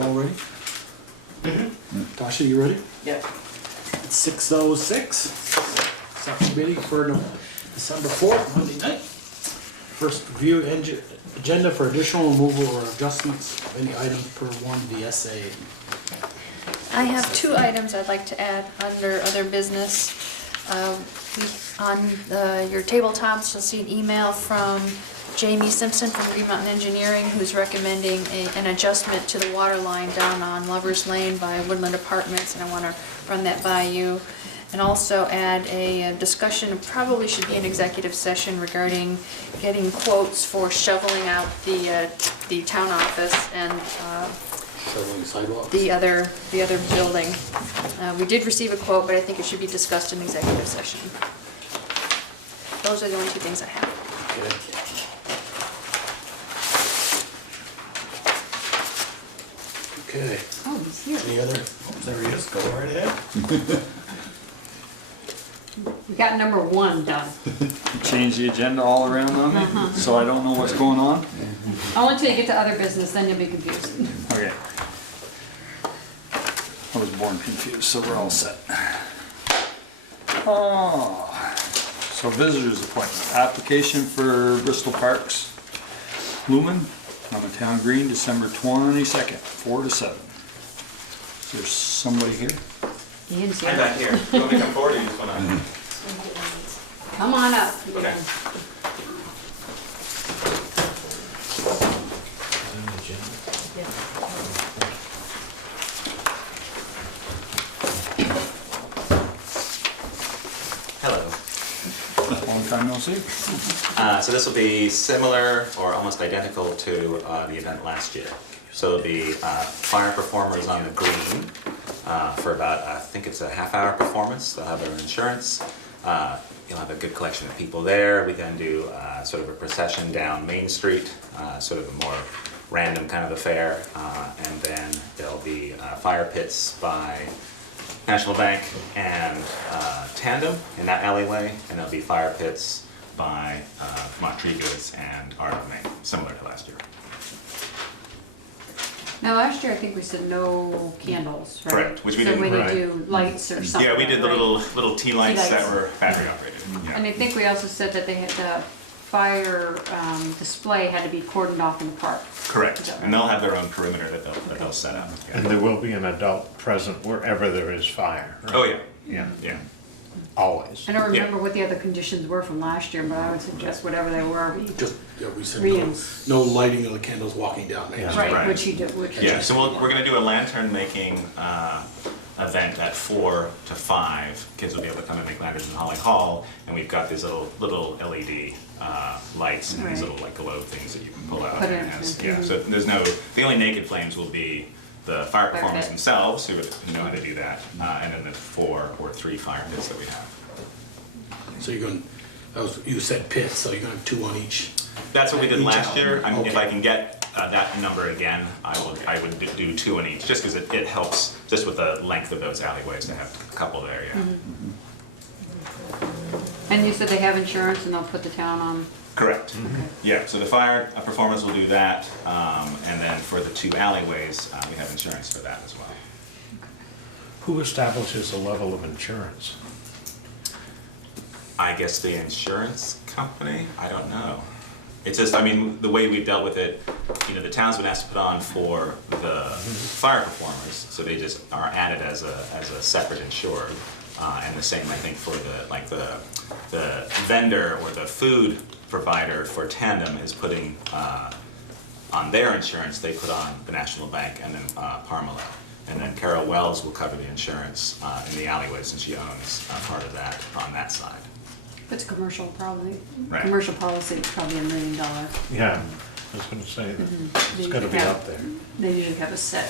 you all ready? Tasha, you ready? Yeah. It's 6:06. Subcommittee for December 4th, Monday night. First review agenda for additional removal or adjustments of any items per one VSA. I have two items I'd like to add under other business. On your tabletops, you'll see an email from Jamie Simpson from Green Mountain Engineering, who's recommending an adjustment to the water line down on Lover's Lane by Woodland Apartments, and I want to run that by you. And also add a discussion, probably should be an executive session regarding getting quotes for shoveling out the town office and Shoveling sidewalks. the other building. We did receive a quote, but I think it should be discussed in executive session. Those are the only two things I have. Okay. Oh, he's here. Any other? There he is. Go right ahead. We got number 1 done. Change the agenda all around on me, so I don't know what's going on? Only till you get to other business, then you'll be confused. Okay. I was born confused, so we're all set. Oh, so visitors appointment, application for Bristol Parks, Lumen, on the Town Green, December 22nd, 4 to 7. Is there somebody here? Ian's I'm here. back here. You want me to come forward or you just want to? Come on up. Okay. Hello. Long time no see. So this will be similar or almost identical to the event last year. So it'll be fire performers on the green for about, I think it's a half-hour performance. They'll have their insurance. You'll have a good collection of people there. We then do sort of a procession down Main Street, sort of a more random kind of affair. And then there'll be fire pits by National Bank and Tandem in that alleyway, and there'll be fire pits by Vermont Tree Goods and Art of Maine, similar to last year. Now, last year, I think we said no candles, right? Correct, which we So didn't. we Right. do lights or something. Yeah, we did the right? little tea lights Tea lights. that were battery operated. And Yeah. I think we also said that they had the fire display had to be cordoned off in the park. Correct, and they'll have their own perimeter that they'll set up. Yeah. And there will be an adult present wherever there is fire. right? Oh, yeah, Yeah, yeah. always. I don't remember what the other conditions were from last year, but I would suggest whatever they were. Just, yeah, we said Reams. no lighting of the candles walking down Main Yeah. Street. Right, Right. which you do, which. Yeah, so we're gonna do a lantern making event at 4 to 5. Kids will be able to come and make lanterns in Holly Hall, and we've got these little LED lights and these Right. little like globe things that you can pull out. Put and in, has- mhm. Yeah, so the only naked flames will be the fire performers pit. themselves, who know how to do that, and then the 4 or 3 fire pits that we have. So you're going, you said pits, so you're going to have 2 on each. That's what we did Each last out. year. I mean, if I Okay. can get that number again, I would do 2 in each, just because it helps, just with the length of those alleyways to have a couple there, yeah. And you said they have insurance and they'll put the town on. Correct. Yeah, so the fire performance will do that, and then for the 2 alleyways, we have insurance for that as well. Who establishes the level of insurance? I guess the insurance company, I don't know. It's just, I mean, the way we've dealt with it, the town's been asked to put on for the fire performers, so they just are added as a separate insured. And the same, I think, for the vendor or the food provider for Tandem is putting, on their insurance, they put on the National Bank and then Parmalat. And then Carol Wells will cover the insurance in the alleyways, and she owns part of that on that side. If it's commercial, probably. Right. Commercial policy, it's probably $1 million. Yeah, I was gonna say that. They It's gotta be usually up there. They usually have a set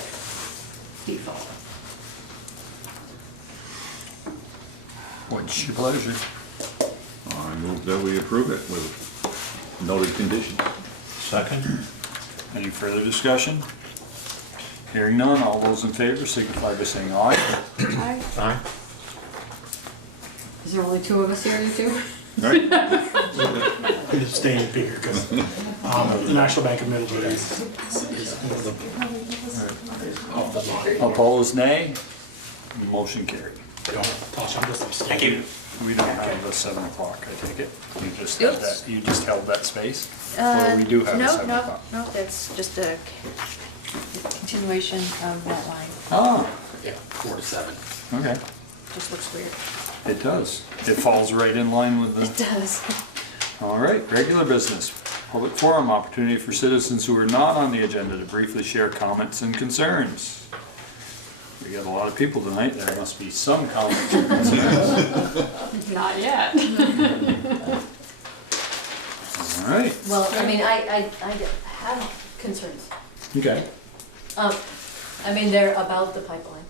default. What's your pleasure? I move that we approve it with noted conditions. Second? Any further discussion? Hearing none, all those in favor signify by saying aye. Aye. Aye. Is there only 2 of us here, you two? Right? We'd abstain, Peter, because the National Bank of Middlebury is off the line. Opposed, nay. Motion carried. Tosh, I'm just abstaining. Thank you. We don't have a 7 o'clock, I take it? You just Oops. had that, you just held that space? Or we do have a No, 7 no, o'clock? no, that's just a continuation of that line. Ah, Yeah, 4 to 7. okay. Just looks weird. It does. It falls right in line with It the, does. all right, regular business. Public forum opportunity for citizens who are not on the agenda to briefly share comments and concerns. We got a lot of people tonight, there must be some comments or concerns. Not yet. All right, Well, I mean, I have concerns. okay. I mean, they're about the pipeline.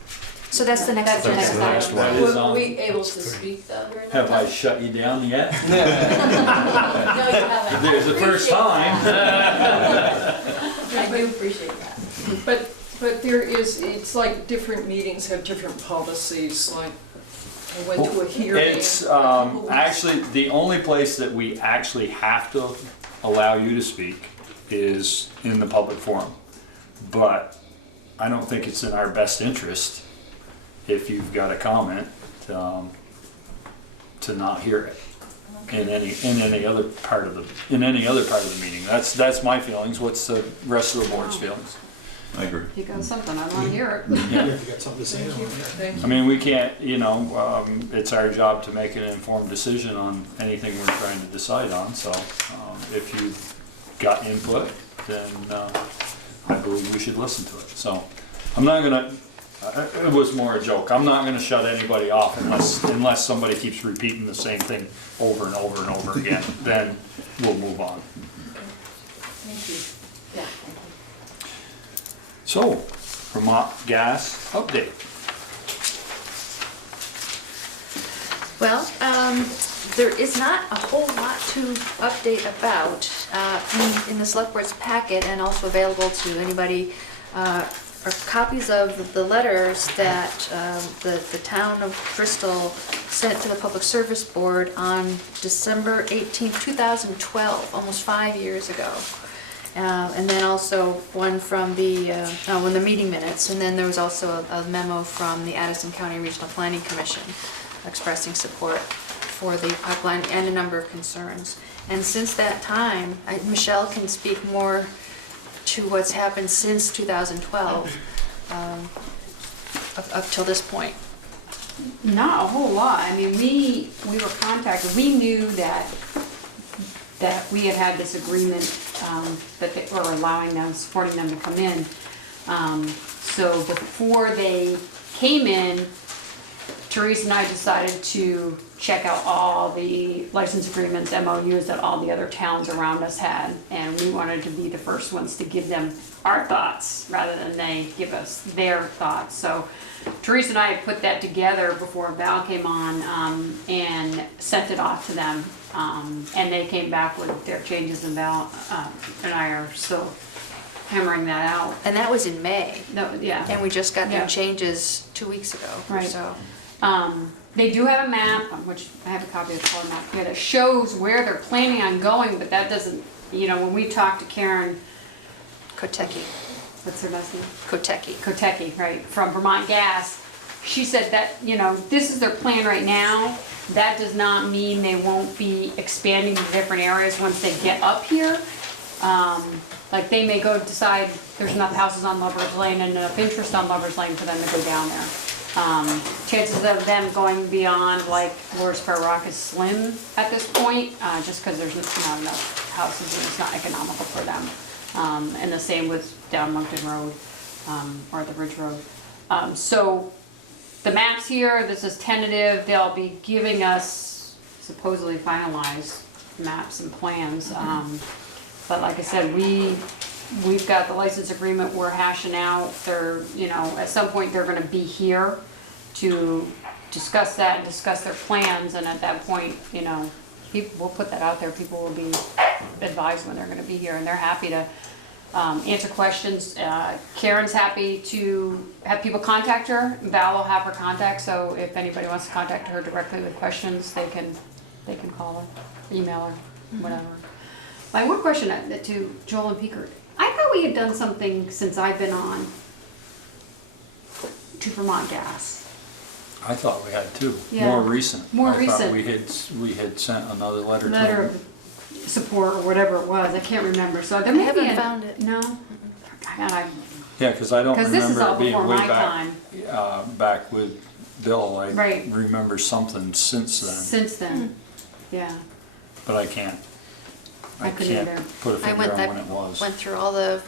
So that's the next That's the agenda. next That is Were on. we able to speak during that? Have I shut you down yet? No, you haven't. There's the first time. I do appreciate that. But there is, it's like different meetings have different policies, like I went to a hearing. It's, actually, the only place that we actually have to allow you to speak is in the public forum. But I don't think it's in our best interest, if you've got a comment, to not hear it in any other part of the meeting. That's my feelings. What's the rest of the board's feelings? I agree. You got something, I wanna hear it. Yeah, if you got something to say. Thank you, on it. thank you. I mean, we can't, it's our job to make an informed decision on anything we're trying to decide on, so, if you've got input, then, I believe we should listen to it, so. I'm not gonna, it was more a joke, I'm not gonna shut anybody off unless somebody keeps repeating the same thing over and over and over again, then we'll move on. Thank you. Yeah, thank you. So, Vermont gas update. Well, there is not a whole lot to update about in the select board's packet, and also available to anybody, are copies of the letters that the town of Bristol sent to the Public Service Board on December 18th, 2012, almost 5 years ago. And then also one from when the meeting minutes, and then there was also a memo from the Addison County Regional Planning Commission expressing support for the pipeline and a number of concerns. And since that time, Michelle can speak more to what's happened since 2012, up till this point. Not a whole lot, I mean, we were contacted, we knew that we had this agreement, that they were allowing them, supporting them to come in. So before they came in, Teresa and I decided to check out all the license agreements, MOUs that all the other towns around us had. And we wanted to be the first ones to give them our thoughts rather than they give us their thoughts. So Teresa and I put that together before Val came on, and sent it off to them. And they came back with their changes, and Val and I are still hammering that out. And that was in May, No, yeah. and we just got Yeah. their changes 2 weeks ago or Right. so. They do have a map, which I have a copy of the color map here, that shows where they're planning on going, but that doesn't, when we talked to Karen, Koteki, what's her last name? Koteki. Right, from Vermont Gas, she said that, this is their plan right now. That does not mean they won't be expanding to different areas once they get up here. Like they may go decide there's enough houses on Lover's Lane and enough interest on Lover's Lane for them to go down there. Chances of them going beyond like Lower Spur Rock is slim at this point, just because there's not enough houses and it's not economical for them. And the same with down Moncton Road, or the Ridge Road. So the maps here, this is tentative, they'll be giving us supposedly finalized maps and plans. But like I said, we've got the license agreement we're hashing out. They're, at some point they're gonna be here to discuss that and discuss their plans, and at that point, we'll put that out there. People will be advised when they're gonna be here, and they're happy to answer questions. Karen's happy to have people contact her. Val will have her contact, so if anybody wants to contact her directly with questions, they can they can call her, email her, whatever. My one question to Joel and Peter, I thought we had done something since I've been on to Vermont Gas. I thought we had two, Yeah. more recent. More I thought recent. we had sent another letter to Letter them. of support or whatever it was, I can't remember, so there I may be haven't a- found it. No? God, Yeah, because I don't 'Cause this is remember all it being before way my back, time. back with Bill. I Right. remember something since then, Since then, yeah. but I can't I couldn't either. put a I finger went, on when it was. went through all the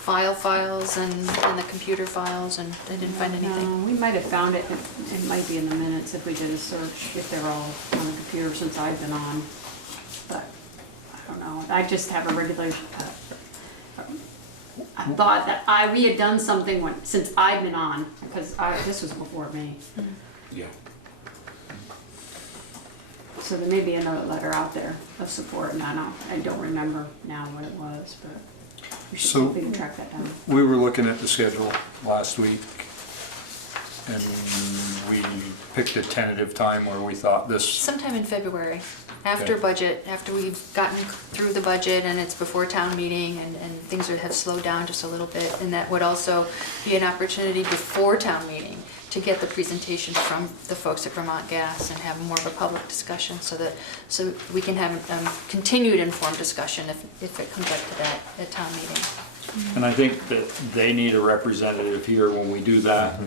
files and the computer files, and I didn't find anything. No, we might have found it, it might be in the minutes if we did a search, if they're all on the computer since I've been on. But, I don't know, I just have a regulation. I thought that we had done something since I've been on, because this was before me. Yeah. So there may be another letter out there of support, and I don't remember now what it was, but we So- can track that down. We were looking at the schedule last week, and we picked a tentative time where we thought this, Sometime in February, after Okay. budget, after we've gotten through the budget and it's before town meeting and things have slowed down just a little bit. And that would also be an opportunity before town meeting to get the presentation from the folks at Vermont Gas and have more of a public discussion so we can have a continued informed discussion if it comes up to that at town meeting. and I think that they need a representative here when we do that,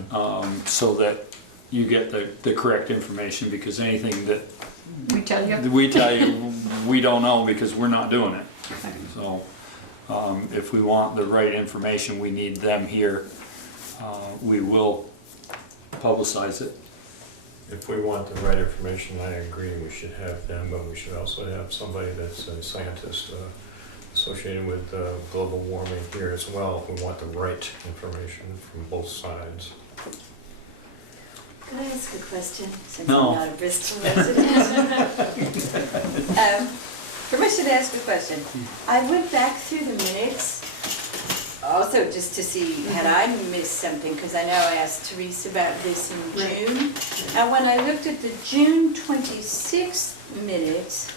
so that you get the correct information, because anything that We tell you? we tell you, we don't know because we're not doing it. So, if we want the right information, we need them here. We will publicize it. If we want the right information, I agree, we should have them, but we should also have somebody that's a scientist associated with global warming here as well, if we want the right information from both sides. Can I ask a question, since No. I'm not a Bristol resident? Permission to ask a question. I went back through the minutes, also just to see, had I missed something, because I know I asked Therese about this in June. And when I looked at the June 26th minutes,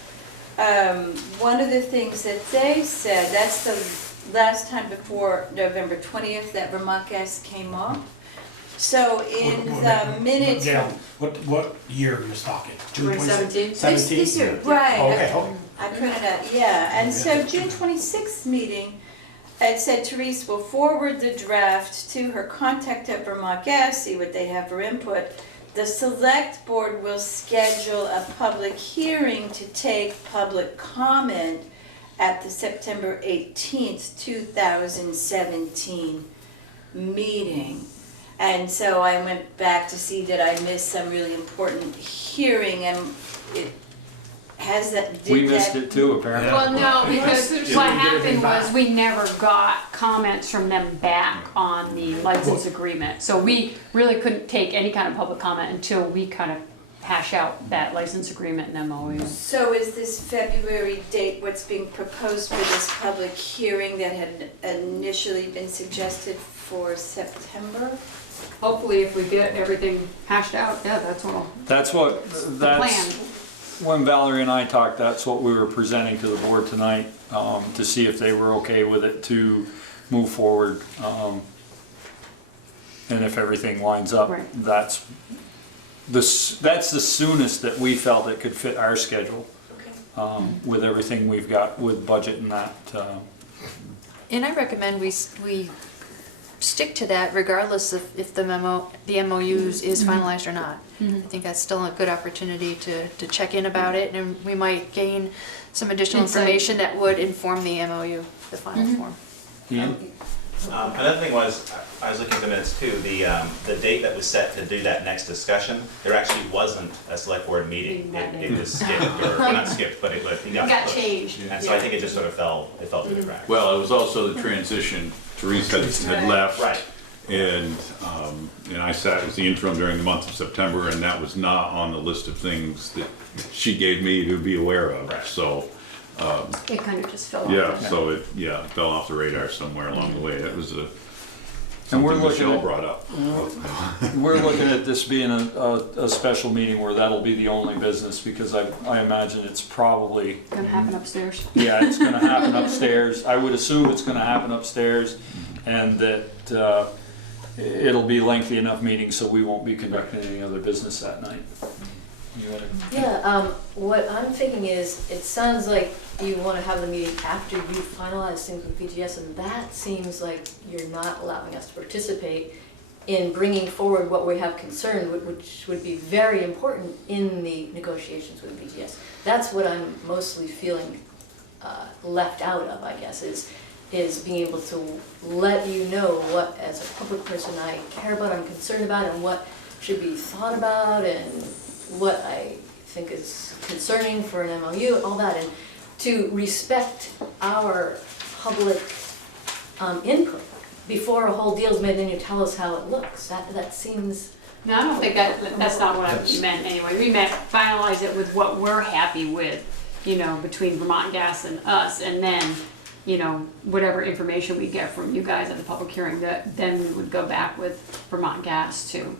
one of the things that they said, that's the last time before November 20th that Vermont Gas came up. So in the minutes. Yeah, what year are you talking? June 2017? 17? This year, right. Okay, okay. I printed out, yeah, and so June 26th meeting, it said Therese will forward the draft to her contact at Vermont Gas, see what they have for input. The select board will schedule a public hearing to take public comment at the September 18th, 2017 meeting. And so I went back to see that I missed some really important hearing, and it has that, We did missed that. it too, apparently. Well, no, because Yeah. what Yeah. happened was we never got comments from them back on the license agreement. So we really couldn't take any kind of public comment until we kind of hash out that license agreement and MOU. So is this February date what's being proposed for this public hearing that had initially been suggested for September? Hopefully, if we get everything hashed out, yeah, that's all. That's Plan. when Valerie and I talked, that's what we were presenting to the board tonight, to see if they were okay with it to move forward. And if everything lines up, Right. that's the soonest that we felt it could fit our schedule, Okay. with everything we've got with budget and that. And I recommend we stick to that regardless of if the MOUs is finalized or not. I think that's still a good opportunity to check in about it, and we might gain some additional Insight. information that would inform the MOU, the final form. Ian? Another thing was, I was looking at the minutes too, the date that was set to do that next discussion, there actually wasn't a select board meeting. It was skipped, or not skipped, but it got pushed. changed. And so I think it just sort of fell through the cracks. Well, it was also the transition. Therese had left. Right. And I sat as the interim during the month of September, and that was not on the list of things that she gave me to be aware of. Right. So, It kind of just fell off. yeah, so it fell off the radar somewhere along the way. That was And we're something looking Michelle at- brought up. We're looking at this being a special meeting where that'll be the only business, because I imagine it's probably, Gonna happen upstairs. yeah, it's gonna happen upstairs. I would assume it's gonna happen upstairs, and that it'll be lengthy enough meeting, so we won't be conducting any other business that night. You wanna- Yeah, what I'm thinking is, it sounds like you want to have the meeting after you finalize things with VGS, and that seems like you're not allowing us to participate in bringing forward what we have concerned, which would be very important in the negotiations with VGS. That's what I'm mostly feeling left out of, I guess, is being able to let you know what, as a public person, I care about, I'm concerned about, and what should be thought about, and what I think is concerning for an MOU, all that, and to respect our public input before a whole deal's made, then you tell us how it looks. That seems, No, I don't think that's not what I meant anyway. We meant finalize it with what we're happy with, you know, between Vermont Gas and us, and then, you know, whatever information we get from you guys at the public hearing, that then we would go back with Vermont Gas too.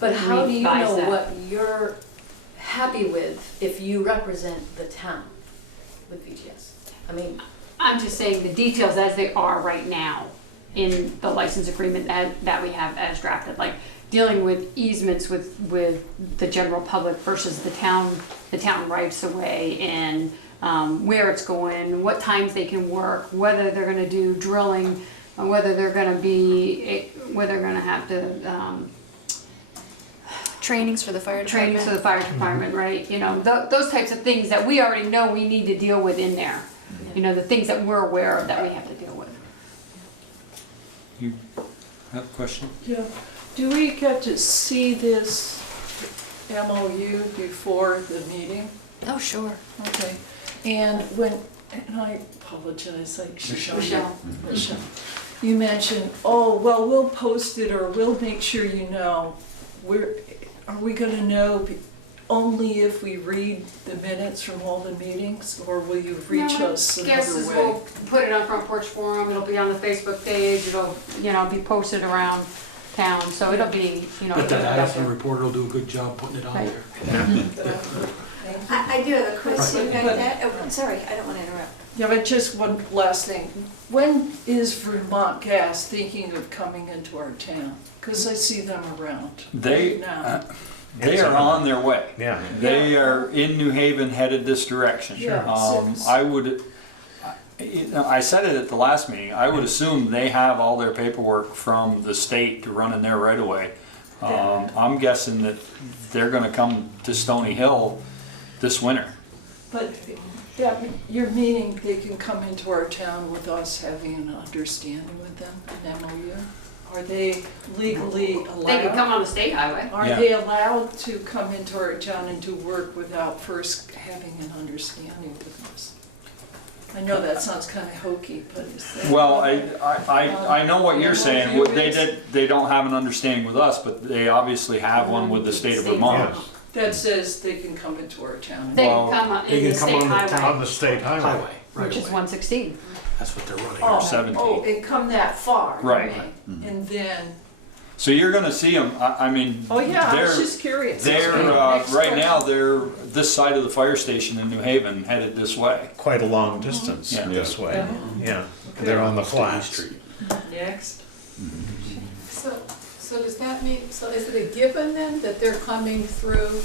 but how do you Revise know that. what you're happy with if you represent the town with VGS? I mean, I'm just saying the details as they are right now in the license agreement that we have as drafted, like dealing with easements with the general public versus the town rights away, and where it's going, what times they can work, whether they're gonna do drilling, or whether they're gonna have to, Trainings for the fire department. trainings for the fire department, right? You know, those types of things that we already know we need to deal with in there. You know, the things that we're aware of that we have to deal with. You have a question? Yeah, do we get to see this MOU before the meeting? Oh, sure. Okay, and I apologize, Michelle. Michelle, you mentioned, oh, well, we'll post it, or we'll make sure you know. Are we gonna know only if we read the minutes from all the meetings, or will you reach us another way? We'll put it on Front Porch Forum, it'll be on the Facebook page, it'll, you know, be posted around town, so it'll be, you know. But that it'll be out Addison there. reporter will do a good job putting it on Right. there. I do have a question about But- that. Oh, sorry, I don't want to interrupt. Yeah, but just one last thing. When is Vermont Gas thinking of coming into our town? Because I see them around They, now. they are on their way. Yeah. They are in New Haven, headed this direction. Yeah, I would, I said it at the last meeting, I would assume they have all their paperwork from the state to run in there right away. I'm guessing that they're gonna come to Stony Hill this winter. But you're meaning they can come into our town with us having an understanding with them, an MOU? Are they legally allowed? They can come on the state highway. Are Yeah. they allowed to come into our town and do work without first having an understanding with us? I know that sounds kind of hokey, but is that? Well, I know what you're saying, they don't have an understanding with us, but they obviously have one with the state of Vermont. That says they can come into our town. They Well, can come on they in can the come state on the town- highway, On the state highway. Highway, right which is away. 116. That's what they're running. Oh, 17. oh, and come that far. Right. okay. And then, So you're gonna see them, I mean, oh yeah, I was they're, just curious. they're, Okay, next right now, question. they're this side of the fire station in New Haven, headed this way. Quite a long distance Yeah. this way, Yeah. yeah. They're on the flats. Street. Next. So does that mean, so is it a given then that they're coming through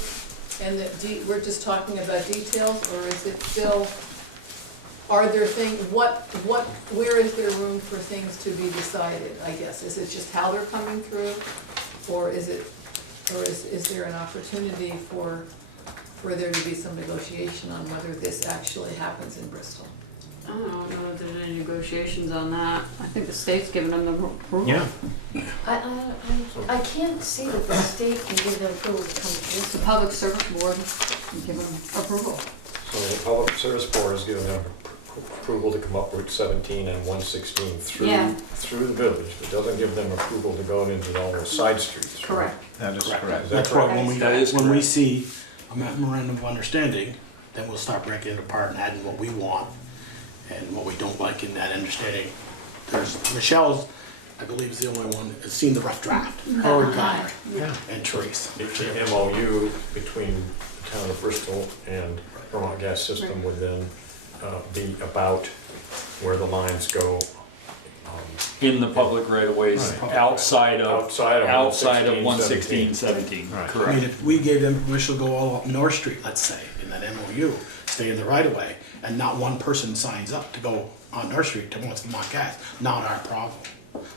and that we're just talking about details, or is it still, are there things, where is there room for things to be decided, I guess? Is it just how they're coming through, or is there an opportunity for there to be some negotiation on whether this actually happens in Bristol? I don't know if there's any negotiations on that. I think the state's giving them the approval. Yeah. I can't see that the state can give them approval to come to The this. Public Service Board can give them approval. So the Public Service Board has given them approval to come up Route 17 and 116 Yeah. through the village, but doesn't give them approval to go into all the side streets. right? Correct. That is correct. Is that That's why correct? That is when we correct. see a memorandum of understanding, then we'll start breaking it apart and adding what we want and what we don't like in that understanding. There's Michelle's I believe is the only one that's seen the rough draft. Her and Connor and Therese. If the MOU between the town of Bristol and Vermont Gas System would then be about where the lines go. In the public right of ways, Right. outside of Outside of 116-17, Right. I correct. mean, if we gave them permission to go all up North Street, let's say, in that MOU, stay in the right of way, and not one person signs up to go on North Street to Vermont Gas, not our problem.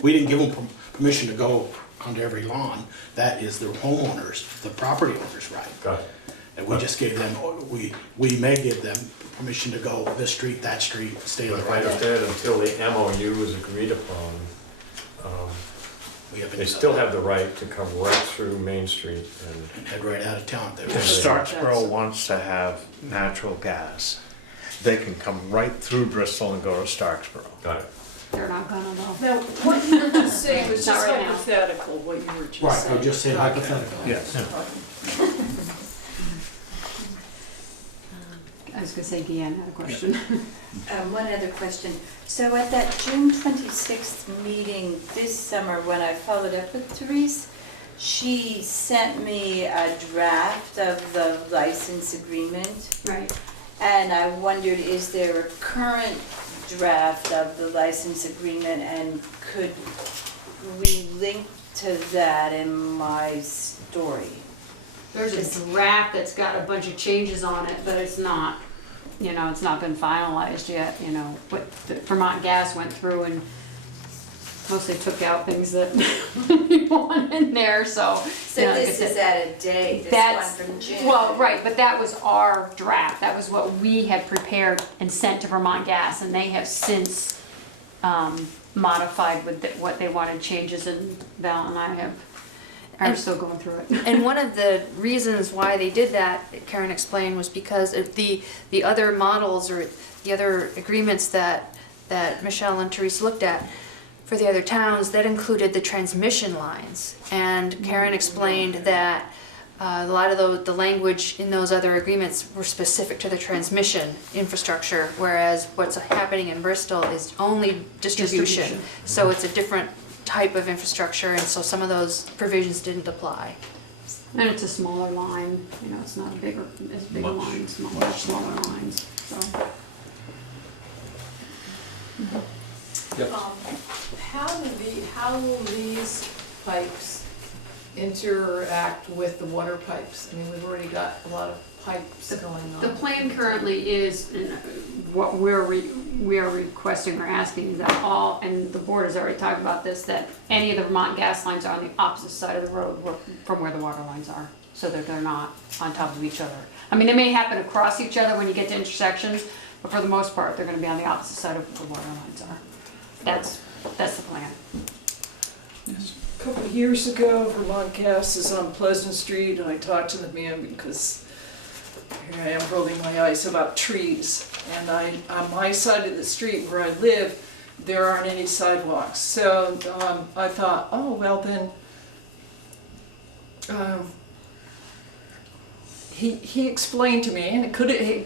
We didn't give them permission to go onto every lawn. That is the homeowners, the property owners' right. Got it. And we just gave them, we may give them permission to go this street, that street, stay in the But I right of way. understand until the MOU is agreed upon, We haven't they done still that. have the right to come right through Main Street and And head right out of town. They If were- Starksboro wants to have natural gas, they can come right through Bristol and go to Starksboro. got it. They're not gonna though. Now, what you were just saying was Not just right now. hypothetical, what you were just Right, saying. I just said hypothetical. Yes. I was gonna say Deanne had a question. One other question. So at that June 26th meeting this summer, when I followed up with Therese, she sent me a draft of the license agreement. Right. And I wondered, is there a current draft of the license agreement, and could we link to that in my story? There's a draft that's got a bunch of changes on it, but it's not, it's not been finalized yet, But the Vermont Gas went through and mostly took out things that we want in there, so. So this is at a date, this That's, one from June? well, right, but that was our draft, that was what we had prepared and sent to Vermont Gas, and they have since modified with what they wanted changes, and Val and I are And- still going through it. And one of the reasons why they did that, Karen explained, was because of the other models or the other agreements that Michelle and Therese looked at for the other towns, that included the transmission lines. And Karen explained that a lot of the language in those other agreements were specific to the transmission infrastructure, whereas what's happening in Bristol is only distribution. Distribution. So it's a different type of infrastructure, and so some of those provisions didn't apply. And it's a smaller line, it's not as big a line, much smaller lines, so. Yep. How will these pipes interact with the water pipes? I mean, we've already got a lot of pipes going on. The plan currently is, and what we are requesting or asking is that all, and the board has already talked about this, that any of the Vermont gas lines are on the opposite side of the road from where the water lines are, so that they're not on top of each other. I mean, they may happen across each other when you get to intersections, but for the most part, they're gonna be on the opposite side of where the water lines are. That's the plan. A couple of years ago, Vermont Gas is on Pleasant Street, and I talked to the man because here I am rolling my eyes about trees. And on my side of the street where I live, there aren't any sidewalks. So I thought, oh, well then, he explained to me, and it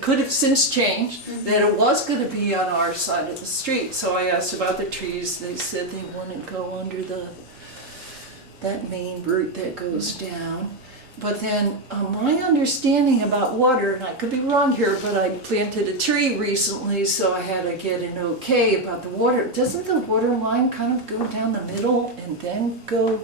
could have since changed, that it was going to be on our side of the street. So I asked about the trees. They said they want to go under that main route that goes down. But then my understanding about water, and I could be wrong here, but I planted a tree recently, so I had to get an okay about the water. Doesn't the water line kind of go down the middle and then go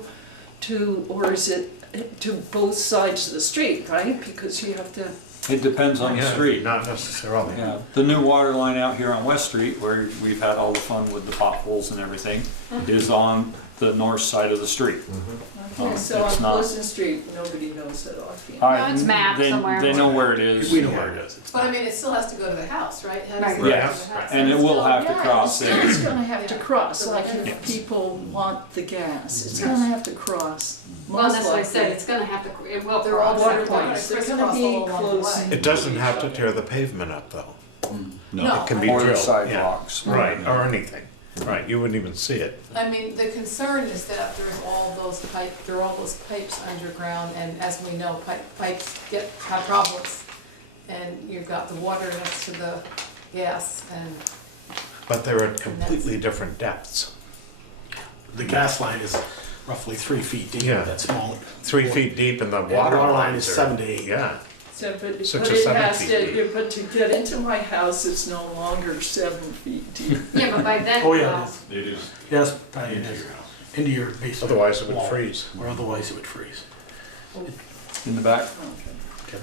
to, or is it to both sides of the street, right? Because you have to... It depends on the street. Not necessarily. Yeah, the new water line out here on West Street, where we've had all the fun with the potholes and everything, is on the north side of the street. Okay, so on It's not- Pleasant Street, nobody knows that offhand. I- it's mapped they- somewhere. They know where it is. We know where it is. It's But I mean, it still has to go to the house, right? How does Right. it go to the Yes, house? and it will have to Yeah, cross it's there. gonna have to cross, like if Yes. people want the gas, it's gonna have to cross. Well, Most that's what I said, likely. it's gonna have to, it will They're all cross. Water They're gonna lines, they're gonna crisscross be all along the close. way. It doesn't have to tear the pavement up, though. No. It can be Or the drilled. sidewalks. Yeah. Right, or anything. Right, you wouldn't even see it. I mean, the concern is that there are all those pipes underground, and as we know, pipes have problems. And you've got the water next to the gas, and But they're at completely different depths. the gas line is roughly 3 feet deep, Yeah. that small. 3 feet deep and the And the water line lines is are- 7 to 8. Yeah. So, but 6 or it 7 has feet to, deep. but to get into my house, it's no longer 7 feet deep. Yeah, but by then, Oh, yeah, well, it is. It is Yes, probably it is. Into your basement. Otherwise it would wall, freeze. Or otherwise it would freeze. In the back? Okay.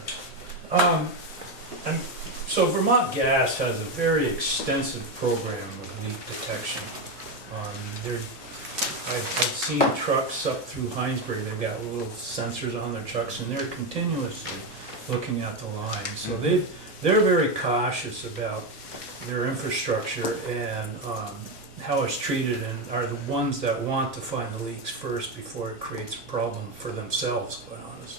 And so Vermont Gas has a very extensive program of leak detection. I've seen trucks up through Heinsberg, they've got little sensors on their trucks and they're continuously looking at the line. So they're very cautious about their infrastructure and how it's treated, and are the ones that want to find the leaks first before it creates a problem for themselves, quite honest,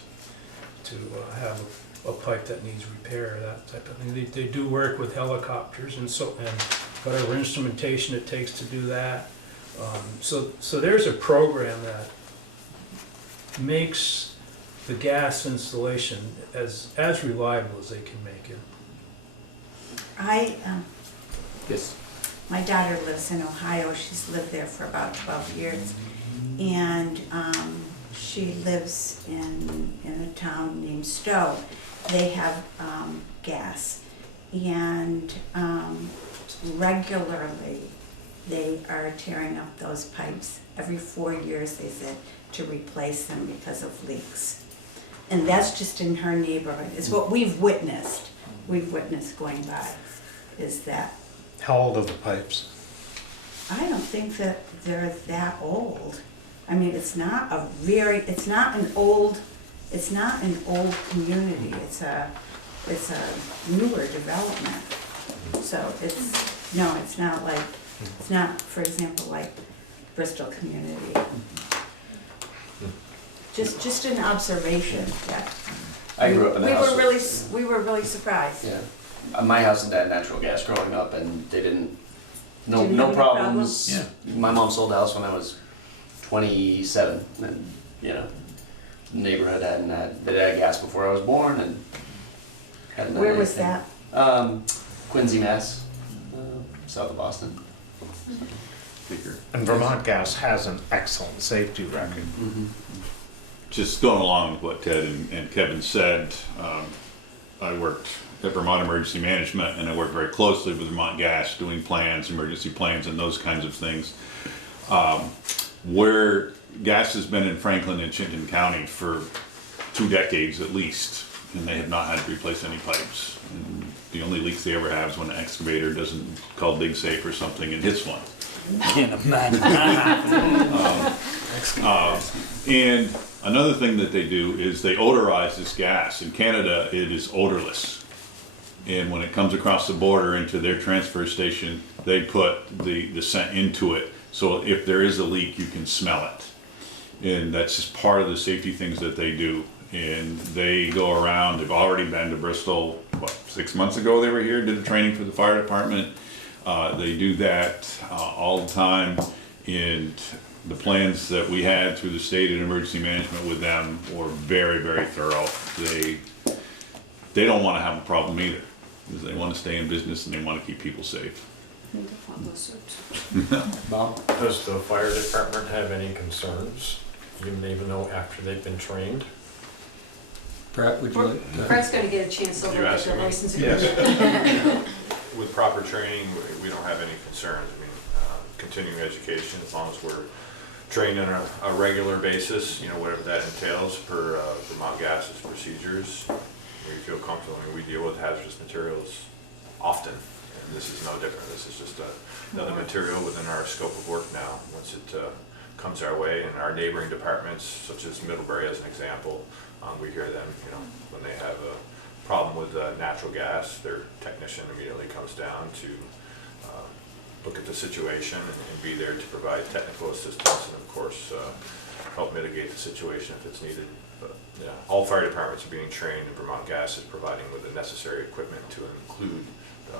to have a pipe that needs repair, that type of thing. They do work with helicopters and whatever instrumentation it takes to do that. So there's a program that makes the gas installation as reliable as they can make it. Yes. My daughter lives in Ohio. She's lived there for about 12 years. And she lives in a town named Stowe. They have gas. And regularly they are tearing up those pipes. Every 4 years, they said, to replace them because of leaks. And that's just in her neighborhood. It's what we've witnessed going by, is that. How old are the pipes? I don't think that they're that old. I mean, it's not an old community. It's a newer development. So it's not, for example, like Bristol community. Just an observation that. I grew up in a house. We were really surprised. Yeah. My house had natural gas growing up, and they didn't Didn't have no any problems. Yeah. My mom sold the house when I was 27, and the neighborhood hadn't had, they had gas before I was born, and hadn't done Where was anything. that? Quincy, Mass, south of Boston. And Vermont Gas has an excellent safety record. Just going along with what Ted and Kevin said, I worked at Vermont Emergency Management, and I worked very closely with Vermont Gas, doing plans, emergency plans, and those kinds of things. Where gas has been in Franklin and Chittenden County for 2 decades at least, and they have not had to replace any pipes. And the only leaks they ever have is when an excavator doesn't call dig safe or something and hits one. Can't imagine that. And another thing that they do is they odorize this gas. In Canada, it is odorless. And when it comes across the border into their transfer station, they put the scent into it. So if there is a leak, you can smell it. And that's just part of the safety things that they do. And they go around, they've already been to Bristol, 6 months ago they were here, did a training for the fire department. They do that all the time. And the plans that we had through the state and emergency management with them were very, very thorough. They don't want to have a problem either, because they want to stay in business and they want to keep people safe. Bob? Does the fire department have any concerns, even though after they've been trained? Brett, would you like? Brett's gonna get a chance to look You're at asking the me? license Yes. agreement. With proper training, we don't have any concerns. I mean, continuing education, as long as we're trained on a regular basis, whatever that entails per Vermont Gas's procedures, we feel comfortable. I mean, we deal with hazardous materials often, and this is no different. This is just another material within our scope of work now. Once it comes our way, and our neighboring departments, such as Middlebury as an example, we hear them, when they have a problem with natural gas, their technician immediately comes down to look at the situation and be there to provide technical assistance and of course help mitigate the situation if it's needed. But yeah, all fire departments are being trained, and Vermont Gas is providing with the necessary equipment to include the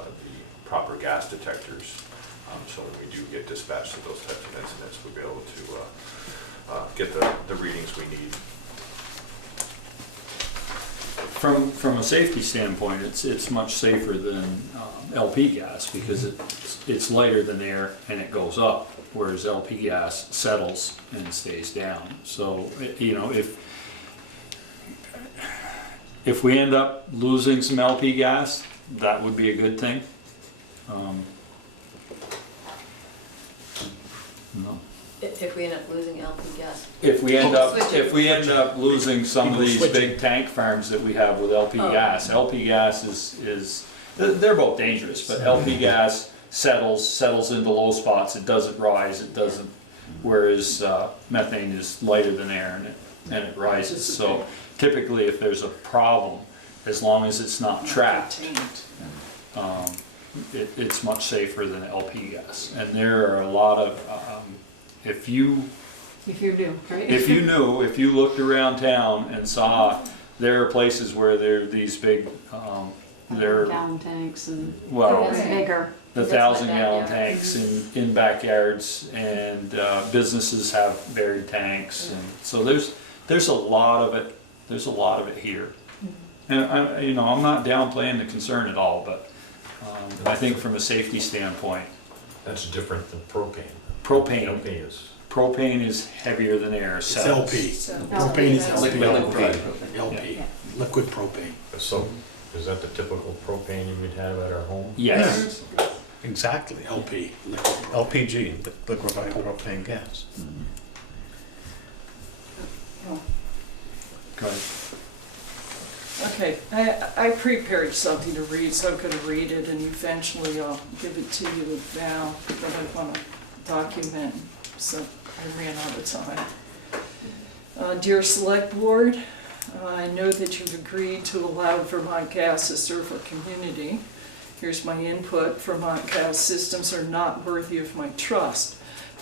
proper gas detectors. So when we do get dispatched to those types of incidents, we'll be able to get the readings we need. From a safety standpoint, it's much safer than LP gas because it's lighter than air and it goes up, whereas LP gas settles and stays down. So, you know, if we end up losing some LP gas, that would be a good thing. No. If we end up losing LP gas. If we end up losing some of these big tank farms that we have with LP gas, LP gas is they're both dangerous, but LP gas settles into low spots. It doesn't rise. It doesn't. Whereas methane is lighter than air and it rises. So typically, if there's a problem, as long as it's not trapped, it's much safer than LP gas. And there are a lot of if you looked around town and saw there are places where there are these big Gallon tanks and well, bigger. the 1,000-gallon tanks in backyards, and businesses have buried tanks, and so there's a lot of it. There's a lot of it here, and I'm not downplaying the concern at all, but I think from a safety standpoint, That's different than propane. Propane is heavier than air. It's LP. Propane is LP. Liquid. Liquid propane. So, is that the typical propane you would have at our home? Yes. Exactly. LP. LPG, liquefied propane gas. Go ahead. Okay, I prepared something to read, so I'm gonna read it and eventually I'll give it to you with Val, but I wanna document, so I ran out of time. Dear Select Board, I know that you've agreed to allow Vermont Gas to serve our community. Here's my input. Vermont Gas systems are not worthy of my trust.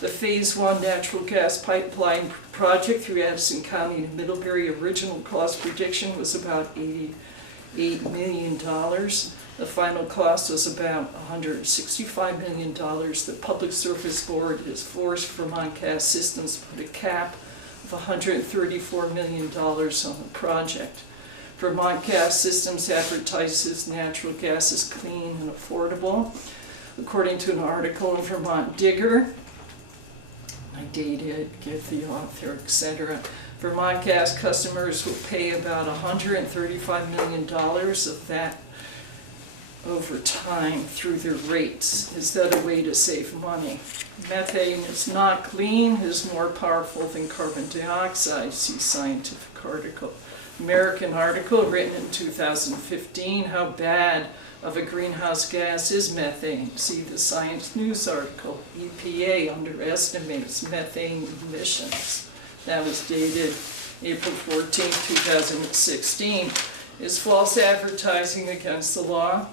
The Phase 1 natural gas pipeline project through Addison County to Middlebury original cost prediction was about $88 million. The final cost was about $165 million. The Public Service Board has forced Vermont Gas Systems to put a cap of $134 million on the project. Vermont Gas Systems advertises natural gas is clean and affordable. According to an article in Vermont Digger, I date it, give the author, etc. Vermont Gas customers will pay about $135 million of that over time through their rates. Is that a way to save money? Methane is not clean, is more powerful than carbon dioxide, see scientific article. American article written in 2015, how bad of a greenhouse gas is methane. See the Science News article. EPA underestimates methane emissions. That was dated April 14, 2016. Is false advertising against the law?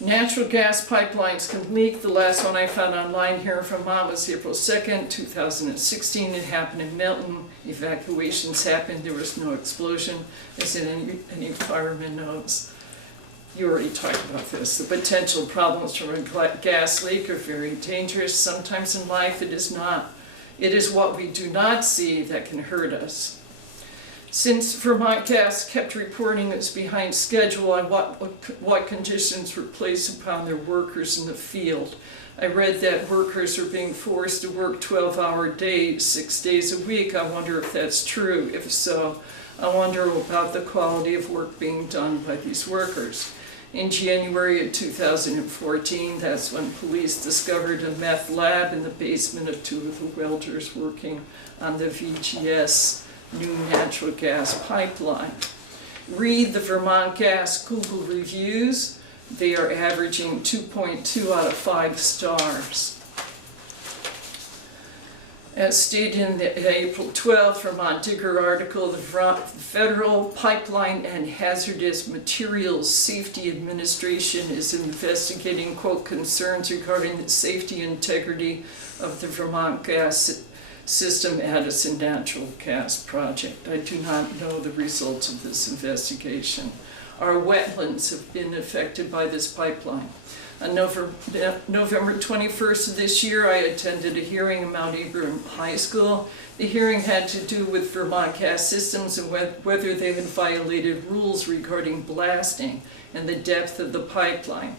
Natural gas pipelines can leak. The last one I found online here in Vermont was April 2nd, 2016. It happened in Milton. Evacuations happened. There was no explosion, as any fireman knows. You already talked about this. The potential problems from a gas leak are very dangerous. Sometimes in life it is not. It is what we do not see that can hurt us. Since Vermont Gas kept reporting it's behind schedule on what conditions were placed upon their workers in the field, I read that workers are being forced to work 12-hour days, 6 days a week. I wonder if that's true. If so, I wonder about the quality of work being done by these workers. In January of 2014, that's when police discovered a meth lab in the basement of two of the welders working on the VGS new natural gas pipeline. Read the Vermont Gas Google reviews. They are averaging 2.2 out of 5 stars. As stated in the April 12th Vermont Digger article, the Federal Pipeline and Hazardous Materials Safety Administration is investigating, quote, concerns regarding the safety and integrity of the Vermont Gas System Addison Natural Gas Project. I do not know the results of this investigation. Our wetlands have been affected by this pipeline. On November 21st of this year, I attended a hearing in Mount Ingram High School. The hearing had to do with Vermont Gas Systems and whether they had violated rules regarding blasting and the depth of the pipeline.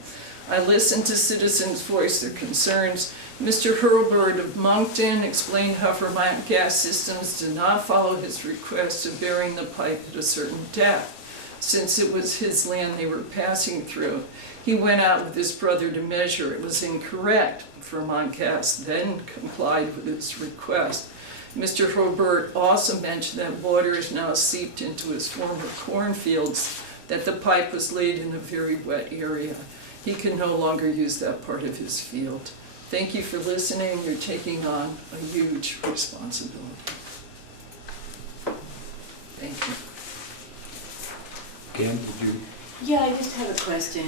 I listened to citizens voice their concerns. Mr. Hurlburt of Moncton explained how Vermont Gas Systems did not follow his request of burying the pipe at a certain depth, since it was his land they were passing through. He went out with his brother to measure. It was incorrect. Vermont Gas then complied with his request. Mr. Hurlburt also mentioned that water is now seeped into his former cornfields, that the pipe was laid in a very wet area. He can no longer use that part of his field. Thank you for listening. You're taking on a huge responsibility. Thank you. Ken, did you? Yeah, I just have a question.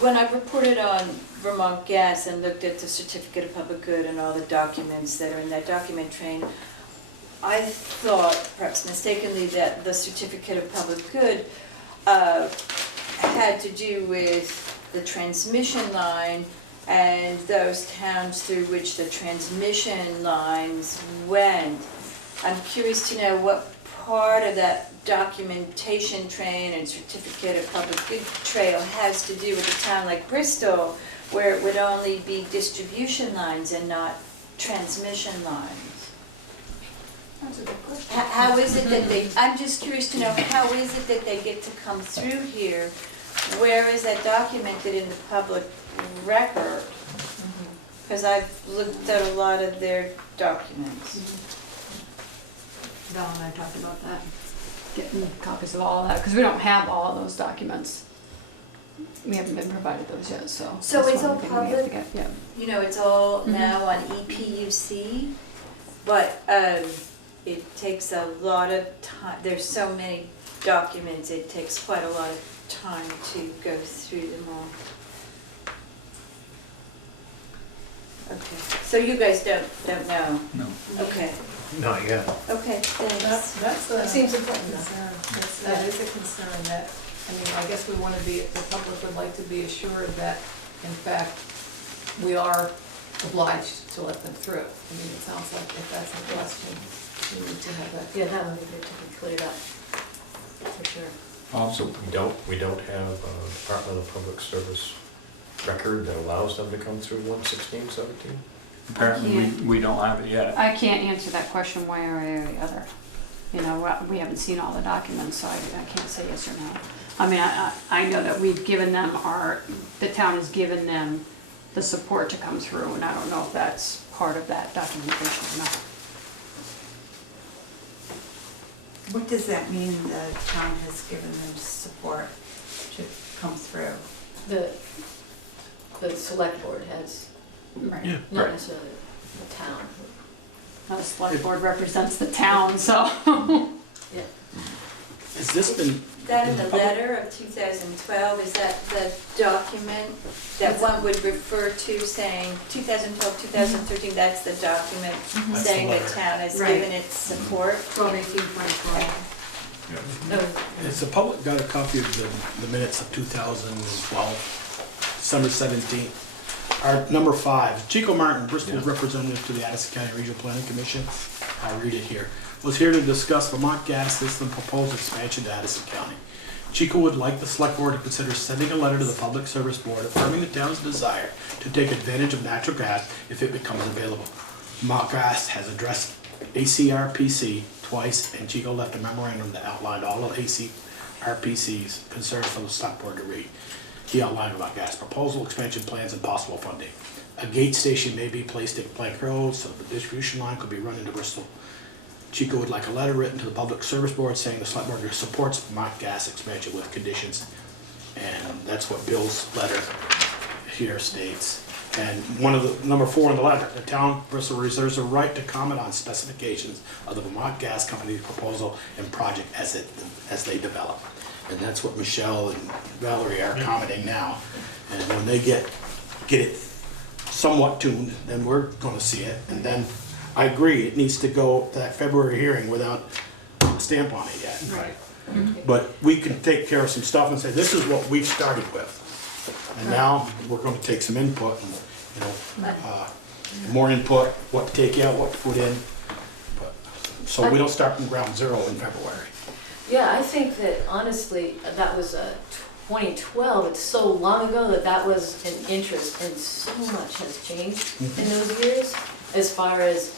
When I reported on Vermont Gas and looked at the certificate of public good and all the documents that are in that document train, I thought, perhaps mistakenly, that the certificate of public good had to do with the transmission line and those towns through which the transmission lines went. I'm curious to know what part of that documentation train and certificate of public good trail has to do with a town like Bristol, where it would only be distribution lines and not transmission lines. That's a good question. How is it that they, I'm just curious to know, how is it that they get to come through here? Where is that documented in the public record? Because I've looked at a lot of their documents. Val and I talked about that, getting copies of all of that, because we don't have all of those documents. We haven't been provided those yet, so. So that's it's one all thing we have to public? get, yeah. You know, it's all now on EPUC, but it takes a lot of time. There's so many documents, it takes quite a lot of time to go through them all. Okay, so you guys don't know? No. Okay, Not yet. okay, thanks. That's a That seems important. concern. That is a concern that, I mean, I guess we want to be, the public would like to be assured that, in fact, we are obliged to let them through. I mean, it sounds like if that's a question, we need to have that. Yeah, that would be good to be cleared up, for sure. So we don't have a Department of Public Service record that allows them to come through 11617? Apparently, we don't have it yet. I can't answer that question one way or the other. You know, we haven't seen all the documents, so I can't say yes or no. I mean, I know that we've given them the town has given them the support to come through, and I don't know if that's part of that documentation or not. What does that mean, the town has given them support to come through? The select board has, Right. Yeah. not necessarily the town. The select board represents the town, so. Yeah. Has this been? That in the letter of 2012, is that the document that one would refer to saying 2012, 2013, that's the document saying the town has Right. given its support? 12/18/2012. Has the public got a copy of the minutes of 2012, December 17th? Our number 5, Chico Martin, Bristol representative to the Addison County Regional Planning Commission, I'll read it here, was here to discuss Vermont Gas System proposed expansion to Addison County. Chico would like the select board to consider sending a letter to the Public Service Board affirming the town's desire to take advantage of natural gas if it becomes available. Vermont Gas has addressed ACRPC twice, and Chico left a memorandum that outlined all of ACRPC's concerns for the select board to read. He outlined about gas proposal, expansion plans, and possible funding. A gate station may be placed at Plank Road, so the distribution line could be run into Bristol. Chico would like a letter written to the Public Service Board saying the select board supports Vermont gas expansion with conditions. And that's what Bill's letter here states. And one of the, number 4 in the letter, the town of Bristol reserves a right to comment on specifications of the Vermont Gas Company's proposal and project as they develop. And that's what Michelle and Valerie are commenting now. And when they get it somewhat tuned, then we're gonna see it. And then I agree, it needs to go to that February hearing without a stamp on it yet. Right. But we can take care of some stuff and say, this is what we've started with. And now we're gonna take some input and, you know, more input, what to take out, what to put in. But so we don't start from ground zero in February. Yeah, I think that honestly, that was 2012, it's so long ago that was an interest, and so much has changed in those years as far as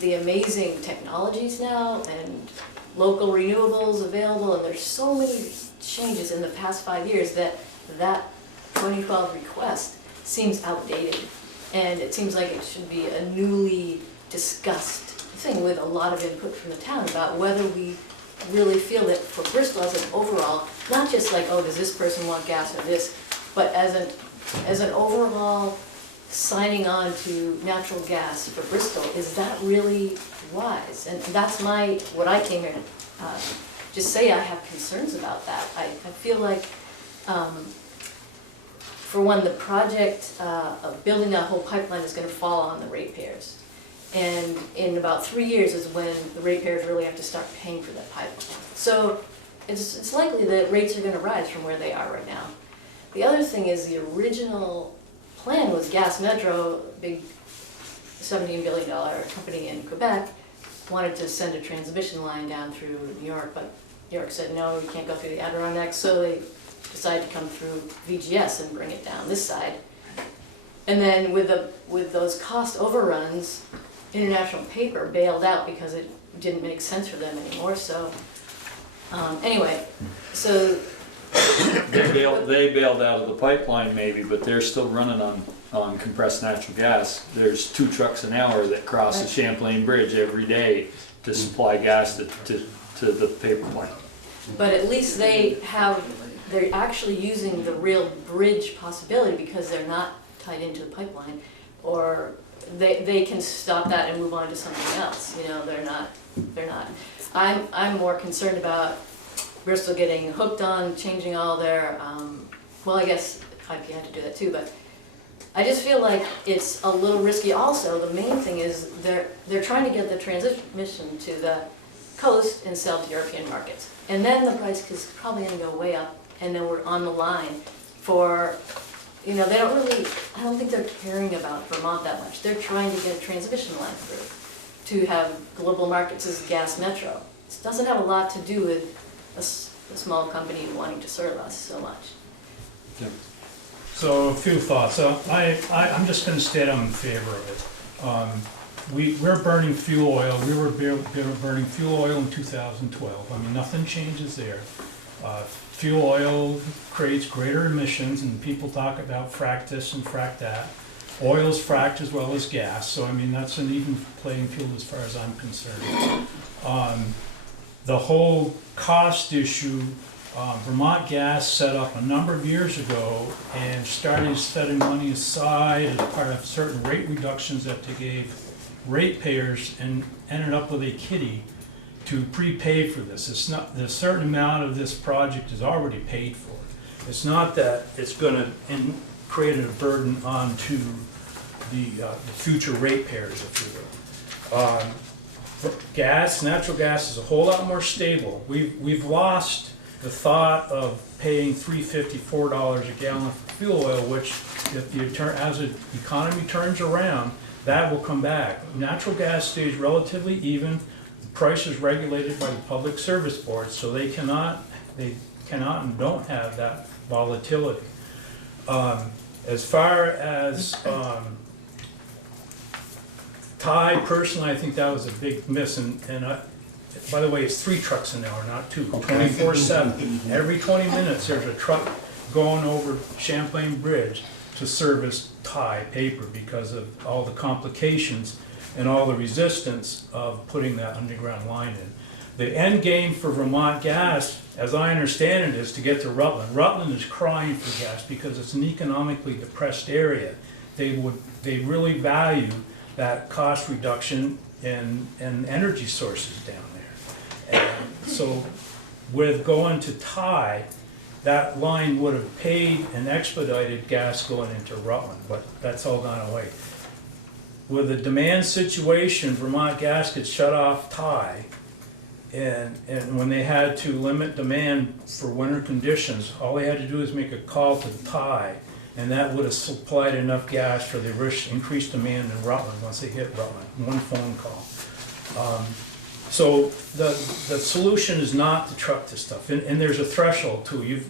the amazing technologies now and local renewables available, and there's so many changes in the past 5 years that 2012 request seems outdated. And it seems like it should be a newly discussed thing with a lot of input from the town about whether we really feel that for Bristol as an overall, not just like, oh, does this person want gas or this, but as an overall signing on to natural gas for Bristol, is that really wise? And that's what I came here to just say I have concerns about that. I feel like, for one, the project of building that whole pipeline is gonna fall on the ratepayers. And in about 3 years is when the ratepayers really have to start paying for that pipeline. So it's likely that rates are gonna rise from where they are right now. The other thing is the original plan was Gas Metro, big $17 billion company in Quebec, wanted to send a transmission line down through New York, but New York said, no, we can't go through the Adirondacks, so they decided to come through VGS and bring it down this side. And then with those cost overruns, International Paper bailed out because it didn't make sense for them anymore, so anyway, so They bailed out of the pipeline maybe, but they're still running on compressed natural gas. There's 2 trucks an hour that cross the Champlain Bridge every day to supply gas to the paper plant. but at least they're actually using the real bridge possibility because they're not tied into the pipeline, or they can stop that and move on to something else. You know, they're not. I'm more concerned about Bristol getting hooked on changing all their, well, I guess IP had to do that too, but I just feel like it's a little risky. Also, the main thing is they're trying to get the transmission to the coast and sell to European markets. And then the price is probably gonna go way up, and then we're on the line for, you know, I don't think they're caring about Vermont that much. They're trying to get a transmission line through to have global markets as Gas Metro. It doesn't have a lot to do with a small company wanting to serve us so much. So a few thoughts. I'm just going to state I'm in favor of it. We're burning fuel oil. We were burning fuel oil in 2012. I mean, nothing changes there. Fuel oil creates greater emissions, and people talk about frack this and frack that. Oil's fracked as well as gas, so I mean, that's an even playing field as far as I'm concerned. The whole cost issue, Vermont Gas set up a number of years ago and started setting money aside as part of certain rate reductions that they gave ratepayers, and ended up with a kitty to prepay for this. It's not, the certain amount of this project is already paid for. It's not that it's going to create a burden onto the future ratepayers, if you will. Natural gas is a whole lot more stable. We've lost the thought of paying $3.50, $4 a gallon for fuel oil, which as the economy turns around, that will come back. Natural gas stays relatively even. The price is regulated by the Public Service Board, so they cannot and don't have that volatility. As far as Thai, personally, I think that was a big miss, and by the way, it's 3 trucks an hour, not 2, 24/7. Every 20 minutes, there's a truck going over Champlain Bridge to service Thai paper because of all the complications and all the resistance of putting that underground line in. The end game for Vermont Gas, as I understand it, is to get to Rutland. Rutland is crying for gas because it's an economically depressed area. They really value that cost reduction and energy sources down there. And so with going to Thai, that line would have paid and expedited gas going into Rutland, but that's all gone away. With the demand situation, Vermont Gas could shut off Thai And when they had to limit demand for winter conditions, all they had to do is make a call to the tie, and that would have supplied enough gas for the increased demand in Rutland once they hit Rutland, one phone call. So the solution is not to truck this stuff, and there's a threshold too.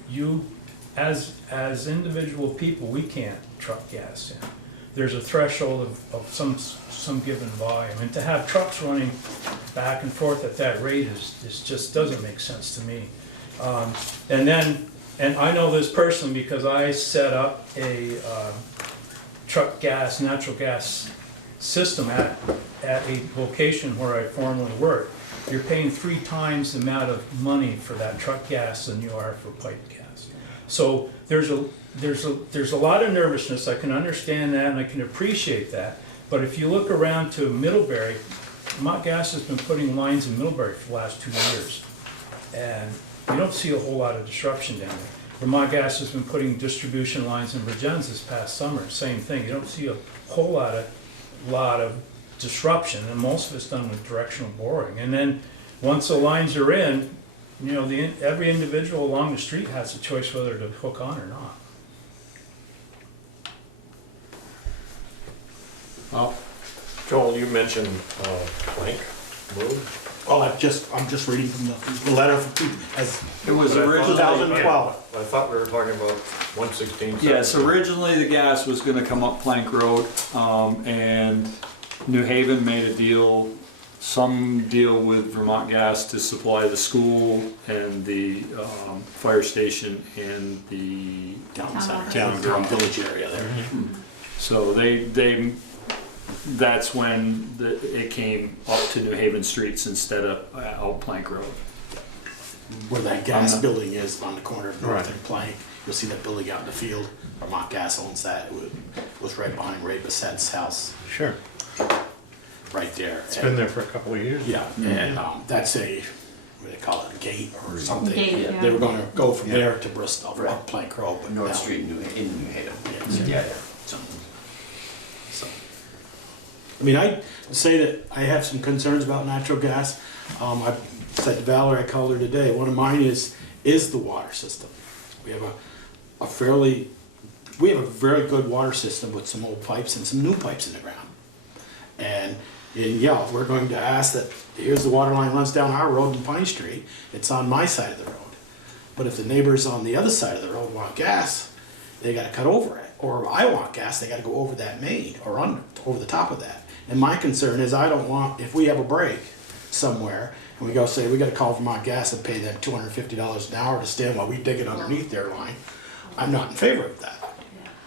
As individual people, we can't truck gas in. There's a threshold of some given volume, and to have trucks running back and forth at that rate is just doesn't make sense to me. And I know this personally because I set up a natural gas system at a location where I formerly worked. You're paying 3 times the amount of money for that truck gas than you are for pipe gas. So there's a lot of nervousness. I can understand that and I can appreciate that. But if you look around to Middlebury, Vermont Gas has been putting lines in Middlebury for the last 2 years. And you don't see a whole lot of disruption down there. Vermont Gas has been putting distribution lines in Virgins this past summer, same thing. You don't see a whole lot of disruption, and most of it's done with directional boring. And then once the lines are in, you know, every individual along the street has a choice whether to hook on or not. Well, Joel, you mentioned Plank Road. Oh, I'm just reading from the letter as It was But I originally. thought- 2012. I thought we were talking about 116. Yes, originally the gas was gonna come up Plank Road, and New Haven made a deal, some deal with Vermont Gas to supply the school and the fire station and the Town center, Town town garage. village area there. So that's when it came up to New Haven streets instead of out Plank Road. Where that gas building is on the corner of North and Plank, you'll see that building out in the field. Vermont Gas owns that. It was right behind Ray Bassett's house, Sure. right there. It's been there for a couple of years. Yeah, and that's a, what do they call it, a gate or something. Gate, yeah. They were gonna go from there to Bristol, Right. up Plank Road, but North now- Street in New Haven. Yeah. Yeah. So, I mean, I say that I have some concerns about natural gas. I said to Valerie, I called her today, one of mine is the water system. We have a very good water system with some old pipes and some new pipes in the ground. And yeah, we're going to ask that, here's the water line runs down our road in Pine Street, it's on my side of the road. But if the neighbors on the other side of the road want gas, they gotta cut over it. Or I want gas, they gotta go over that main or over the top of that. And my concern is I don't want, if we have a break somewhere and we go say, we gotta call Vermont Gas and pay them $250 an hour to stand while we dig it underneath their line, I'm not in favor of that.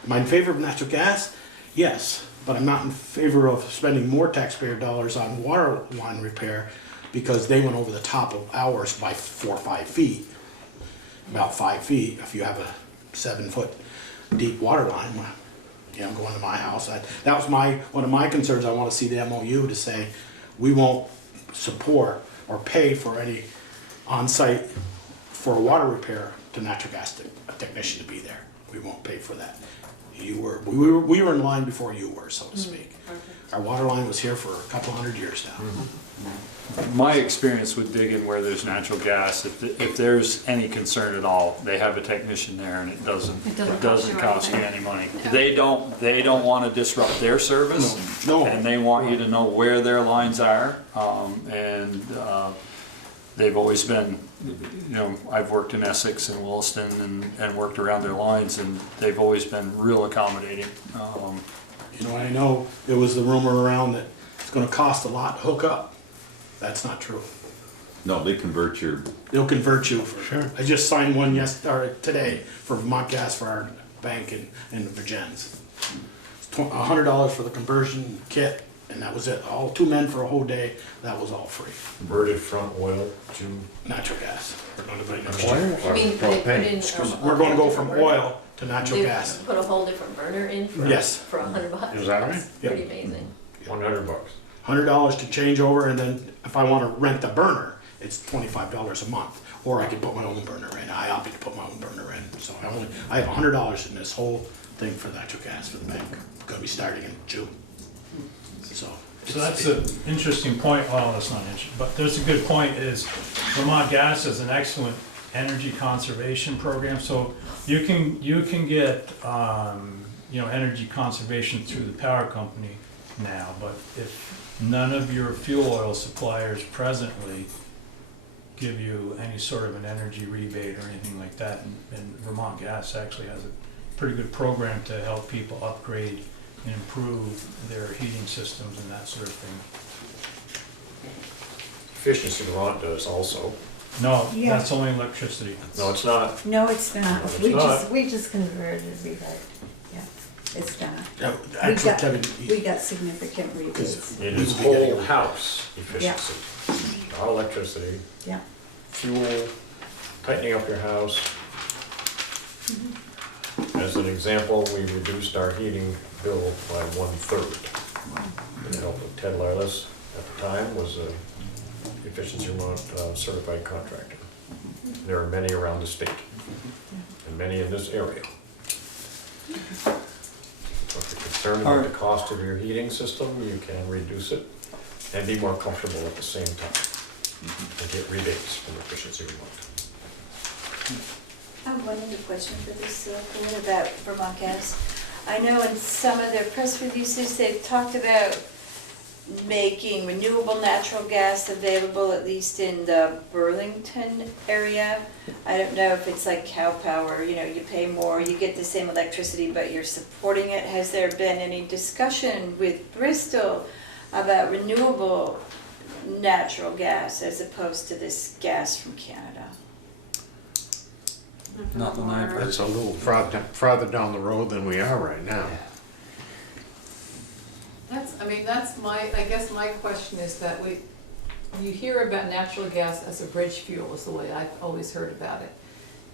Am I in favor of natural gas? Yes, but I'm not in favor of spending more taxpayer dollars on water line repair because they went over the top of ours by 4 or 5 feet. About 5 feet, if you have a 7-foot deep water line, I'm going to my house. That was one of my concerns. I want to see the MOU to say we won't support or pay for any on-site for a water repair to natural gas a technician to be there. We won't pay for that. We were in line before you were, so to speak. Our water line was here for a couple hundred years now. My experience with digging where there's natural gas, if there's any concern at all, they have a technician there and it doesn't cost you any money. They don't want to disrupt their service. No. And they want you to know where their lines are. They've always been, I've worked in Essex and Williston and worked around their lines, and they've always been real accommodating. I know there was the rumor around that it's gonna cost a lot to hook up. That's not true. No, they convert your, They'll convert you for, sure. I just signed one today for Vermont Gas for our bank in Virgins. It's $100 for the conversion kit, and that was it. All 2 men for a whole day, that was all free. Converted from oil to Natural gas. We're gonna do it next oil year. or I mean, they put in. propane? We're gonna go from oil to natural They gas. put a whole different burner in for Yes. for $100. Is that right? That's pretty amazing. $100. $100 to change over, and then if I wanna rent a burner, it's $25 a month. Or I could put my own burner in. I opted to put my own burner in. So I have $100 in this whole thing for natural gas for the bank. Gonna be starting in June. So, So that's an interesting point, well, that's not interesting, but there's a good point, is Vermont Gas has an excellent energy conservation program, so you can get, energy conservation through the power company now, but if none of your fuel oil suppliers presently give you any sort of an energy rebate or anything like that, and Vermont Gas actually has a pretty good program to help people upgrade and improve their heating systems and that sort of thing. Efficiency Vermont does also. No, Yeah. that's only electricity. No, it's not. No, it's not. It's We not. just, we just converted rebate. Yeah, it's not. Yeah, We actually, got- Kevin, We got significant rebates. It is whole house efficiency, not electricity, Yeah. fuel, tightening up your house. As an example, we reduced our heating bill by 1/3. With the help of Ted Larlis at the time, was a efficiency Vermont certified contractor. There are many around the state, and many in this area. So if you're concerned about the cost of your heating system, you can reduce it and be more comfortable at the same time. And get rebates from Efficiency Vermont. I have one other question for this board about Vermont Gas. I know in some of their press releases, they've talked about making renewable natural gas available, at least in the Burlington area. I don't know if it's like cow power, you pay more, you get the same electricity, but you're supporting it. Has there been any discussion with Bristol about renewable natural gas as opposed to this gas from Canada? Not that I've heard. It's a little farther down the road than we are right now. I guess my question is that you hear about natural gas as a bridge fuel is the way I've always heard about it.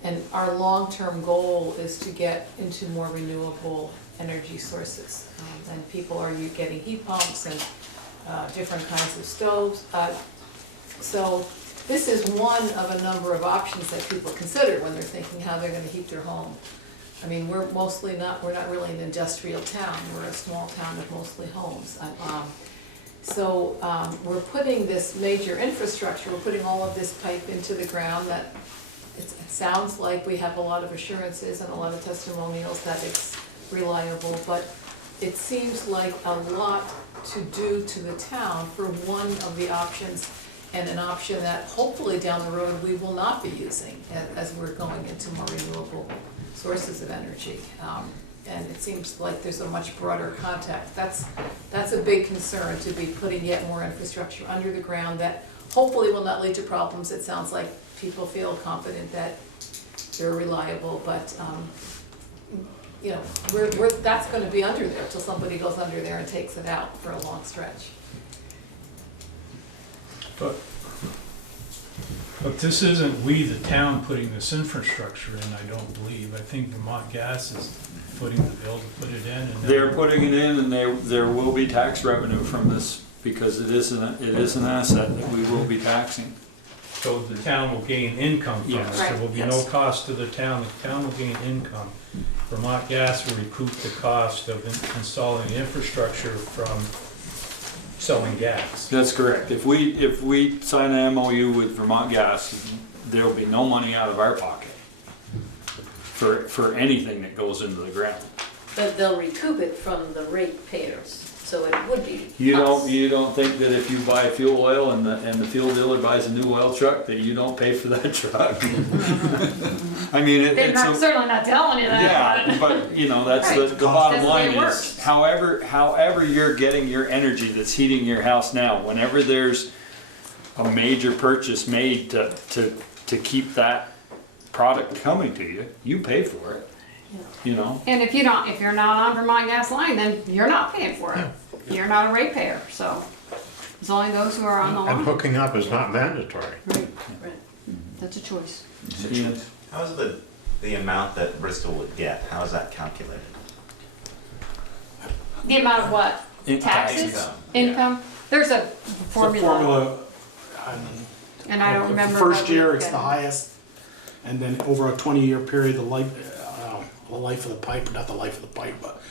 And our long-term goal is to get into more renewable energy sources. And people are getting heat pumps and different kinds of stoves. So this is one of a number of options that people consider when they're thinking how they're gonna heat their home. I mean, we're not really an industrial town, we're a small town with mostly homes. So we're putting this major infrastructure, we're putting all of this pipe into the ground that it sounds like we have a lot of assurances and a lot of testimonials that it's reliable, but it seems like a lot to do to the town for one of the options, and an option that hopefully down the road we will not be using as we're going into more renewable sources of energy. And it seems like there's a much broader context. That's a big concern, to be putting yet more infrastructure under the ground that hopefully will not lead to problems. It sounds like people feel confident that they're reliable, but that's gonna be under there till somebody goes under there and takes it out for a long stretch. But this isn't we, the town, putting this infrastructure in, I don't believe. I think Vermont Gas is footing the bill to put it in. And They're putting it in, and there will be tax revenue from this, because it is an asset that we will be taxing. So the town will gain income from it. Yes. There will be no cost to the town will gain income. Vermont Gas will recoup the cost of installing the infrastructure from selling gas. That's correct. If we sign an MOU with Vermont Gas, there'll be no money out of our pocket for anything that goes into the ground. But they'll recoup it from the ratepayers, so it would be You us. don't think that if you buy fuel oil and the fuel dealer buys a new oil truck, that you don't pay for that truck? I mean, They're certainly not telling you that. yeah, but that's Right. the bottom That's the way line it is, works. however you're getting your energy that's heating your house now, whenever there's a major purchase made to keep that product coming to you, you pay for it. And if you're not on Vermont Gas line, then you're not paying for it. You're not a ratepayer, so it's only those who are on the And line. hooking up is not mandatory. Right. That's a choice. How's the amount that Bristol would get, how is that calculated? The amount of what? Taxes? Income? There's a formula. And I don't remember. The first what we year, it's get. the highest, and then over a 20-year period, the life of the pipe, not the life of the pipe, but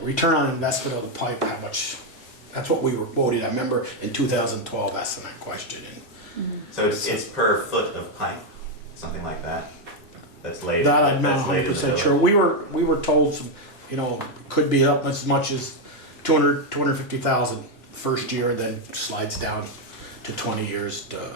return on investment of the pipe, how much That's what we were quoted, I remember in 2012 asking that question. And So it's per foot of pipe, something like that? That's laid. that I'm not that's laid in the 100% sure. village? We were told, some, you know, could be up as much as 250,000 first year, then slides down to 20 years to,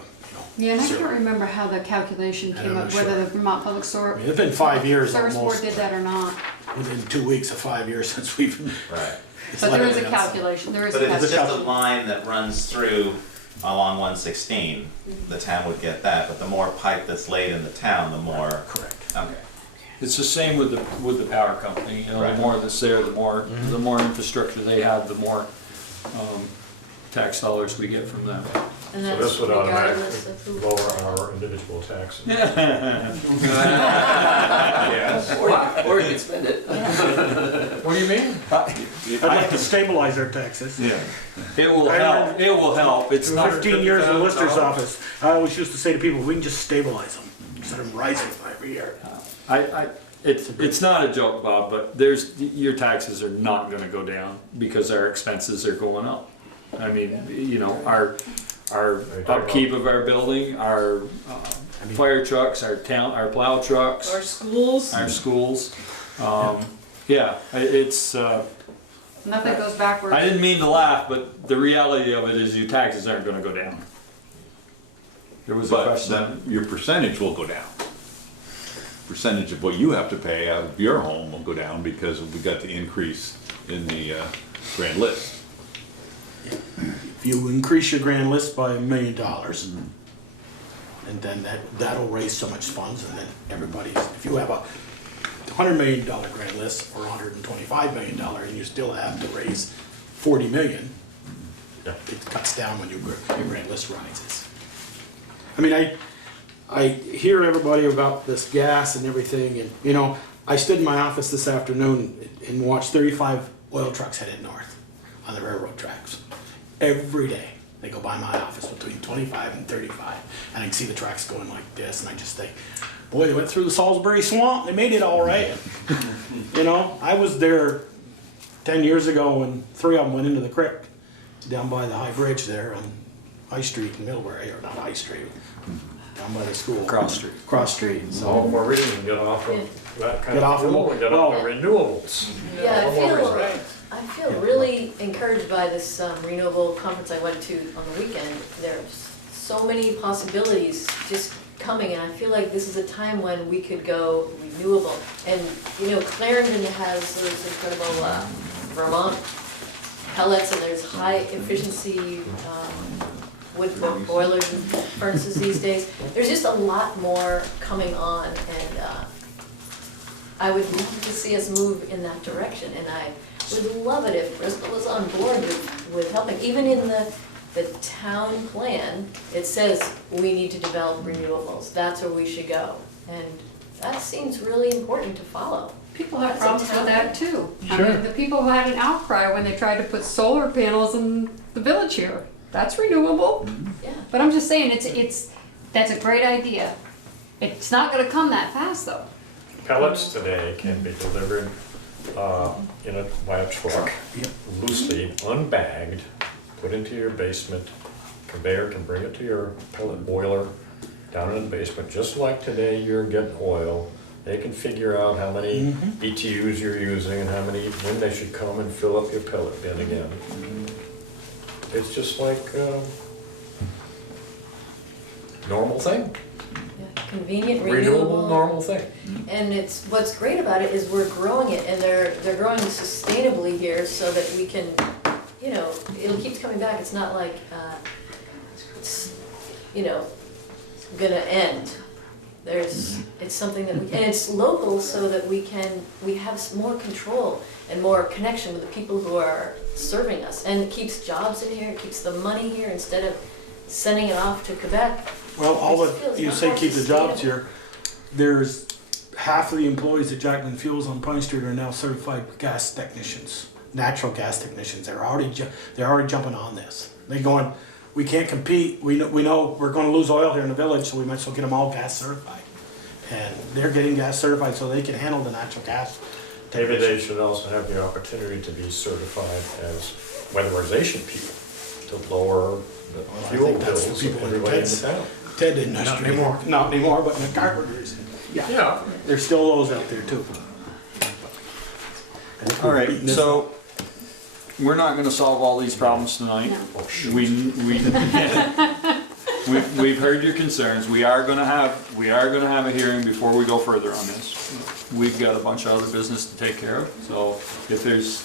Yeah, and I zero. can't remember how the calculation I'm came not up, whether sure. the Vermont Public I mean, it's been 5 years Service Board almost. did that or not. Within 2 weeks of 5 years since we've. Right. it's But there is a literally outside. calculation, there is a But if it's calculation. just a line that runs through along 116, the town would get that, but the more pipe that's laid in the town, the more. Correct. Okay. It's the same with the power company, you know, the Right. more that's there, the more infrastructure they have, the more, tax dollars we get from them. And So that's this would automatically regardless of who. lower our individual taxes. Yes. Or you can spend it. What do you mean? I'd like to stabilize our taxes. Yeah. It will help, it will help, it's not. 15 years in the Lister's office, I always used to say to people, we can just stabilize them instead of rising every year. It's not a joke, Bob, but your taxes are not gonna go down because our expenses are going up. I mean, you know, our upkeep of our building, our fire trucks, our plow trucks, Our schools, our schools. Yeah, it's, Nothing goes backwards. I didn't mean to laugh, but the reality of it is your taxes aren't gonna go down. There was a But question. then your percentage will go down. Percentage of what you have to pay out of your home will go down because we got the increase in the grand list. If you increase your grand list by $1 million, and then that'll raise so much funds, and then everybody's, if you have a $100 million grand list or $125 million, and you still have to raise $40 million, it cuts down when your grand list rises. I mean, I hear everybody about this gas and everything, and you know, I stood in my office this afternoon and watched 35 oil trucks headed north on the railroad tracks. Every day, they go by my office between 25 and 35, and I can see the tracks going like this, and I just think, boy, they went through the Salisbury swamp, they made it all right. You know, I was there 10 years ago when 3 of them went into the creek down by the high bridge there on High Street in Middlebury, or not High Street, down by the school. Cross Street. Cross Street. So, All more reason to get off of that kind Get off of of- fuel and get off of renewables. Yeah, All more reason. I feel really encouraged by this renewable conference I went to on the weekend. There's so many possibilities just coming, and I feel like this is a time when we could go renewable. And, you know, Clarendon has those incredible Vermont pellets, and there's high efficiency wood boilers and furnaces these days. There's just a lot more coming on, and I would love to see us move in that direction, and I would love it if Bristol was on board with helping. Even in the town plan, it says we need to develop renewables, that's where we should go. And that seems really important to follow. People have That's a problems with town- that too. I Sure. mean, the people who had an outcry when they tried to put solar panels in the village here. That's renewable. Yeah. But I'm just saying, that's a great idea. It's not gonna come that fast though. Pellets today can be delivered by a truck, loosely unbagged, put into your basement. Conveyor can bring it to your pellet boiler down in the basement, just like today you're getting oil. They can figure out how many BTUs you're using and when they should come and fill up your pellet bin again. It's just like normal thing, Yeah, convenient, renewable, renewable. normal thing. And what's great about it is we're growing it, and they're growing sustainably here so that we can, you know, it keeps coming back. It's not like, it's, you know, gonna end. It's something that and it's local so that we have more control and more connection with the people who are serving us. And it keeps jobs in here, it keeps the money here instead of sending it off to Quebec. well, all It feels that you much say more keep the jobs sustainable. here. There's half of the employees at Jackman Fuels on Pine Street are now certified gas technicians, natural gas technicians. They're already jumping on this. They're going, we can't compete. We know we're going to lose oil here in the village, so we might as well get them all gas certified. And they're getting gas certified so they can handle the natural gas Maybe they should also have the opportunity to be certified as weatherization people, to lower the fuel bills of everybody in the town. Ted industry. Not anymore, but in the carpenters. Yeah. There's still those out there too. All right, so we're not gonna solve all these problems tonight. We've heard your concerns. We are gonna have a hearing before we go further on this. We've got a bunch of other business to take care of, so if there's,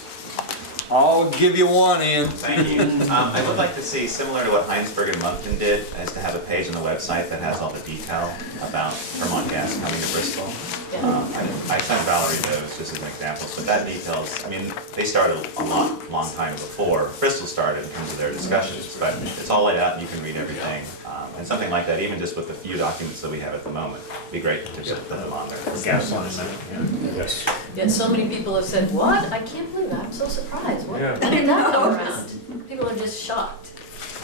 I'll give you one, Ian. Thank you. I would like to see, similar to what Heinsberg and Moncton did, is to have a page on the website that has all the detail about Vermont Gas coming to Bristol. I sent Valerie those just as an example, but that details, I mean, they started a long time before Bristol started in terms of their discussions, but it's all laid out and you can read everything. And something like that, even just with the few documents that we have at the moment, it'd be great to just put them on there. Gas line. Yes. Yet so many people have said, what? I can't believe that, I'm so surprised. What, Yeah. when did that come around? People are just shocked.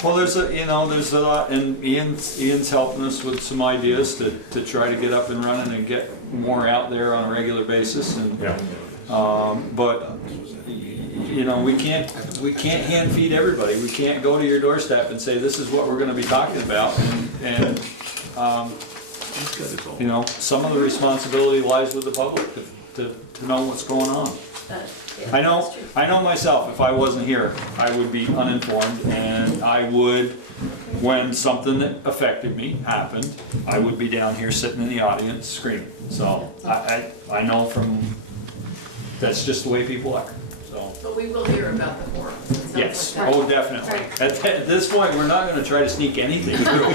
Well, there's a lot, and Ian's helping us with some ideas to try to get up and running and get more out there on a regular basis, and but you know, we can't hand feed everybody. We can't go to your doorstep and say this is what we're going to be talking about, and you know, some of the responsibility lies with the public to know what's going on. I know myself, if I wasn't here, I would be uninformed, and I would, when something that affected me happened, I would be down here sitting in the audience screaming. So I know that's just the way people are, so. But we will hear about the forum. Yes, oh, definitely. At this point, we're not gonna try to sneak anything through.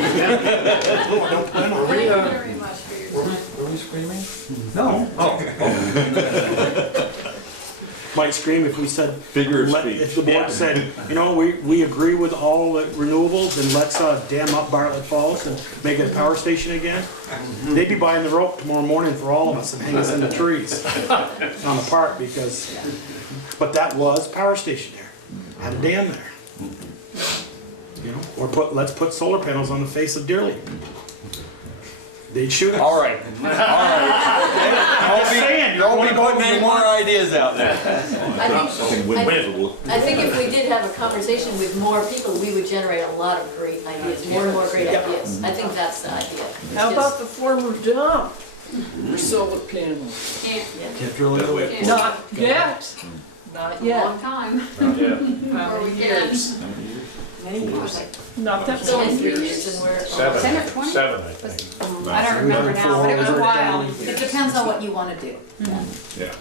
Thank you very much for your time. Were we screaming? No. Oh. Might scream if we said, Figure of speech. if the board said, you know, we agree with all the renewables and let's dam up Bartlett Falls and make it a power station again. They'd be buying the rope tomorrow morning for all of us and hang us in the trees on the park because, but that was power station there, had a dam there. You know, or let's put solar panels on the face of Deerley. They'd shoot us. All right. Don't be putting any more ideas out there. I think if we did have a conversation with more people, we would generate a lot of great ideas, more and more great ideas. I think that's the idea. How about the former dump for solar panels? Can't drill it away. Not yet. Not yet. Long time. How many years? Not that 10 many years. years and we're. 10 or 20? 7, I think. I don't remember now, but it was a while. It depends on what you want to do. Yeah.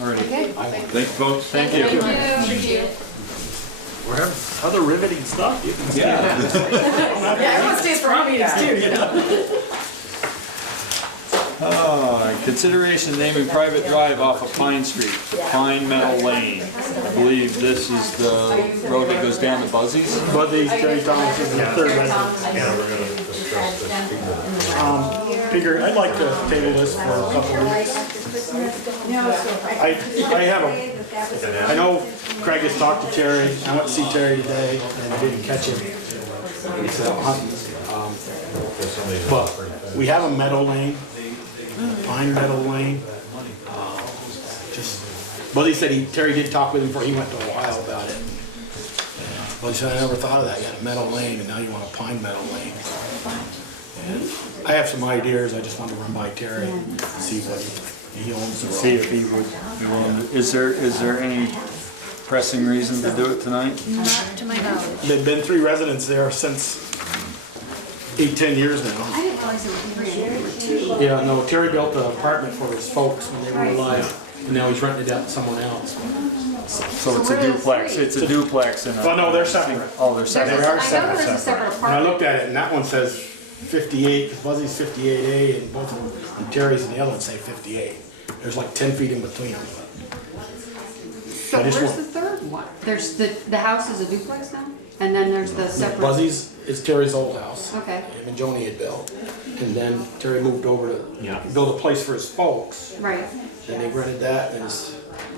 All right. Okay. Thanks, folks. Thank you. Thank you. We're having other riveting stuff. You can Yeah. Yeah, everyone stays for our meetings too, you know? Consideration naming private drive off of Pine Street, Pine Meadow Lane. I believe this is the road that goes down to Buzzy's. Buzzy's, Terry Thomas is the third resident. Yeah, we're gonna discuss this. Figure, I'd like to table this for a couple of weeks. I have I know Craig has talked to Terry, I went to see Terry today and I didn't catch him. He's out hunting. But we have a meadow lane, Pine Meadow Lane. Buzzy said Terry did talk with him before he went to Ohio about it. Buzzy said, I never thought of that, you had a meadow lane and now you want a Pine Meadow Lane. And I have some ideas, I just wanted to run by Terry, see what he owns the road. See if he would be willing to. Is there any pressing reason to do it tonight? Not to my knowledge. There've been 3 residents there since 8-10 years now. I didn't realize it was 3. Yeah, no, Terry built an apartment for his folks when they were alive, and now he's renting it out to someone else. So it's a duplex. It's a duplex and a. Oh, no, they're separate. Oh, they're separate. They are I know separate. there's a separate And I apartment. looked at it, and that one says 58, because Buzzy's 58A, and both of them, and Terry's and the other one say 58. There's like 10 feet in between them. So I where's just the third one? There's the house is a duplex now? And then there's the separate. Buzzy's is Terry's old house. Okay. Him and Joni had built. And then Terry moved over to build a place for his folks. Right. Then they rented that, and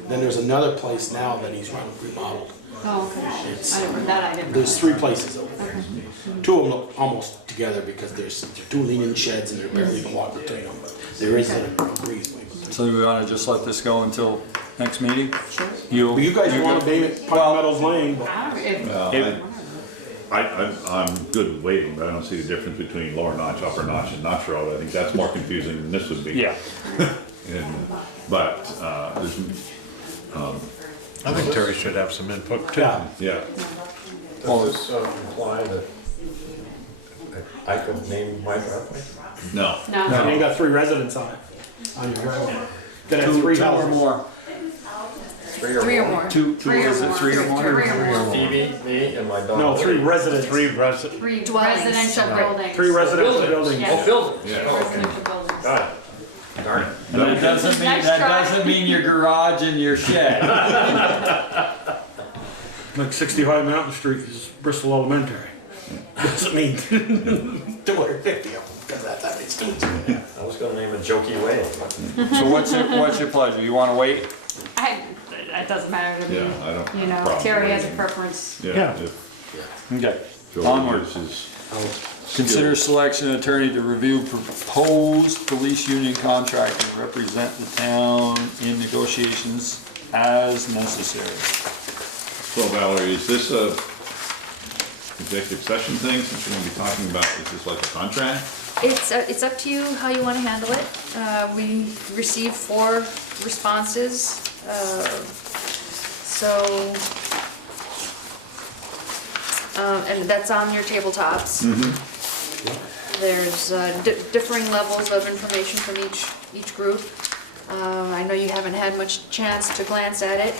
then there's another place now that he's remodeled. Oh, okay. I didn't. There's 3 places over there. 2 of them look almost together because there's 2 lean-in sheds and there's barely even walk between them, but there is a breezeway between So we wanna just let this go until next meeting? Sure. You guys wanna name it Pine Meadows Lane, but. I'm good with waiting, but I don't see the difference between lower notch, upper notch, and notch road. I think that's more confusing than this would be. Yeah. But, there's, I think Terry should have some input too. yeah. Does this imply that I could name my driveway? No. No. You ain't got 3 residents on it, on your driveway. Gotta have 3 Two or houses. more. Three or more. Two, Three or is it more. three or more? Three or more. Phoebe, me, and my dog. No, 3 residents. Three Dwellings. residential buildings. 3 residential buildings. Yes. Oh, buildings. Yeah. Oh, okay. Residential buildings. Got it. Darn it. And that doesn't mean, Nice that try. doesn't mean your garage and your shed. Like 65 Mountain Street is Bristol Elementary. Doesn't mean 250 of them, because that's how many students. I was gonna name it Jokey Way. So what's your pleasure? You wanna wait? It doesn't matter to me. Yeah, I don't have You a know, problem Terry has a waiting. preference. Yeah. Okay. Joe Onward. uses Consider selection of attorney to review proposed police union contract and represent the town in negotiations as necessary. So Valerie, is this a executive session thing, since we're gonna be talking about, is this like a contract? It's up to you how you want to handle it. We received 4 responses, and that's on your tabletops. There's differing levels of information from each group. I know you haven't had much chance to glance at it.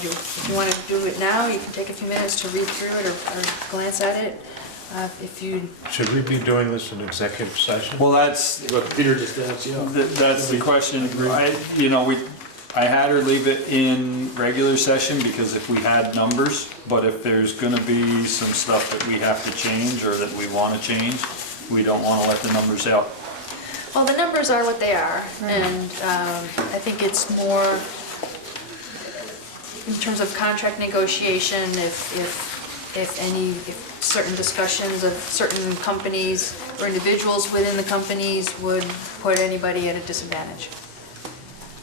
If you want to do it now, you can take a few minutes to read through it or glance at it. If you Should we be doing this in executive session? Well, that's, What Peter just asked, yeah. that's the question. I had her leave it in regular session because if we had numbers, but if there's gonna be some stuff that we have to change or that we wanna change, we don't wanna let the numbers out. Well, the numbers are what they are, and I think it's more in terms of contract negotiation, if certain discussions of certain companies or individuals within the companies would put anybody at a disadvantage.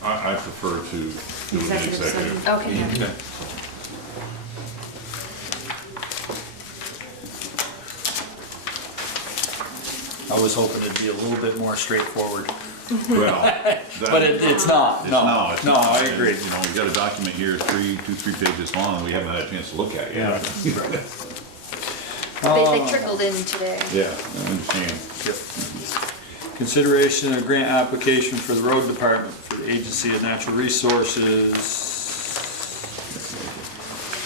I prefer to do an executive. Okay, yeah. Okay. I was hoping it'd be a little bit more straightforward. Well, But it's not, no, it's no, not. I agree. You know, we've got a document here, 3 pages long, and we haven't had a chance to look at it yet. They trickled in today. Yeah, I understand. Consideration of grant application for the road department for the Agency of Natural Resources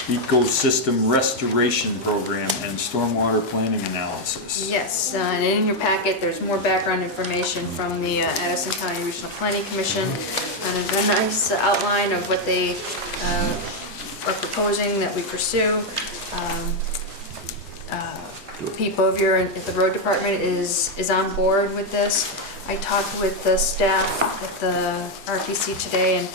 Ecosystem Restoration Program and Stormwater Planning Analysis. Yes, and in your packet, there's more background information from the Addison County Regional Planning Commission, and a nice outline of what they are proposing that we pursue. Pete Bovier at the road department is on board with this. I talked with the staff at the RPC today, and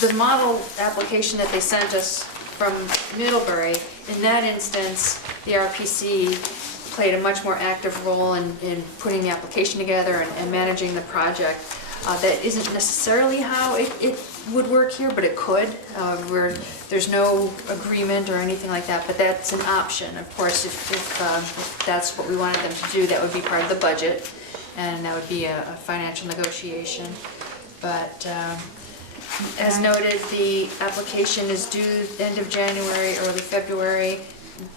the model application that they sent us from Middlebury, in that instance, the RPC played a much more active role in putting the application together and managing the project. That isn't necessarily how it would work here, but it could, where there's no agreement or anything like that, but that's an option. Of course, if that's what we wanted them to do, that would be part of the budget, and that would be a financial negotiation. But as noted, the application is due end of January, early February.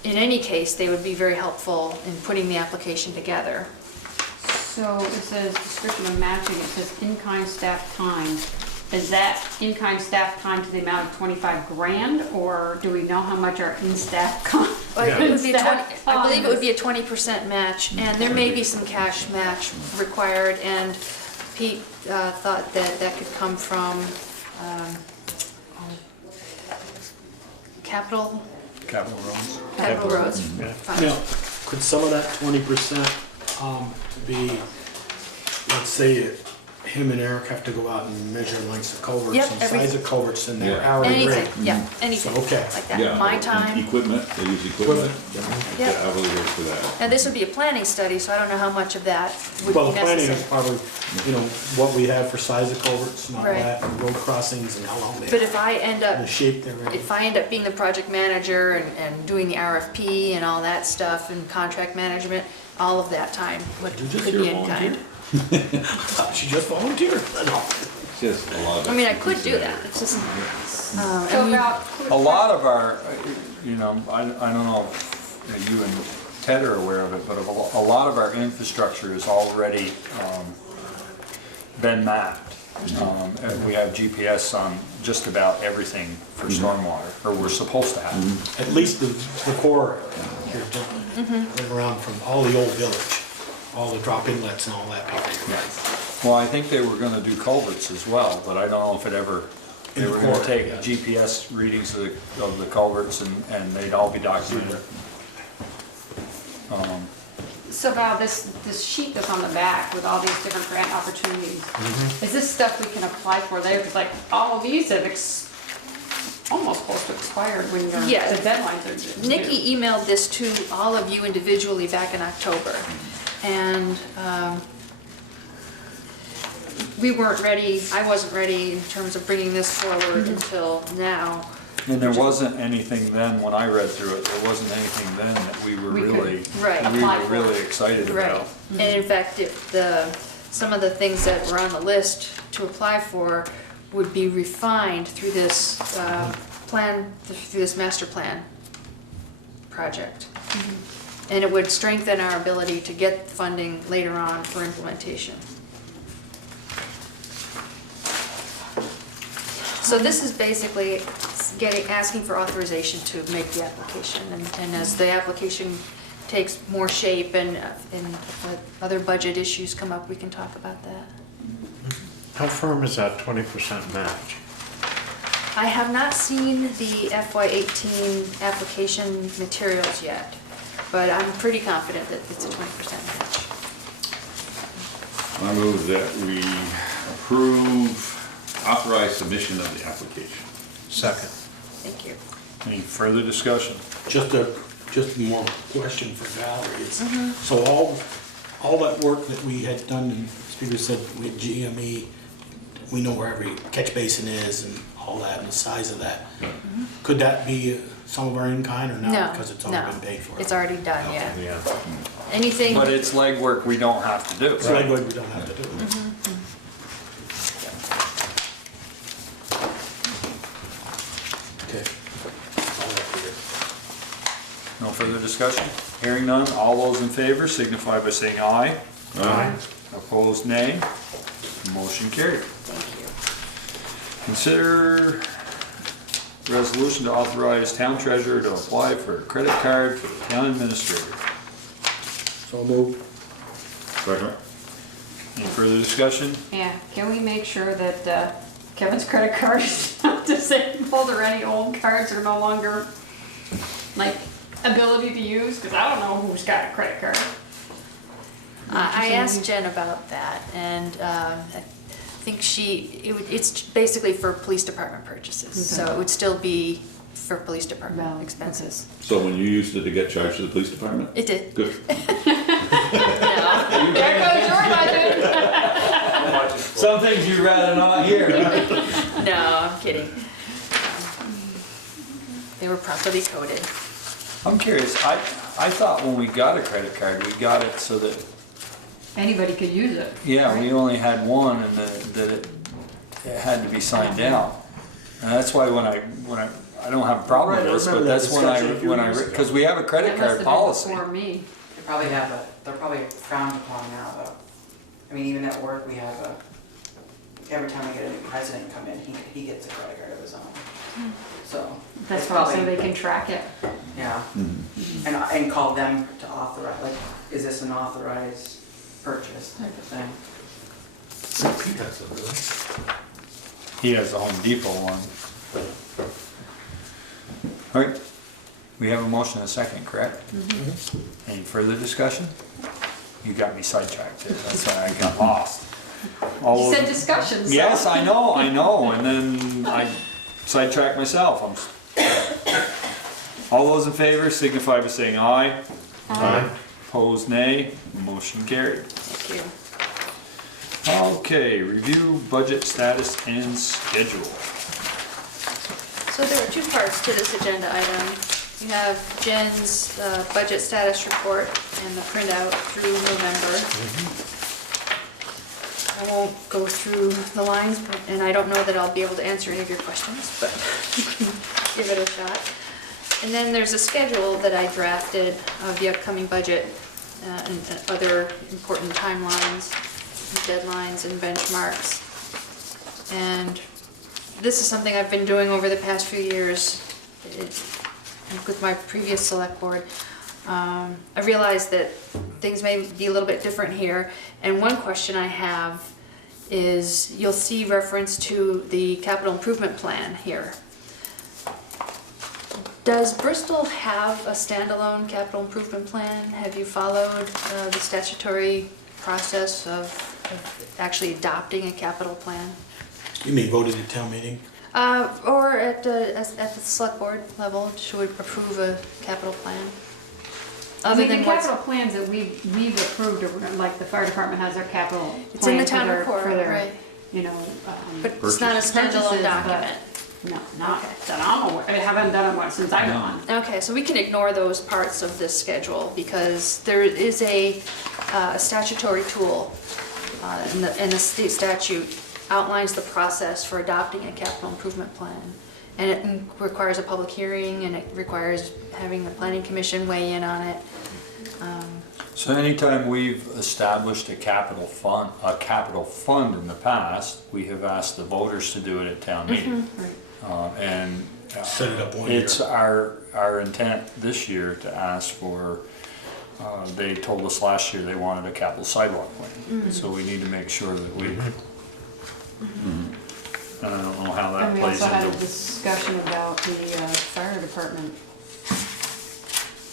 In any case, they would be very helpful in putting the application together. So it says description of matching, it says in-kind staff time. Is that in-kind staff time to the amount of 25 grand, or do we know how much our in-staff It would be I believe it would be a 20% match, and there may be some cash match required, and Pete thought that could come from capital Roads. roads. fund. Now, could some of that 20% be, let's say, him and Eric have to go out and measure lengths of culverts Yep, and every- size of culverts and their Yeah. hourly rate. Anything, yeah, anything So, okay. like that. Yeah, My and time. Equipment, they use equipment. Yep. Get hourly rate for that. And this would be a planning study, so I don't know how much of that would Well, be the planning is necessary. probably, you know, what we have for size of culverts and all Right. that, and road crossings and how long they But are, if I end and the up, shape they're in. if I end up being the project manager and doing the RFP and all that stuff and contract management, all of that time Did you just could hear be in volunteer? kind. She just volunteered. No. Just a lot of. I mean, I could do that, it's just, So and we- about. A lot of our, you know, I don't know if you and Ted are aware of it, but a lot of our infrastructure is already been mapped. And we have GPS on just about everything for stormwater, or we're supposed to have. At least the core here, right around from all the old village, all the drop inlets and all that. Well, I think they were gonna do culverts as well, but I don't know if it ever, they were gonna take Yeah. GPS readings of the culverts and they'd all be documented. So Val, this sheet that's on the back with all these different grant opportunities, is this stuff we can apply for there? Because like all of these have almost close to expired when the Yeah. deadlines are due. Nikki emailed this to all of you individually back in October. And we weren't ready, I wasn't ready in terms of bringing this forward until now. And there wasn't anything then, when I read through it, there wasn't anything then that we were We could- really, Right. we apply were for. really excited Right. about. And in fact, if some of the things that were on the list to apply for would be refined through this plan, through this master plan project. And it would strengthen our ability to get funding later on for implementation. So this is basically asking for authorization to make the application. And as the application takes more shape and other budget issues come up, we can talk about that. How firm is that 20% match? I have not seen the FY18 application materials yet, but I'm pretty confident that it's a 20% match. I move that we approve authorized submission of the application. Second. Thank you. Any further discussion? Just more question for Valerie is, so all that work that we had done, and Peter said with GME, we know where every catch basin is and all that and the size of that. Could that be some of our in-kind or No, not? Because it's already no. been paid for. It's already done, yeah. Yeah. Anything, But it's legwork we don't have to do. So that way we don't have to do it. Okay. All that here. No further discussion? Hearing none, all those in favor signify by saying aye. Aye. Opposed, nay. Motion carried. Consider resolution to authorize town treasurer to apply for a credit card for the town administrator. So moved. Second. Any further discussion? Yeah, can we make sure that Kevin's credit card is not disabled or any old cards are no longer like ability to use? Because I don't know who's got a credit card. I asked Jen about that, and I think it's basically for police department purchases. So it would still be for police department expenses. So when you used it to get charged to the police department? It did. Good. There goes your budget. Some things you'd rather not hear. No, I'm kidding. They were properly coded. I'm curious, I thought when we got a credit card, we got it so that, Anybody could use it. yeah, we only had one and that it had to be signed out. And that's why when I don't have a problem with Right, I this, but remember that that's discussion a few years ago. because we have a credit That must card have been policy. before me. They probably have they're probably frowned upon now though. I mean, even at work, we have every time we get a new president come in, he gets a credit card of his own. So. That's it's probably so they can track it. Yeah, and call them to authorize, like, is this an authorized purchase type of thing? Pete has it, really. He has the Home Depot one. All right, we have a motion and a second, correct? Any further discussion? You got me sidetracked there, that's why I got lost. All You those- said discussion, so. Yes, I know, and then I sidetracked myself. All those in favor signify by saying aye. Aye. Opposed, nay. Motion carried. Thank you. Okay, review budget status and schedule. So there are two parts to this agenda item. You have Jen's budget status report and the printout through November. I won't go through the lines, and I don't know that I'll be able to answer any of your questions, but give it a shot. And then there's a schedule that I drafted of the upcoming budget and other important timelines, deadlines, and benchmarks. And this is something I've been doing over the past few years with my previous select board. I realized that things may be a little bit different here. And one question I have is, you'll see reference to the capital improvement plan here. Does Bristol have a standalone capital improvement plan? Have you followed the statutory process of actually adopting a capital plan? You mean voted at town meeting? Or at the select board level, should we approve a capital plan? I Other mean, the than what's, capital plans that we've approved, are like the fire department has their capital it's in the plan town report, for their, right? you know. But it's not a standalone purchases, but- document. No, not that I'm aware, I haven't done it since I've gone. Okay, so we can ignore those parts of this schedule because there is a statutory tool and the state statute outlines the process for adopting a capital improvement plan. And it requires a public hearing, and it requires having the planning commission weigh in on it. So anytime we've established a capital fund in the past, we have asked the voters to do it at town meeting. And Set it up one year. it's our intent this year to ask for, they told us last year they wanted a capital sidewalk plan. So we need to make sure that we, and I don't know how that And we plays also had a into. discussion about the fire department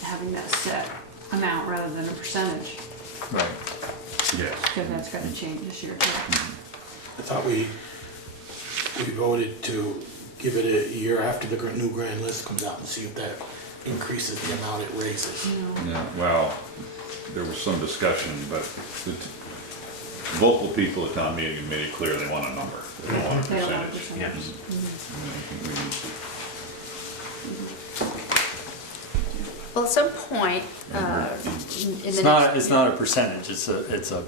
having that set amount rather than a percentage, Right. Yes. because that's gonna change this year too. I thought we voted to give it a year after the new grand list comes out and see if that increases the amount it raises. Yeah, well, there was some discussion, but the vocal people at town meeting made it clear they want a number. They don't want a They don't want a percentage. percentage. Well, at some point, in It's the not, next. it's not a percentage, it's a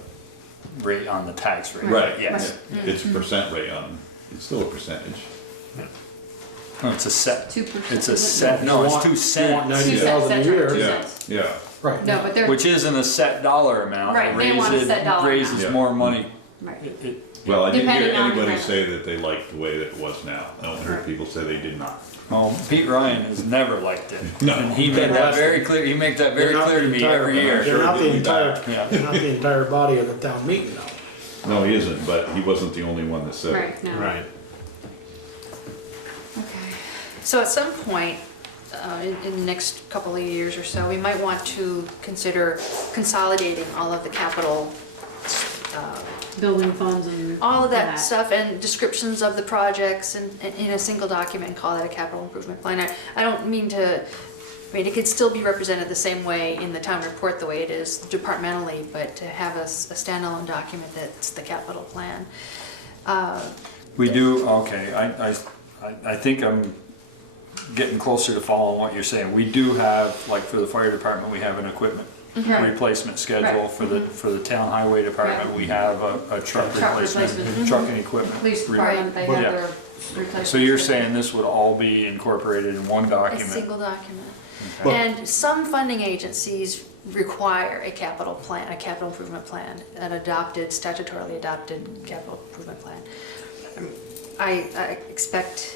rate on the tax rate. Right, Yes. it's a percent rate on, it's still a percentage. No, it's a set. 2%. It's a set, no, it's 2 You want cents, 90,000 a year. Yeah, yeah. Right. No, but they're, which isn't a set dollar amount. Right, they want a set dollar Raises amount. more money. right. Well, I didn't hear Depending on the anybody grant. say that they liked the way that it was now. I heard people say they did not. Well, Pete Ryan has never liked it. No. And he made that very clear, he makes that very They're not clear to the me entire- every year. They're not the entire, Yeah. they're not the entire body of the town meeting though. No, he isn't, but he wasn't the only one that said it. Right, no. Right. Okay. So at some point, in the next couple of years or so, we might want to consider consolidating all of the capital, Building funds and. all of that stuff and descriptions of the projects in a single document and call that a capital improvement plan. I don't mean to, I mean, it could still be represented the same way in the town report the way it is departmentally, but to have a standalone document that's the capital plan. We do, okay, I think I'm getting closer to following what you're saying. We do have, like for the fire department, we have an equipment Right. replacement schedule. Right. For the town highway department, Right. we have a truck Truck replacement, replacement. truck and equipment. Police re- department, they Right. have Yeah. their replacement. So you're schedule. saying this would all be incorporated in one A document? single document. Okay. And some funding agencies require a capital plan, a capital improvement plan, an adopted, statutorily adopted capital improvement plan. I expect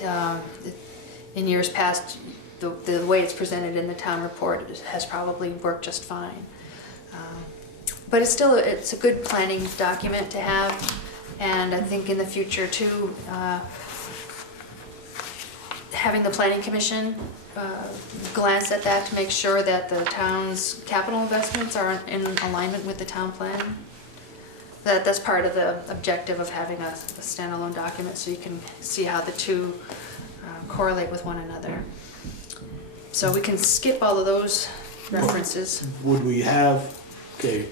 in years past, the way it's presented in the town report has probably worked just fine. But it's still, it's a good planning document to have, and I think in the future too, having the planning commission glance at that to make sure that the town's capital investments are in alignment with the town plan that's part of the objective of having a standalone document, so you can see how the two correlate with one another. So we can skip all of those references. Would we have, okay,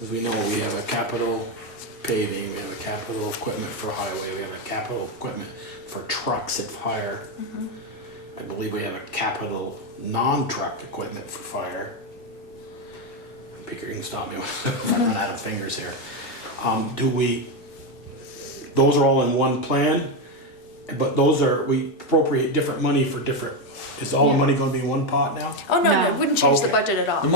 as we know, we have a capital paving, we have a capital equipment for highway, we have a capital equipment for trucks at fire. I believe we have a capital non-truck equipment for fire. Picker, you can stop me if I run out of fingers here. Those are all in one plan, but we appropriate different money for different, is all the money gonna be in one pot now? Oh, no, No. it wouldn't change the Okay. budget at all. The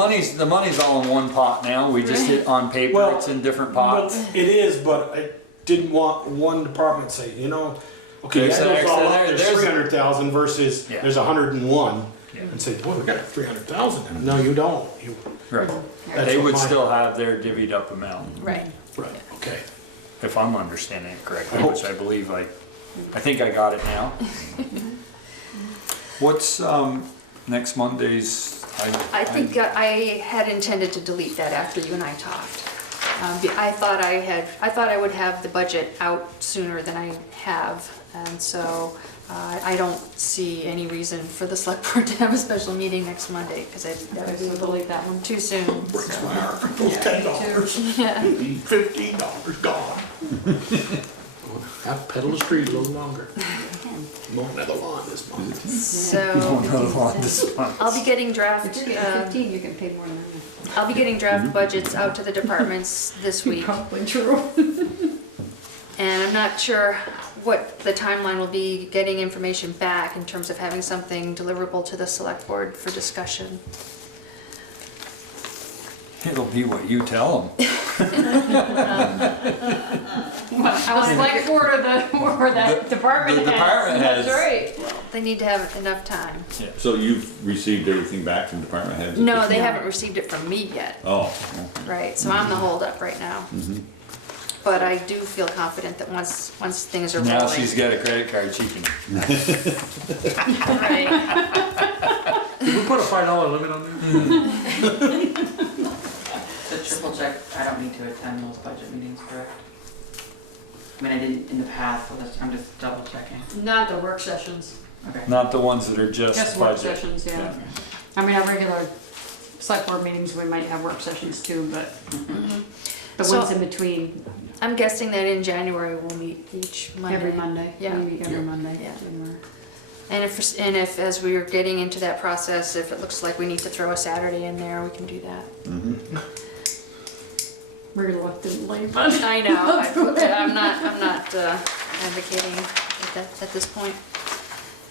money's all in one pot now, we just hit on paper, Well, it's in different But pots. it is, but I didn't want one department to say, okay, There's that an goes all extra up, there, there's there's- 300,000 versus Yeah. there's 101. Yeah. And say, boy, we got 300,000. No, you don't. Right, That's they what would my- still have their divvied up amount, Right. Right, okay. if I'm understanding it correctly, I hope which so. I believe I think I got it now. What's, next Monday's? I think I had intended to delete that after you and I talked. I thought I would have the budget out sooner than I have, and so I don't see any reason for the select board to have a special meeting next Monday, because that would be a little delete that one. too soon. Breaks so. my heart. Those $10. Yeah. $15 gone. Have to pedal the street a little longer. Mowing another lawn this month. So I'll be getting draft. If you're getting 15, you can pay more than that. I'll be getting draft budgets out to the departments this week. Probably true. And I'm not sure what the timeline will be getting information back in terms of having something deliverable to the select board for discussion. It'll be what you tell them. I was like, or that department the heads. department That's heads. right. They need to have enough time. So you've received everything back from department heads? No, they haven't received it from me yet, Oh. right? So I'm the holdup right now. But I do feel confident that once things are rolling. Now she's got a credit card, she can. Right. Did we put a $5 limit on there? So triple check, I don't need to attend those budget meetings, correct? I mean, I didn't in the past, so I'm just double checking. Not the work sessions, Okay. Not the ones that are just just work budget. sessions, yeah. I mean, our regular select board meetings, we might have work sessions too, but the So- ones in between, I'm guessing that in January we'll meet each Monday. every Monday. Yeah. We meet every Monday. Yeah. January. And if as we're getting into that process, if it looks like we need to throw a Saturday in there, we can do that. Reluctantly, but. I know, I'm not advocating at this point.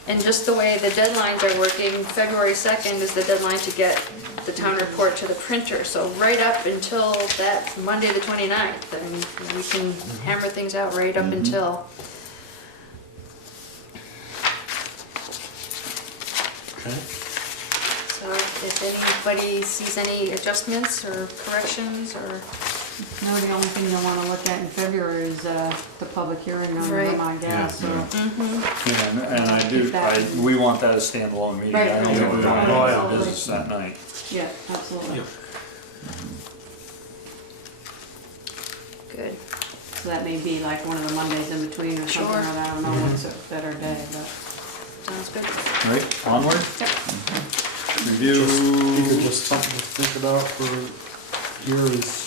And just the way the deadlines are working, February 2nd is the deadline to get the town report to the printer. So right up until that Monday the 29th, and we can hammer things out right up until. Okay. So if anybody sees any adjustments or corrections or. No, the only thing you'll wanna look at in February is, the public hearing on Right. Vermont gas, so. Yeah, and I do, we want that as standalone meeting. Right, I don't right. think we want Oh, to yeah. do business that night. Yeah, absolutely. Yep. Good. So that may be like one of the Mondays in between or something, Sure. or I don't know what's a better day, but. Sounds good. Right, onward? Yep. Review. Just something to think about for here is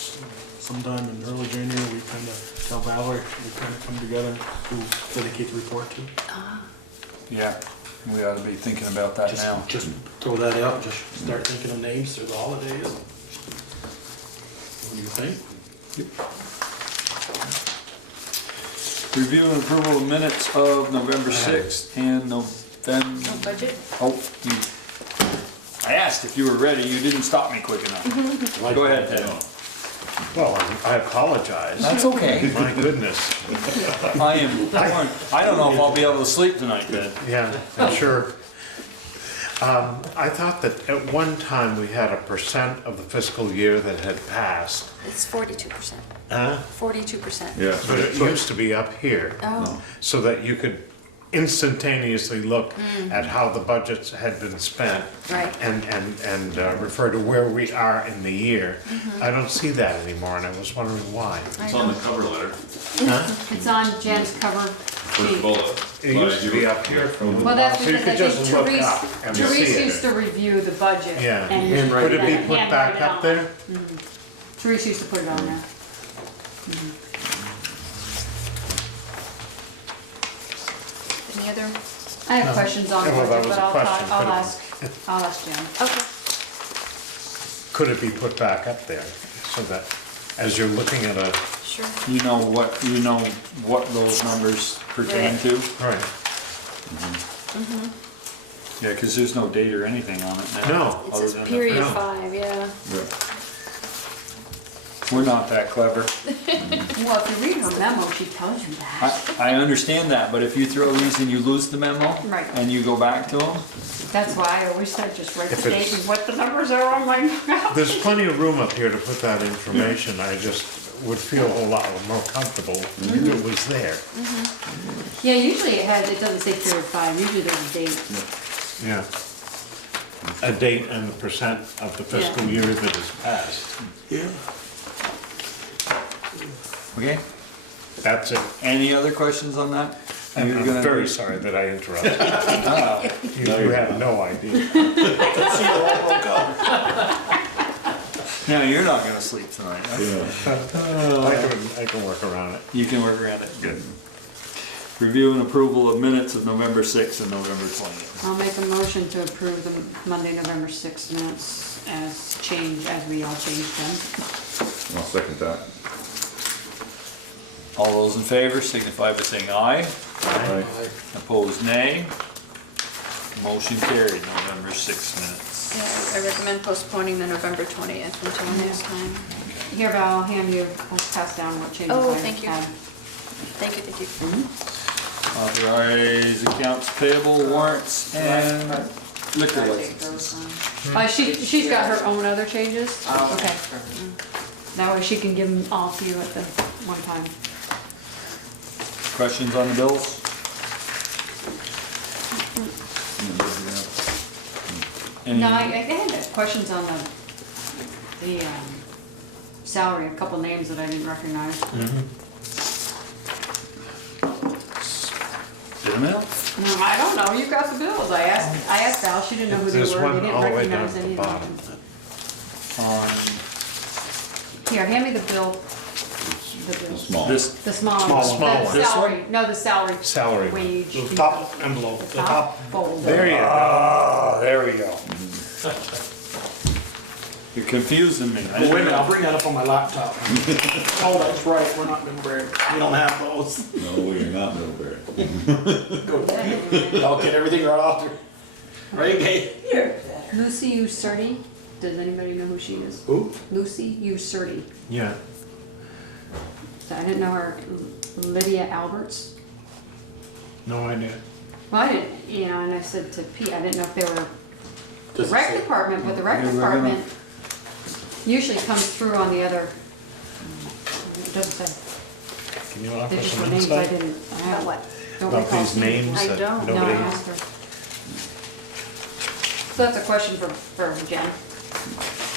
sometime in early January, we kind of tell Valerie, we kind of come together to dedicate the report to. Yeah, we ought to be thinking about that now. Just throw that out, just start thinking of names through the holidays. What do you think? Review and approval of minutes of November 6th and No November. budget? Oh, I asked if you were ready, you didn't stop me quick enough. Go ahead, Ted. Well, I apologize. That's okay. My goodness. I don't know if I'll be able to sleep tonight, Ted. Yeah, I'm sure. I thought that at one time we had a percent of the fiscal year that had passed. It's 42%. Huh? 42%. Yeah. But it used to be up here, Oh, so that you could instantaneously look at how the budgets had been spent Right. and refer to where we are in the year. I don't see that anymore, and I was wondering why. It's on the cover letter, Huh? It's on Jen's cover first sheet. bullet. It used to be up here for a little Well, while, that's so you because I could think just look up and see Therese used it. to review the budget. Yeah. And Handwrite Would it be then put handwrite back it up on. there? Therese used to put it on there. Any other? I have questions on the Well, that budget, was but a I'll question, talk, but- I'll ask Jen. Okay. Could it be put back up there so that as you're looking at a, Sure. You know what those numbers pertain Right. to? right, Yeah, because there's no date or anything on it now. No. It other says than the- period No. 5, yeah. We're not that clever. Well, if you read her memo, she tells you that. I understand that, but if you throw these and you lose the memo, Right. and you go back to them, That's why I always said just write If the date it's- and what the numbers are on my memo. there's plenty of room up here to put that information. I just would feel a whole lot more comfortable if it was there. Yeah, usually it doesn't say period 5, usually there's a date. Yeah. A date and the percent of the fiscal year that is passed. Yeah. okay? That's it. Any other questions on that? And You're I'm gonna- very sorry that I interrupted. Ah, You have no idea. No, you're not gonna sleep tonight. I can work around it. You can work around it, good. Review and approval of minutes of November 6th and November 20th. I'll make a motion to approve the Monday, November 6th minutes as changed, as we all changed them. I'll second that. All those in favor signify by saying aye. Aye. Opposed, nay. Motion carried, November 6th minutes. Yeah, I recommend postponing the November 20th until next time. Here, Val, I'll hand you, I'll pass down what changes Oh, I thank you. had. Thank you, thank you. Authorize accounts payable, warrants, and liquor licenses. She's got her own other changes? Oh, Okay. perfect. That way she can give them all to you at the one time. Questions on the bills? Any- No, I had questions on the salary, a couple names that I didn't recognize. Did I mail? No, I don't know, you got the bills, I asked Val, she didn't know who they There's were, one they didn't all the way down recognize at the any of bottom. them. On Here, hand me the bill. The The bill. small. this, The small Small one. one. Small The one. This salary, no, the salary. Salary. Wage. The top envelope, the top. Folder. There you go. ah, there we go. You're confusing me. Oh, wait a minute, I'll bring that up on my laptop. Oh, that's right, we're not Middlebury, we don't have those. No, we are not Middlebury. I'll get everything right off there. Right, okay? Lucy Usurti, does anybody know who she is? Who? Lucy Usurti. Yeah. So I didn't know her. Lydia Alberts. No idea. Well, I didn't, and I said to Pete, I didn't know if they were the Does it rec say- department, but the rec Yeah, we're department usually comes through on the other, it doesn't say. Can you offer They just were some names I insight didn't, I About what? don't about recall these seeing. names I that don't. No, I nobody? asked her. So that's a question for Jen.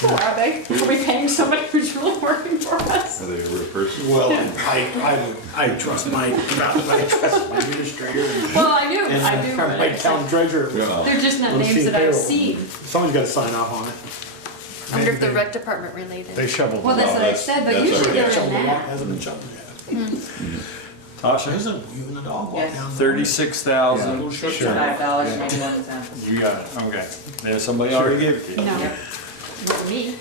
Who are they? Are we paying somebody who's really working for us? Are they a real person? Well, I trust my administrator and Well, I do, but my it's town like- treasurer. Yeah. they're just not Let's names see that I've payroll. seen. Somebody's gotta sign off on it. I wonder if the They- rec department related. They shoveled Well, it. that's what I said, but usually they're in that. Hasn't been shoveled yet. Tasha, There's a, you and the dog walk Yes. down. 36,000. Sure. $55.81. You got it, okay. There's somebody already gave it to you. No, not me.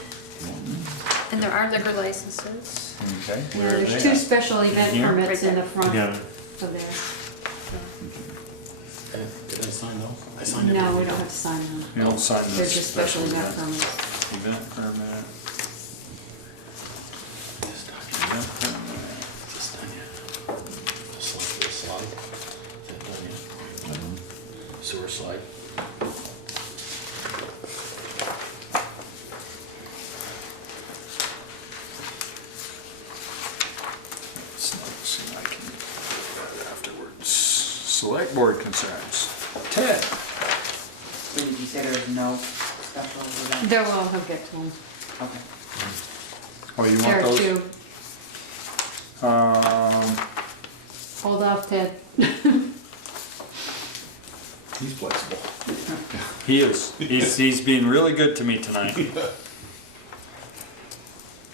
And there are liquor licenses. Okay, where are There's they two at? special event Here? permits in the front Yeah. of there. Did I sign those? I signed it. No, we don't have to sign them. You don't sign They're this just special event event. permits. Event permit. This document. Event permit. Just done yet. Slide. Is that done yet? Sewer slide. It's not, see, I can do that afterwards. Select select board concerns. Ted? Wait, did you say there was no special event? There will, he'll get to them. Okay. Oh, you There want are those? two. Hold off, Ted. He's flexible. He is. He's been really good to me tonight.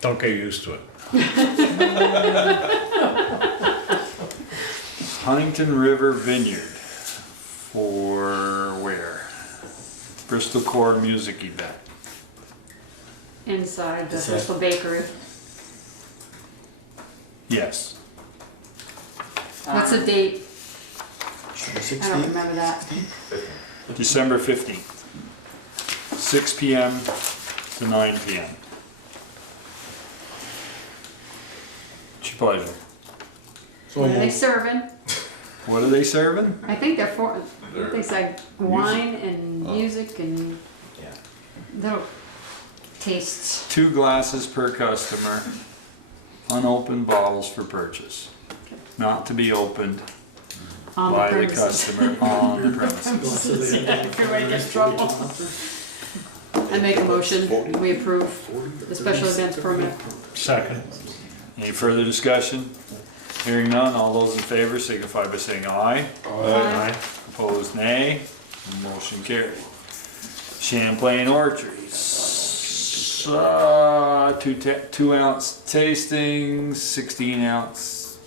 Don't get used to it. Huntington River Vineyard for where? Bristol Core Music Event. Inside the Is that- Bristol Bakery. Yes. What's the date? I don't 16? remember that. December 15th. 6 p.m. to 9 p.m. It's your pleasure. So What are they moved. serving? What are they serving? I think they said wine and music and Yeah. little tastes. 2 glasses per customer. Unopened bottles for purchase. Not to be opened On by the premises. customer on the premises. Everybody gets trouble. I make a motion, we approve the special events permit. Second. Any further discussion? Hearing none, all those in favor signify by saying aye. Aye. Opposed, nay. Motion carried. Champlain Orchards. 2 ounce tastings, 16 ounce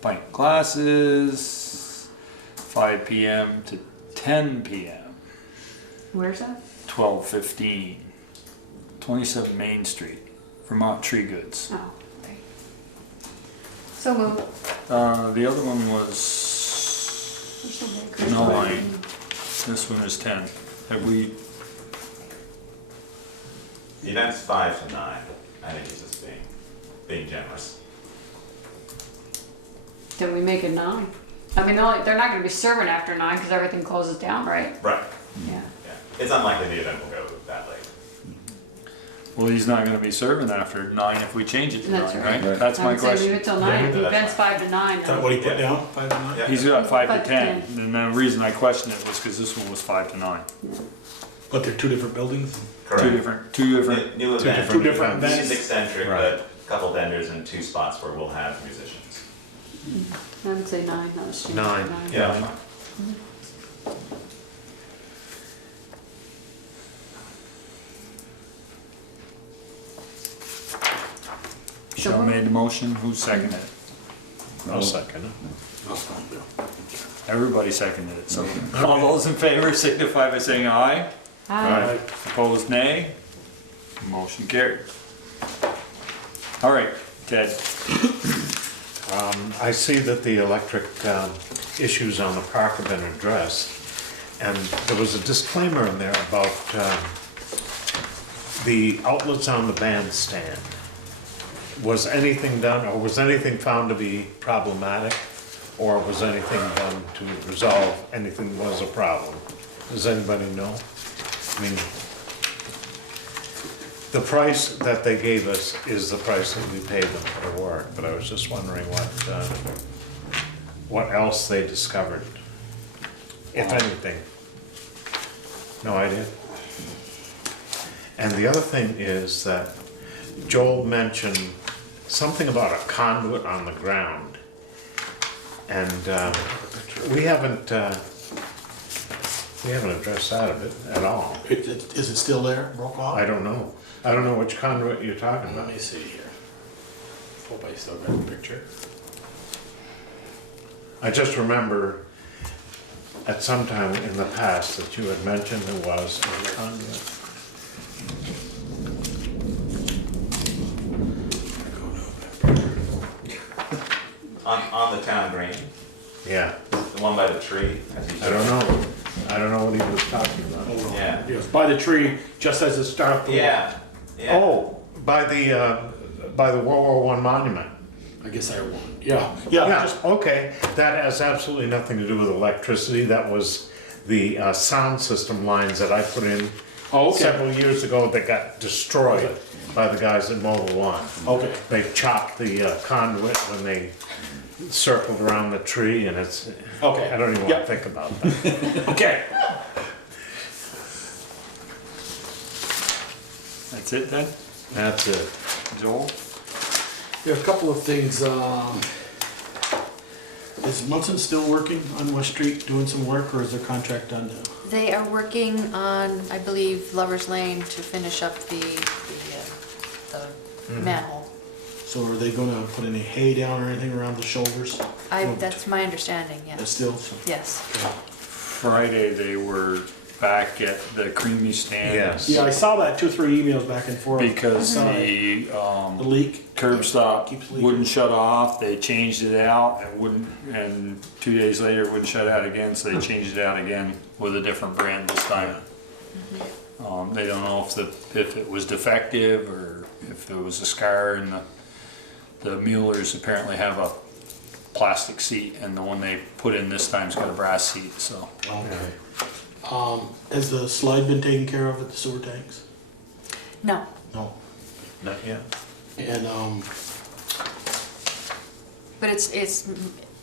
pint glasses, 5 p.m. to 10 p.m. Where's that? 1215, 27 Main Street, Vermont Tree Goods. Oh. Okay. So moved. The other one was Bristol Bakery. 9. This one is 10. Have we? The event's 5 to 9. I think he's just being generous. Then we make it 9. I mean, they're not gonna be serving after 9 because everything closes down, right? Right. Yeah. Yeah. It's unlikely the event will go that late. Well, he's not going to be serving after 9 if we change it to 9, That's right? right. That's I my would say leave question. it till 9. If the that's event's 5 to 9. Is that what he put down? 5 to 9? Yeah. He's got 5 5 to to 10, and the reason I questioned it was because this one was 5 to 9. But they're two different buildings? Correct. Two different. New event. Two different events. Music centric, Right. but a couple vendors and 2 spots where we'll have musicians. I would say 9, not a student. 9. Yeah. Sean made the motion, who seconded it? I'll second it. That's fine, Bill. Everybody seconded it, so all those in favor signify by saying aye. Aye. Opposed, nay. Motion carried. All right, Ted. I see that the electric issues on the park have been addressed, and there was a disclaimer in there about the outlets on the bandstand. Was anything done, or was anything found to be problematic, or was anything done to resolve anything was a problem? Does anybody know? I mean, the price that they gave us is the price that we paid them for the work, but I was just wondering what else they discovered, if anything. No idea? And the other thing is that Joel mentioned something about a conduit on the ground. And we haven't addressed that a bit at all. Is it still there, broke off? I don't know. I don't know which conduit you're talking Let about. me see here. Hope I still got the picture. I just remember at some time in the past that you had mentioned there was a conduit. On the town green, Yeah, the one by the tree. as you I don't know. I don't know what he was talking about. Yeah. Yes, by the tree, just as it started. Yeah. Yeah. Oh, by the World War I monument. I guess I won. Yeah, yeah. Yeah, just- okay, that has absolutely nothing to do with electricity, that was the sound system lines that I put in Oh, okay. several years ago that got destroyed by the guys at Mobile One. Okay. They chopped the conduit when they circled around the tree and it's, Okay. I don't even Yep. wanna think about that. Okay. That's it then? That's it. Joel? There are a couple of things, is Munson still working on West Street, doing some work, or is their contract done now? They are working on, I believe, Lover's Lane to finish up the manhole. So are they gonna put any hay down or anything around the shoulders? That's my understanding, That's yes. still, Yes. Friday, they were back at the Creamy stand. Yes. yeah, I saw that 2 or 3 emails back and forth. Because The the leak, curb stop Keeps leaking. wouldn't shut off, they changed it out and wouldn't, and 2 days later it wouldn't shut out again, so they changed it out again with a different brand this time. They don't know if it was defective or if it was a scar, and the Muellers apparently have a plastic seat, and the one they put in this time's got a brass seat, so. okay. Has the slide been taken care of at the sewer tanks? No. No. Not yet. And, But it's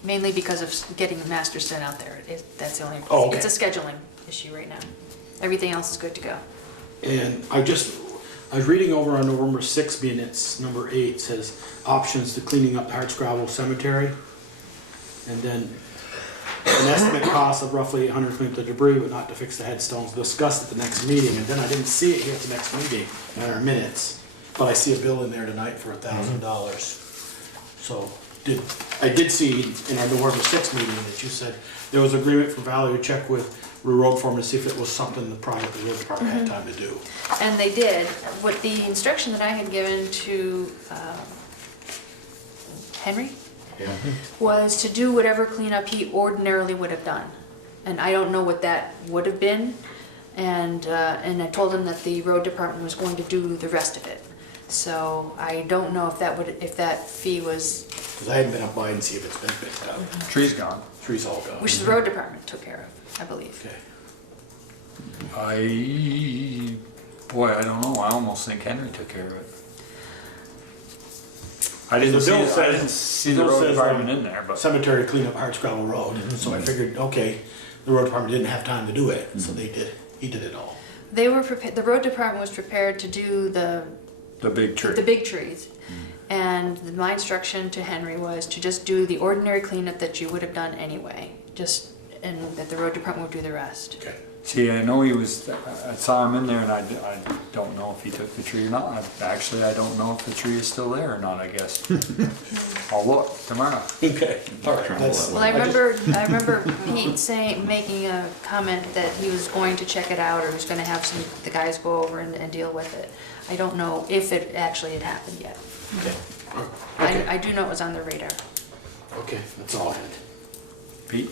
mainly because of getting the master set out there. That's the only, Oh, okay. it's a scheduling issue right now. Everything else is good to go. and I was reading over on November 6th, being it's number 8, says options to cleaning up Hartscrabble Cemetery. And then an estimate cost of roughly $800 to clean up the debris, but not to fix the headstones, discussed at the next meeting. And then I didn't see it here at the next meeting in our minutes, but I see a bill in there tonight for $1,000. So I did see in our November 6th meeting that you said there was agreement for Valerie to check with the road foreman to see if it was something the road department had time to do. And they did. What the instruction that I had given to Henry Yeah. was to do whatever cleanup he ordinarily would have done. And I don't know what that would have been. And I told him that the road department was going to do the rest of it. So I don't know if that fee was, Because I hadn't been up by and see if it's been picked up. Tree's gone. Trees all gone. which the road department took care of, I believe. Okay. I don't know, I almost think Henry took care of it. I The didn't bill see the bill road says, department in there, but. Cemetery cleanup Hartscrabble Road, so I figured, okay, the road department didn't have time to do it, so he did it all. They were prepared, the road department was prepared to do the big tree. the big trees. And my instruction to Henry was to just do the ordinary cleanup that you would have done anyway, and that the road department would do the rest. Okay. See, I know I saw him in there, and I don't know if he took the tree or not. I don't know if the tree is still there or not, I guess. I'll look tomorrow. Okay, all right. That's, Well, I remember Pete making a comment that he was going to check it out, or he was gonna have the guys go over and deal with it. I don't know if it actually had happened yet. okay. Okay. I do know it was on the radar. Okay, that's all I had. Pete?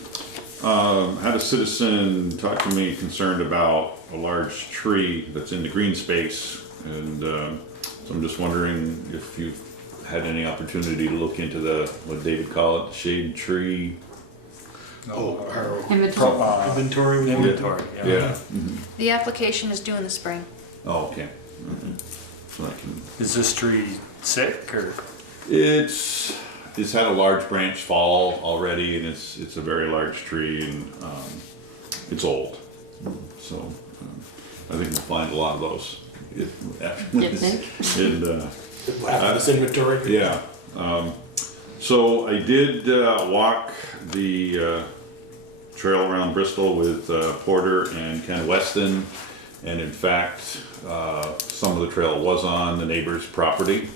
Had a citizen talk to me concerned about a large tree that's in the green space, and so I'm just wondering if you've had any opportunity to look into what David called it, shade tree. Our Inventory. inventory. Yeah. The application is due in the spring. Oh, okay. So I can. Is this tree sick or? It's had a large branch fall already, and it's a very large tree, and it's old. So I think we'll find a lot of those. You think? After this inventory? Yeah. So I did walk the trail around Bristol with Porter and Ken Weston, and in fact, some of the trail was on the neighbor's property,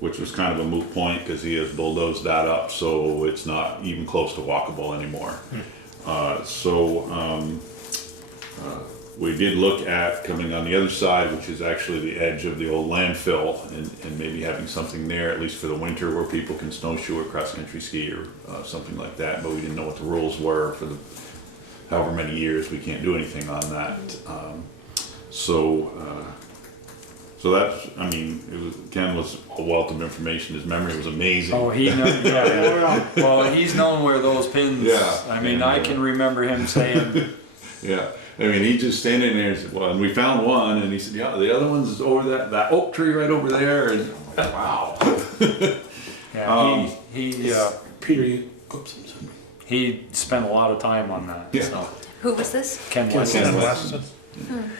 which was kind of a moot point because he has bulldozed that up, so it's not even close to walkable anymore. We did look at coming on the other side, which is actually the edge of the old landfill, and maybe having something there, at least for the winter, where people can snowshoe or cross-country ski or something like that, but we didn't know what the rules were for the however many years we can't do anything on that. So that's, I mean, Ken was a wealth of information. His memory was amazing. Oh, he knows, yeah. Well, he's known where those pins, Yeah. I mean, I can remember him saying. Yeah, I mean, he's just standing there and said, well, and we found one, and he said, yeah, the other one's over that oak tree right over there, and wow. Yeah, Peter, Oops, He spent a lot of time on that, Yeah. so. Who was this? Ken Ken Weston. Weston.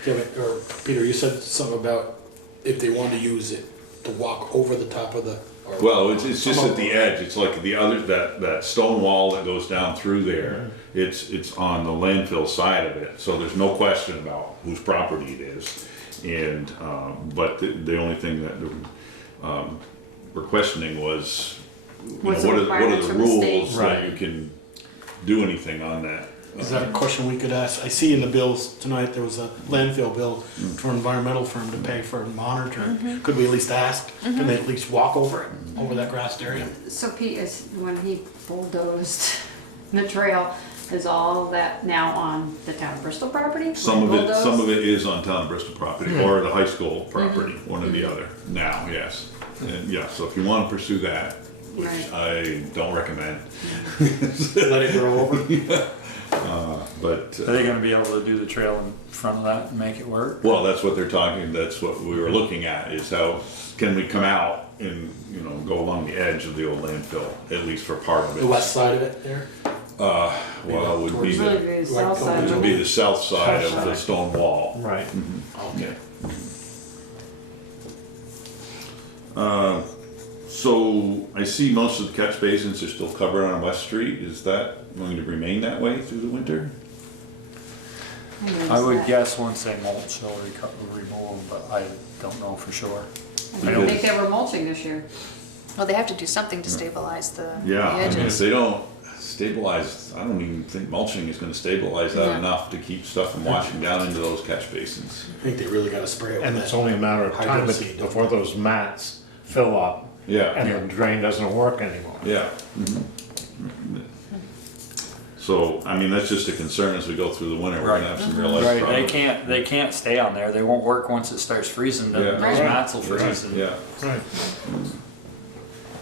Kevin, or Peter, you said something about if they wanted to use it, to walk over the top of the. or- Well, it's just at the edge, it's like the other, that stone wall that goes down through there, it's on the landfill side of it, so there's no question about whose property it is. And, but the only thing that, we're questioning was, you know, What's the what are requirements the from the state? rules that you can do anything on that? Is that a question we could ask? I see in the bills tonight, there was a landfill bill for an environmental firm to pay for monitoring. Could we at least ask, can they at least walk over it, over that grassed area? So Pete, is, when he bulldozed the trail, is all that now on the town of Bristol property? Some of Bulldozed? it is on town Bristol property, or the high school property, one or the other, now, yes. And yeah, so if you wanna pursue that, which Right. I don't recommend. Let it grow over? But, Are they gonna be able to do the trail in front of that and make it work? well, that's what they're talking, that's what we were looking at, is how can we come out and, you know, go along the edge of the old landfill, at least for part of it. The west side of it there? Well, it would be It's really the, the south side, it would wouldn't be it? the south side South of the side. stone wall. Right. Okay. So I see most of the catch basins are still covered on West Street. Is that going to remain that way through the winter? I would guess once they mulch, they'll remove them, but I don't know for sure. I didn't think they were mulching this year. Well, they have to do something to stabilize the Yeah, I mean, if edges. they don't stabilize, I don't even think mulching is gonna stabilize that Yeah. enough to keep stuff from washing down into those catch basins. I think they really gotta spray it with And that. it's only a matter of time hydro seed. before those mats fill up Yeah, and the drain doesn't work anymore. yeah. So, I mean, that's just a concern as we go through the winter. We're gonna have some real life Right, problems. they can't stay on there, they won't work once it starts freezing, Yeah. those mats will freeze. and- Yeah. Right.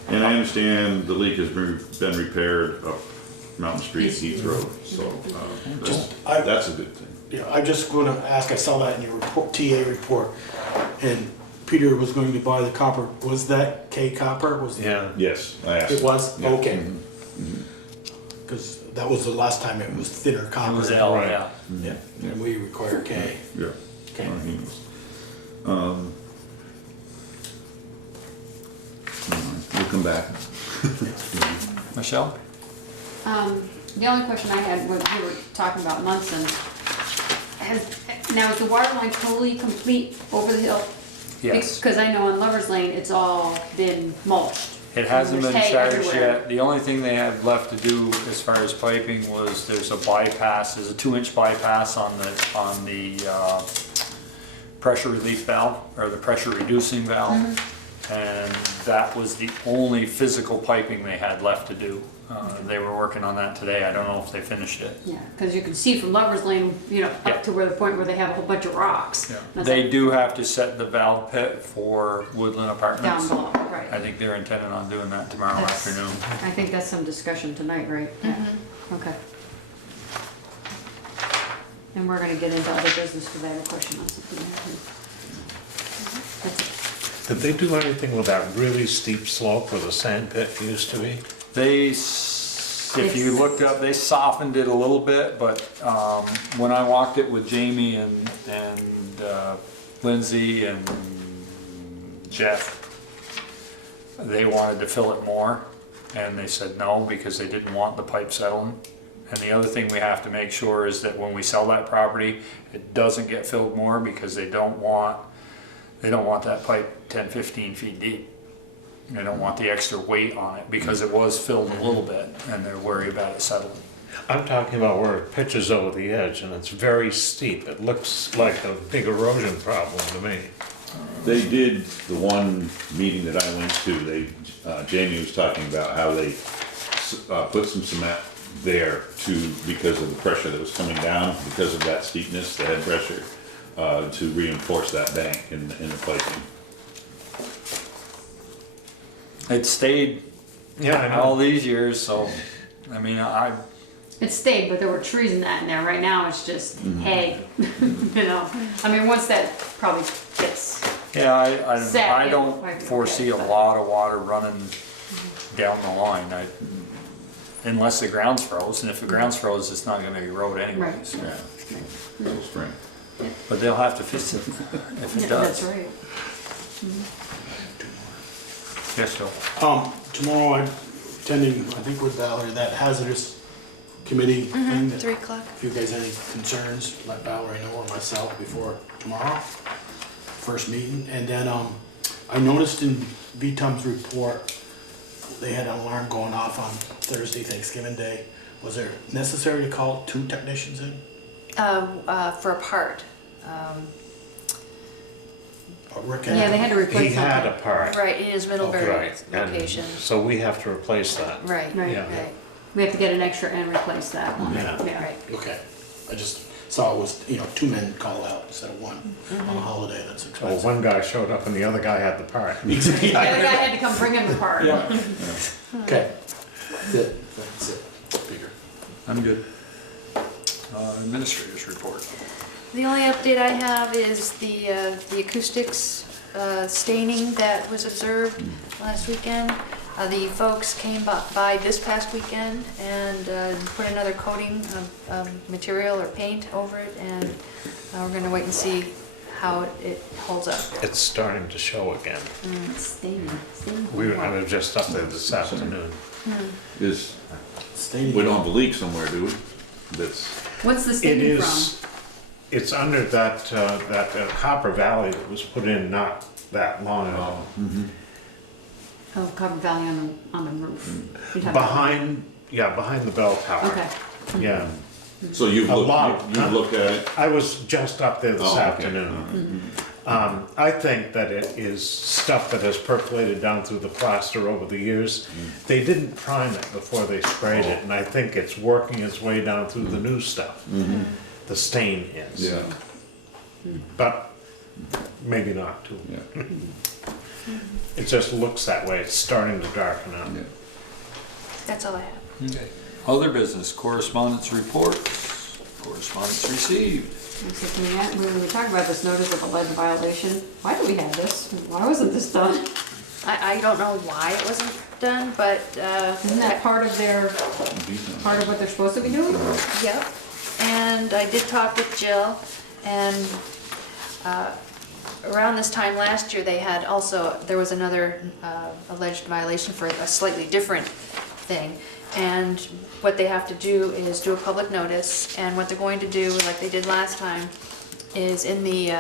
And I understand the leak has been repaired up Mountain Street, Heath Road, so, that's a good thing. Yeah, I'm just gonna ask, I saw that in your report, TA report, and Peter was going to buy the copper, was that K copper? Was Yeah. Yes, I asked. It was? Yeah. Okay. Cause that was the last time it was thinner It copper. was L, Right. yeah. Yeah, and we require K. Yeah. Okay. We'll come back. Michelle? The only question I had was, we were talking about Munson. Now is the water line totally complete over the hill? Yes. Because I know on Lover's Lane, it's all been mulched. It hasn't been There's hay charged everywhere. yet. The only thing they have left to do as far as piping was there's a bypass, there's a 2-inch bypass on the pressure relief valve, or the pressure reducing valve. And that was the only physical piping they had left to do. They were working on that today. I don't know if they finished it. Yeah, because you can see from Lover's Lane, you know, Yeah. up to where the point where they have a whole bunch of rocks. That's They like do have to set the valve pit for Woodland Apartments. down below, right. I think they're intending on doing that tomorrow That's- afternoon. I think that's some discussion tonight, right? Yeah. Okay. And we're gonna get into other business because I have a question on something there. That's it. Did they do anything with that really steep slope where the sand pit used to be? If you looked up, they softened it a little bit, but when I walked it with Jamie and Lindsay and Jeff, they wanted to fill it more, and they said no because they didn't want the pipe settling. And the other thing we have to make sure is that when we sell that property, it doesn't get filled more because they don't want that pipe 10, 15 feet deep. They don't want the extra weight on it because it was filled a little bit and they're worried about it settling. I'm talking about where it pitches over the edge and it's very steep. It looks like a big erosion problem to me. They did the one meeting that I went to, Jamie was talking about how they put some cement there because of the pressure that was coming down, because of that steepness, the head pressure, to reinforce that bank in the piping. It stayed all these years, so, I mean, It stayed, but there were trees and that in there. Right now, it's just hay, you know? I mean, once that probably gets, yeah, I Sad, don't yeah. foresee a lot of water running down the line. unless the ground's froze, and if the ground's froze, it's not gonna erode anyways. Yeah. Full strength. But they'll have to fix it if it does. That's right. Yes, Phil? Tomorrow I'm attending, I think with Valerie, that hazardous committee thing. 3 o'clock. If you guys have any concerns, let Valerie know or myself before tomorrow, first meeting. And then I noticed in VTUM's report, they had an alarm going off on Thursday, Thanksgiving Day. Was it necessary to call 2 technicians in? For a part. Rick Yeah, they had to He replace had a something. part. Right, in his Middlebury Right, and location. so we have to replace that. Right, Right. Yeah. right. We have to get an extra and replace that one. Yeah. Right. Okay, I just saw it was, 2 men called out instead of 1 on a holiday, that's Well, expensive. one guy showed up and the other guy had the part. Exactly. The other guy had to come bring him the part. Yeah. Okay, that's it, Peter. I'm good. Administrators report. The only update I have is the acoustics staining that was observed last weekend. The folks came by this past weekend and put another coating of material or paint over it, and we're gonna wait and see how it holds up. It's starting to show again. Staining. We were just up there this afternoon. Is, Staining. we don't have a leak somewhere, do we? That's, What's the It staining from? is, it's under that Copper Valley that was put in not that long ago. Oh, Copper Valley on the roof. You're talking about- Behind the bell tower. Okay. Yeah. so you've A looked, lot. you've looked at it? I was just up there this Oh, okay. afternoon. I think that it is stuff that has percolated down through the plaster over the years. They didn't prime it before they sprayed it, and I think it's working its way down through the new stuff. The stain is. Yeah, But maybe not too. yeah, It just looks that way. It's starting to darken out. yeah. That's all I have. Okay. Other business, correspondence reports, correspondence received. We were talking about this notice of alleged violation. Why do we have this? Why wasn't this done? I don't know why it wasn't done, but, Isn't that part of what they're supposed to be doing? yep. And I did talk with Jill, and around this time last year, there was another alleged violation for a slightly different thing. And what they have to do is do a public notice, and what they're going to do, like they did last time, is in the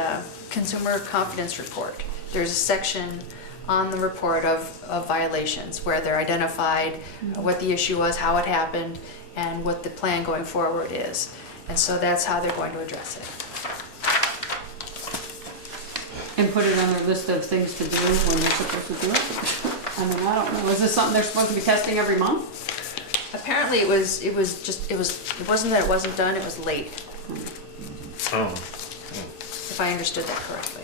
Consumer Confidence Report, there's a section on the report of violations where they're identified what the issue was, how it happened, and what the plan going forward is. And so that's how they're going to address it. And put it on their list of things to do when they're supposed to do it? I mean, I don't know. Is this something they're supposed to be testing every month? Apparently it wasn't that it wasn't done, it was late, Oh. if I understood that correctly.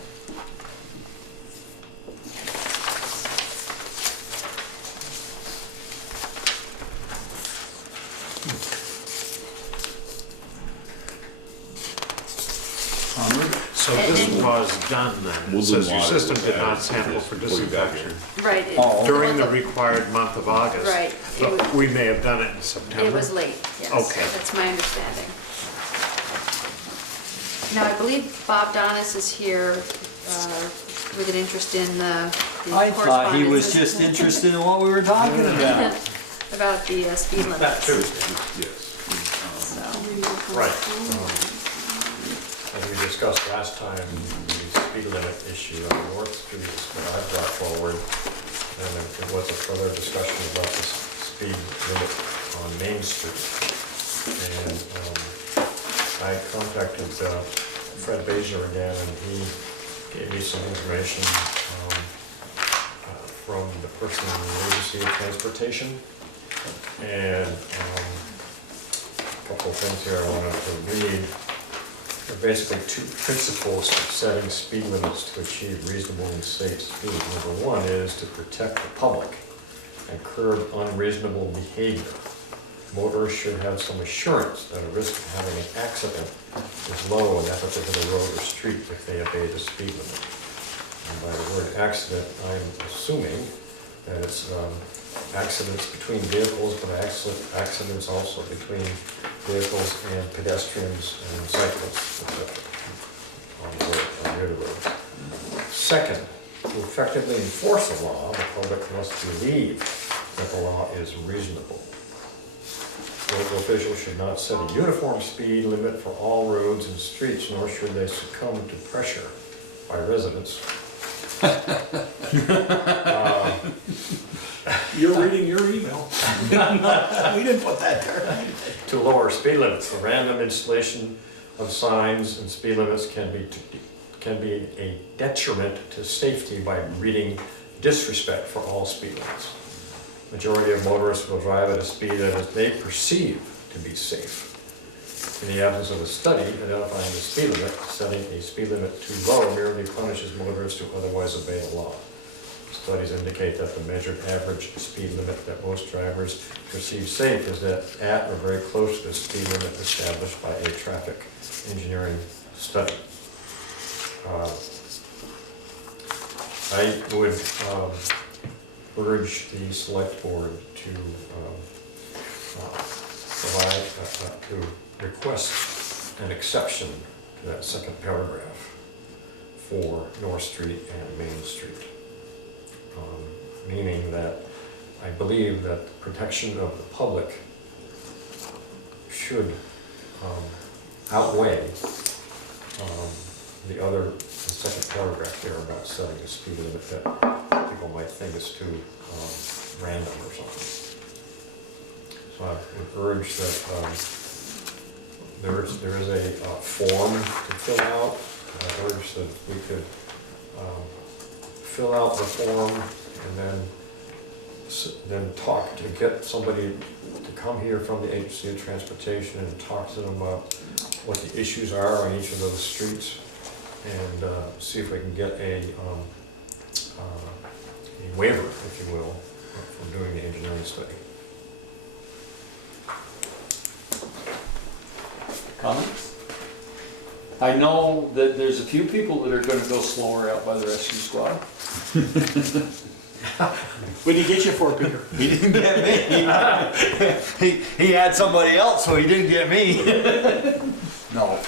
Onward. So this was done then. It says your system did not sample for disinfection Right. during the required month of August. Right. But we may have done it in September. It was late, yes. Okay. That's my understanding. Now, I believe Bob Donis is here with an interest in the I thought he was correspondence. just interested in what we were talking about. About the speed limits. That too. Yes. So, Right. As we discussed last time, the speed limit issue on North Street is what I brought forward. And it was a further discussion about the speed limit on Main Street. And I contacted Fred Bazier again, and he gave me some information from the person in the Agency of Transportation. And a couple of things here I wanted to read. There are basically 2 principles for setting speed limits to achieve reasonable and safe speed. Number 1 is to protect the public and curb unreasonable behavior. Motorists should have some assurance that a risk of having an accident is low on that particular road or street if they obey the speed limit. And by the word accident, I'm assuming that it's accidents between vehicles, but accidents also between vehicles and pedestrians and cyclists, etc. on near the roads. Second, to effectively enforce the law, the public must believe that the law is reasonable. Local officials should not set a uniform speed limit for all roads and streets, nor should they succumb to pressure by residents. You're reading your email. We didn't put that there. To lower speed limits. The random installation of signs and speed limits can be a detriment to safety by breeding disrespect for all speed limits. Majority of motorists will drive at a speed that they perceive to be safe. In the absence of a study identifying the speed limit, setting a speed limit too low merely punishes motorists who otherwise obey the law. Studies indicate that the measured average speed limit that most drivers perceive safe is at or very close to the speed limit established by a traffic engineering study. I would urge the select board to request an exception to that second paragraph for North Street and Main Street. Meaning that I believe that the protection of the public should outweigh the second paragraph there about setting a speed limit that people might think is too random or something. So I would urge that there is a form to fill out. I urge that we could fill out the form and then talk to get somebody to come here from the Agency of Transportation and talk to them about what the issues are on each of those streets, and see if we can get a waiver, if you will, from doing the engineering study. Comments? I know that there's a few people that are gonna go slower out by the rescue squad. What did he get you for, Peter? He didn't get me. He had somebody else, so he didn't get me. No.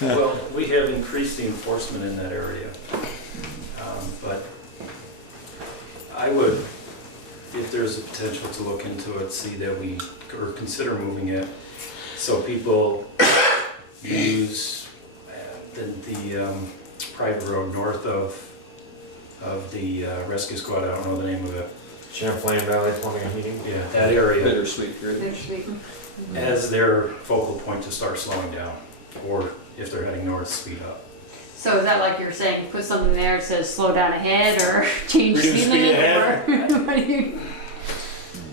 Well, we have increased the enforcement in that area. But I would, if there's a potential to look into it, see that we, or consider moving it so people use the private road north of the rescue squad. I don't know the name of it. Champlain Valley Plumbing and Heating? Yeah, that area. Bittersweet. As their focal point to start slowing down, or if they're heading north, speed up. So is that like you're saying, put something there that says slow down ahead or change Reduce speed speed limit? ahead.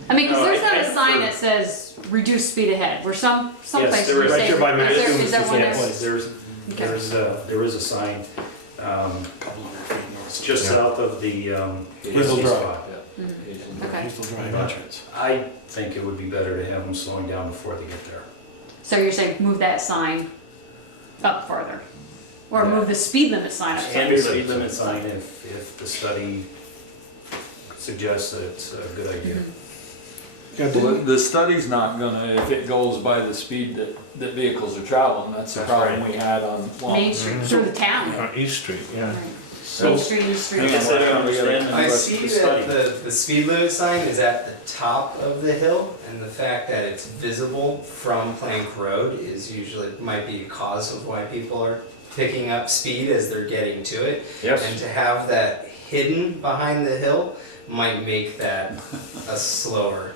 I mean, because No, there's not I a sign for- that says reduce speed ahead, where some Yes, places there is. say, Right here by my is there one Yes, there? there is a sign, it's just south of the Bristol rescue Drive. spot. Okay. Bristol Drive entrance. I think it would be better to have them slowing down before they get there. So you're saying move that sign up further? Or move the speed limit sign up And the further? speed limit sign if the study suggests that it's a good idea. Well, the study's not gonna, if it goes by the speed that vehicles are traveling, that's the That's problem right. we had on. Main Street, through the town. On East Street, yeah. Main Street, East Street. I guess I don't understand the I rest see of the study. that the speed limit sign is at the top of the hill, and the fact that it's visible from Plank Road is usually, might be a cause of why people are picking up speed as they're getting to it. Yes. And to have that hidden behind the hill might make that a slower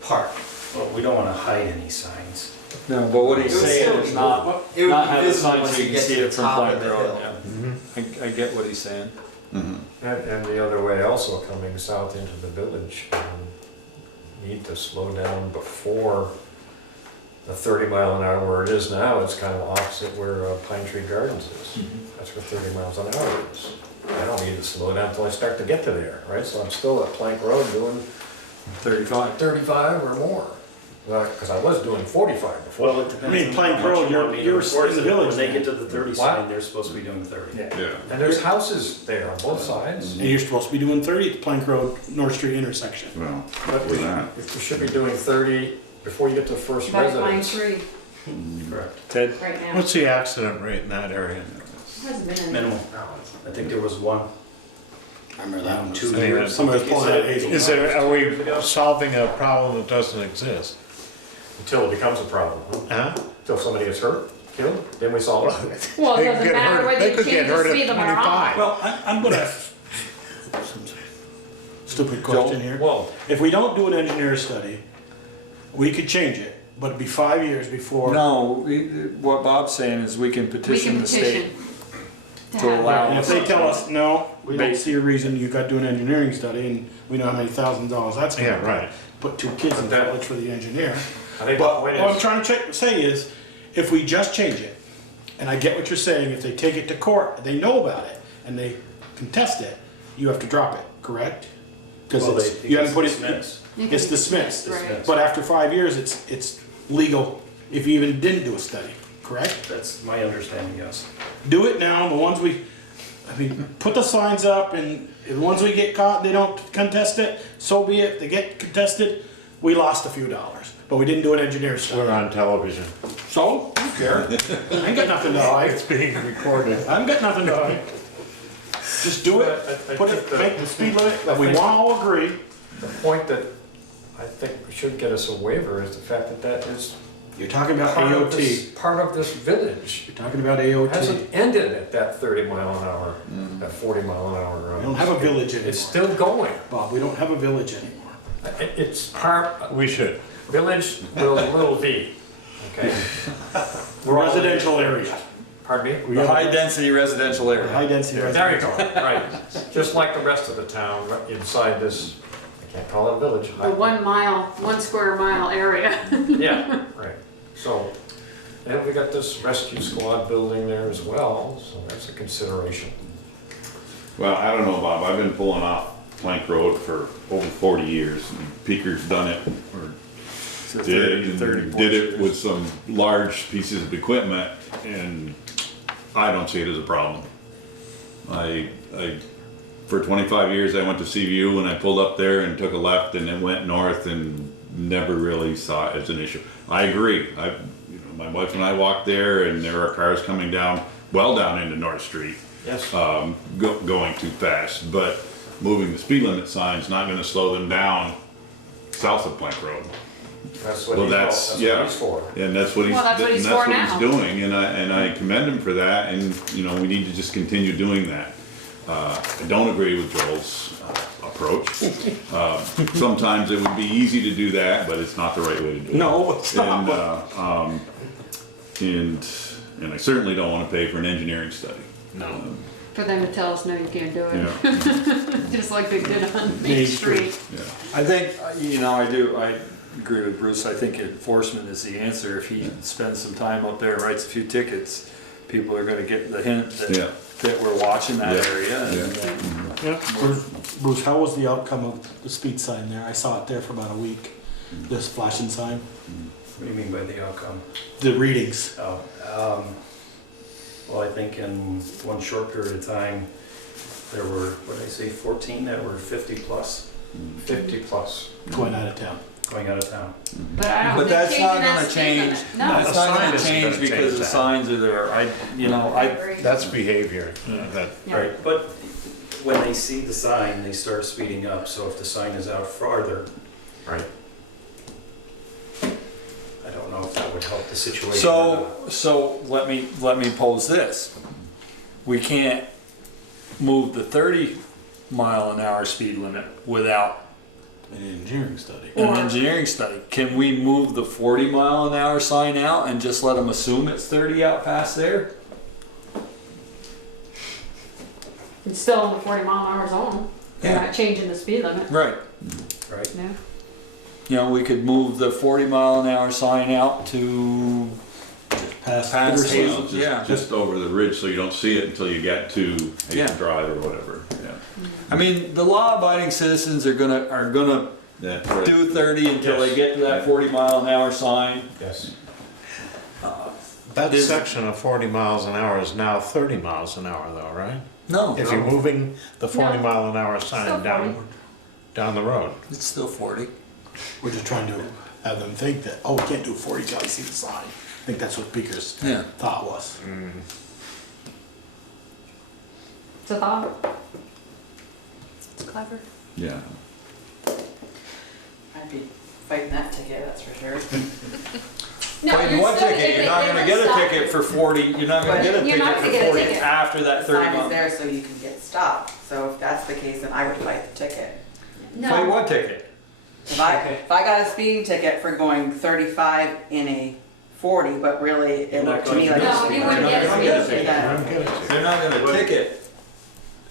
part. Well, we don't want to hide any signs. No, but what he's It would saying still is be- not it would have be a visible sign once so you you can get see to it the from top Plank of the Road. hill. I get what he's saying. And the other way also, coming south into the village, need to slow down before the 30 mile an hour where it is now. It's kind of opposite where Pine Tree Gardens is. That's where 30 miles an hour is. I don't need to slow down until I start to get to there, right? So I'm still at Plank Road doing 35. 35 or more. Well, because I was doing 45 before. Well, it depends. I mean, on Plank how much Road, you want you're- me to you're enforce in the it. village When they then. get to the 30 What? sign, they're supposed to be doing 30. Yeah. And there's houses there on both sides. And you're supposed to be doing 30 at the Plank Road, North Street intersection. Well, But with that. if you should be doing 30 before you get to the first By Pine residence. Tree Correct. Ted? right now. What's the accident rate in that area? Hasn't been any. Minimal. I think there was one. I remember that one. 2 I mean, years. Somebody was pulling out Hazel. Is there, are we solving a problem that doesn't exist? Until it becomes a problem, huh? Huh? Until somebody gets hurt, killed, then we solve it. Well, it They doesn't get matter hurt- whether they you could change get the hurt at speed limit or 25. not. Well, I'm gonna, stupid question here. Well, If we don't do an engineer study, we could change it, but it'd be 5 years before. No, what Bob's saying is we can We petition can the state petition to to have allow And it. if they tell us, no, we don't see a reason, you gotta do an engineering study, and we know how many $1,000s that's gonna Yeah, be. right. Put 2 kids in But that- college for the engineer. I think the But point what I'm is, trying to say is, if we just change it, and I get what you're saying, if they take it to court, they know about it, and they contest it, you have to drop it, correct? Because Well, it's, they- you haven't put it's it, dismissed. it's dismissed. Right. But after 5 years, it's legal if you even didn't do a study, correct? That's my understanding, yes. Do it now, the ones I mean, put the signs up, and the ones we get caught, they don't contest it, so be it. If they get contested, we lost a few dollars, but we didn't do an engineer study. We're on television. So, I don't care. I ain't got nothing to hide. It's being recorded. I haven't got nothing to hide. Just do it, I put think it, that- make the speed limit, that we all agree. the point that I think should get us a waiver is the fact that that is You're talking about part of AOT. this, part of this village. You're talking about AOT. Hasn't ended at that 30 mile an hour, that 40 mile an hour. We don't have a village anymore. It's still going. Bob, we don't have a village anymore. It's part, We should. village with a little v, okay? We're all- Residential area. Pardon me? We The have a high-density residential area. High density There you residential. go, right. Just like the rest of the town, right inside this, I can't call it a village. The 1 mile, 1 square mile area. Yeah, right. So, and we got this rescue squad building there as well, so that's a consideration. Well, I don't know, Bob, I've been pulling off Plank Road for over 40 years, and Peaker's done it, or So did 30 it years. with some large pieces of equipment, and I don't see it as a problem. For 25 years, I went to Seaview, and I pulled up there and took a left, and then went north, and never really saw it as an issue. I agree, my wife and I walked there, and there are cars coming down, well down into North Street, Yes. going too fast, but moving the speed limit sign's not gonna slow them down south of Plank Road. That's what Well, he's, that's, that's yeah, what he's for. and that's what he's, Well, that's what and he's that's for what he's now. doing, and I commend him for that, and, we need to just continue doing that. I don't agree with Joel's approach. Sometimes it would be easy to do that, but it's not the right way to do it. No, it's not. And I certainly don't wanna pay for an engineering study. No. For them to tell us, no, you can't do Yeah, it. Just like they did on Main Street. yeah. I think, I agree with Bruce, I think enforcement is the answer. If he spends some time up there, writes a few tickets, people are gonna get the hint Yeah. that we're watching that Yeah. area. and, Yeah. Bruce, how was the outcome of the speed sign there? I saw it there for about a week, this flashing sign. What do you mean by the outcome? The readings. Oh, well, I think in one short period of time, there were, what did I say, 14 that were 50 plus 50 plus. Going out of town. going out of town. But I don't But think that's changing not that gonna speed change, limit. No. that's not sign gonna isn't change gonna because change the that. signs are there. I agree. That's behavior. That, Yeah. Right, but when they see the sign, they start speeding up, so if the sign is out farther, Right. I don't know if that would help the situation. or So let me pose this. We can't move the 30-mile-an-hour speed limit without An engineering study. an engineering study. Can we move the 40-mile-an-hour sign out and just let them assume it's 30 out past there? It's still in the 40 mile an hour zone. They're Yeah. not changing the speed limit. Right. Right. Yeah. You know, we could move the 40-mile-an-hour sign out to Past Past Peterson. Hazel. Just, Yeah. just over the ridge, so you don't see it until you get to Yeah. Hazel Drive or whatever, yeah. I mean, the law-abiding citizens are gonna Yeah, right. do 30 until they Yes. get to that 40-mile-an-hour sign. Yes. That Is- section of 40 miles an hour is now 30 miles an hour though, right? No, If you're moving the 40 No. mile an hour Still sign 40. down the road. it's still 40. We're just trying to have them think that, oh, we can't do 40 till I see the sign. I think that's what Beaker's Yeah. thought was. It's a thought. It's clever. Yeah. I'd be fighting that ticket, that's for sure. No, Fighting you're one still- ticket, if you're they- not if gonna they get a stop ticket you- for 40, you're not gonna But get a you're ticket not for gonna get a 40 ticket. after that The 30 sign is miles. there so you can get stopped, so if that's the case, then I would fight the ticket. Fight No, one ticket. If I got a speeding ticket for going 35 in a 40, but really it looked to me like. No, you wouldn't get a speeding ticket. They're not gonna ticket,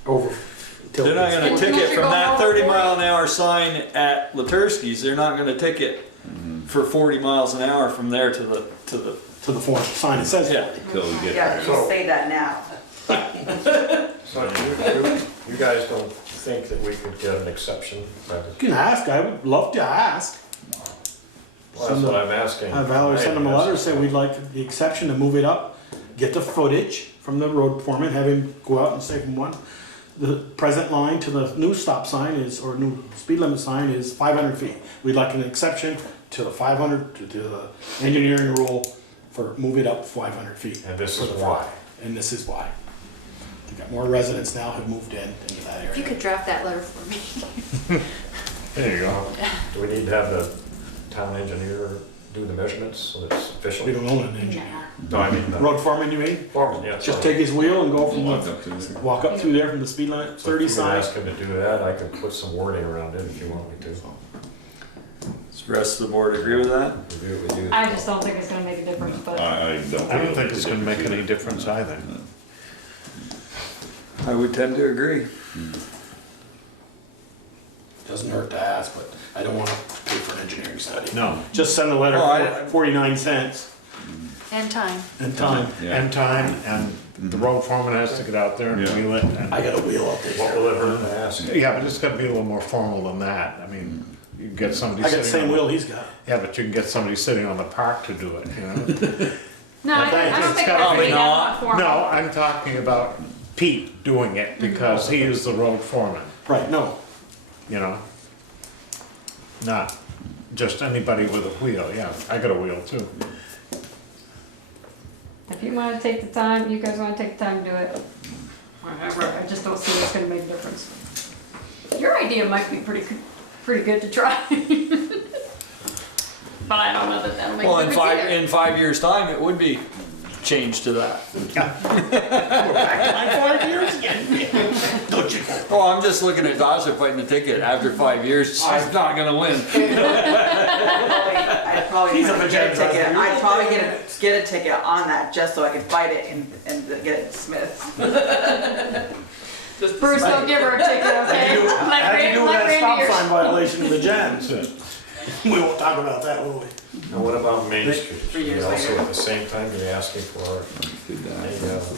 Over. till they're not it's- gonna Unless ticket you're from going that over 30-mile-an-hour sign at Latursky's, they're not gonna ticket for 40 miles an hour from there to the, To the form, sign that says yeah. 40. Till we get Yeah, there. you say that now. So you guys don't think that we could get an exception? You can ask, I would love to ask. Well, that's what I'm asking. Have Valerie send them a letter, say we'd like the exception to move it up, get the footage from the road foreman, have him go out and say from one, the present line to the new stop sign is, or new speed limit sign is 500 feet. We'd like an exception to the 500, to the engineering rule for move it up 500 feet. And this is why. And this is why. We got more residents now have moved into that If you area. could draft that letter for me. There you go. Do we need to have the town engineer do the measurements so that it's official? We don't own an engineer. No, I mean, the Road foreman, you mean? foreman, yeah. Just take his wheel and go from Walk the, up to it. walk up through there from the speed limit, So if 30 you can sign. ask him to do that, I can put some wording around it if you want me to. Does the rest of the board agree with that? Review it with you. I just don't think it's gonna make a difference, but I don't. I don't think it's gonna make any difference either. I would tend to agree. Doesn't hurt to ask, but I don't wanna pay for an engineering study. No. Just send a letter Oh, for 49 cents And time. and time. Yeah. And time, and the road foreman has to get out there and Yeah. wheel it. and- I got a wheel out What there. will everyone ask? Yeah, but it's gotta be a little more formal than that. I mean, you can get somebody I got the sitting same on wheel the, he's got. yeah, but you can get somebody sitting on the park to do it, you know? no, I don't It's think it gotta would be be that formal. No, I'm talking about Pete doing it because he is the road foreman, Right, no. you know? Not just anybody with a wheel, yeah, I got a wheel too. If you wanna take the time, you guys wanna take the time to do it, whatever, I just don't see it's gonna make a difference. Your idea might be pretty good to try. But I don't know that that'll make Well, a in difference either. 5 years' time, it would be changed to that. I'm 5 years again. Don't you? Oh, I'm just looking at Dasha fighting the ticket. After 5 years, she's not gonna win. I'd probably He's a get a vagina ticket, driver. I'd probably get a ticket on that just so I could fight it and get it dismissed. Bruce, don't give her a ticket, okay? I had to do Let that Randy stop or- sign violation of the jams. We won't talk about that, will we? Now, what about Main Street? Should we years also later. at the same time be asking for a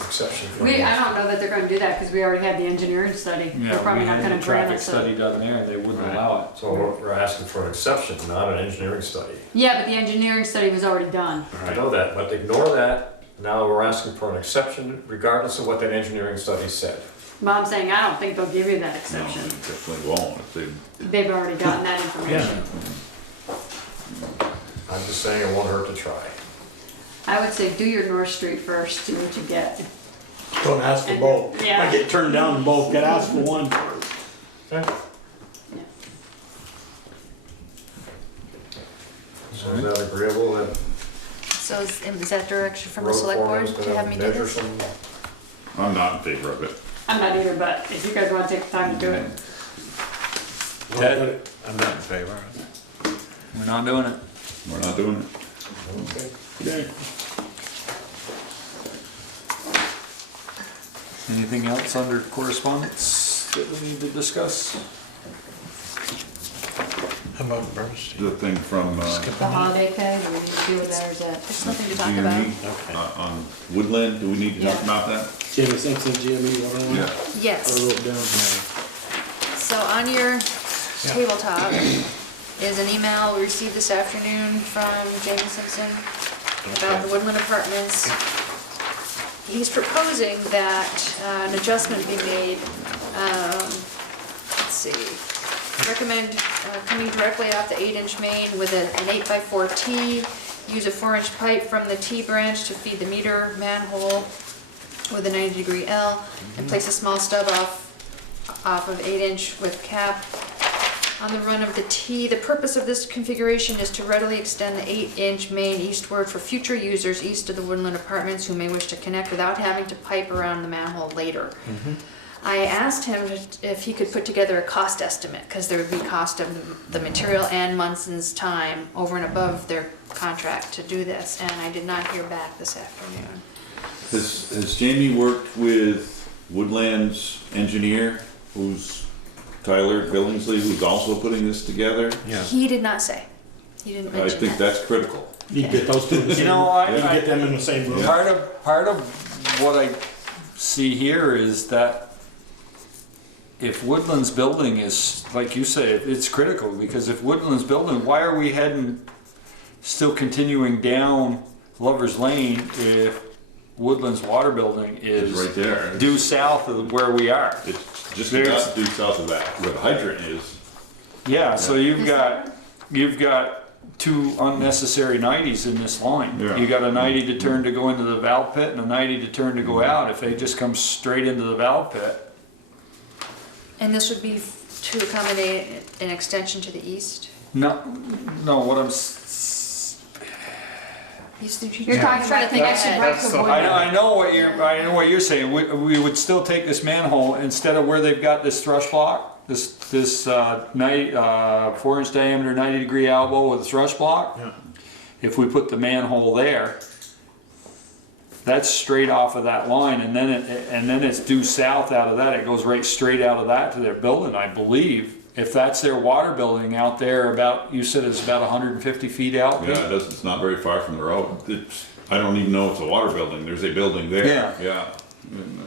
exception for? I don't know that they're gonna do that, cause we already had the engineering study. They're probably not gonna grant Traffic us a. study done there, and they wouldn't Right. allow it. So we're asking for an exception, not an engineering study. Yeah, but the engineering study was already done. I know that, but ignore that. Now we're asking for an exception regardless of what that engineering study said. But I'm saying, I don't think they'll give you that No, they exception. definitely won't if they. They've already gotten that information. I'm just saying it won't hurt to try. I would say do your North Street first, see what you get. Don't ask for And- both. yeah. Might get turned down in both. Get asked for one first. Okay. So is that agreeable that So is that direction from the road select board foreman's to gonna have me do measure this? some? I'm not in favor of it. I'm not either, but if you guys wanna take the time to do it. Ted, I'm not in favor. we're not doing it. We're not doing it. Okay. Okay. Anything else under correspondence that we need to discuss? How about Bernstein? The thing from, The holiday pay, do we need to do with that, or is that? There's nothing to talk about. GME, on Woodland, do we need to talk about that? Jamie Simpson, GME, whatever. Yeah. I Yes. wrote down. So on your tabletop, is an email we received this afternoon from Jamie Simpson about the Woodland Apartments. He's proposing that an adjustment be made, let's see, recommend coming directly off the 8-inch main with an 8x4 T, use a 4-inch pipe from the T branch to feed the meter manhole with a 90-degree L, and place a small stub off of 8-inch with cap on the run of the T. The purpose of this configuration is to readily extend the 8-inch main eastward for future users east of the Woodland Apartments who may wish to connect without having to pipe around the manhole later. I asked him if he could put together a cost estimate, because there would be cost of the material and Munson's time over and above their contract to do this, and I did not hear back this afternoon. Has Jamie worked with Woodland's engineer, who's Tyler Billingsley, who's also putting this together? Yeah. He did not say. He didn't I mention think that. that's critical. You get those two in the same, you get them in the same room. Part of what I see here is that if Woodland's building is, like you say, it's critical, because if Woodland's building, why are we still continuing down Lover's Lane if Woodland's water building is It's right there. due south of where we are? It's just about due south of that, where the hydrant is. Yeah, so you've got two unnecessary 90s in this line. Yeah. You got a 90 to turn to go into the valve pit and a 90 to turn to go out. If they just come straight into the valve pit. And this would be to accommodate an extension to the east? No, what I'm You're talking about the connection right to Woodland. I know what you're saying. We would still take this manhole instead of where they've got this thrush block, this 4-inch diameter 90-degree elbow with a thrush block. Yeah. If we put the manhole there, that's straight off of that line, and then it's due south out of that. It goes right straight out of that to their building, I believe. If that's their water building out there, you said it's about 150 feet out. Yeah, it's not very far from the road. I don't even know it's a water building. There's a building there. Yeah. And,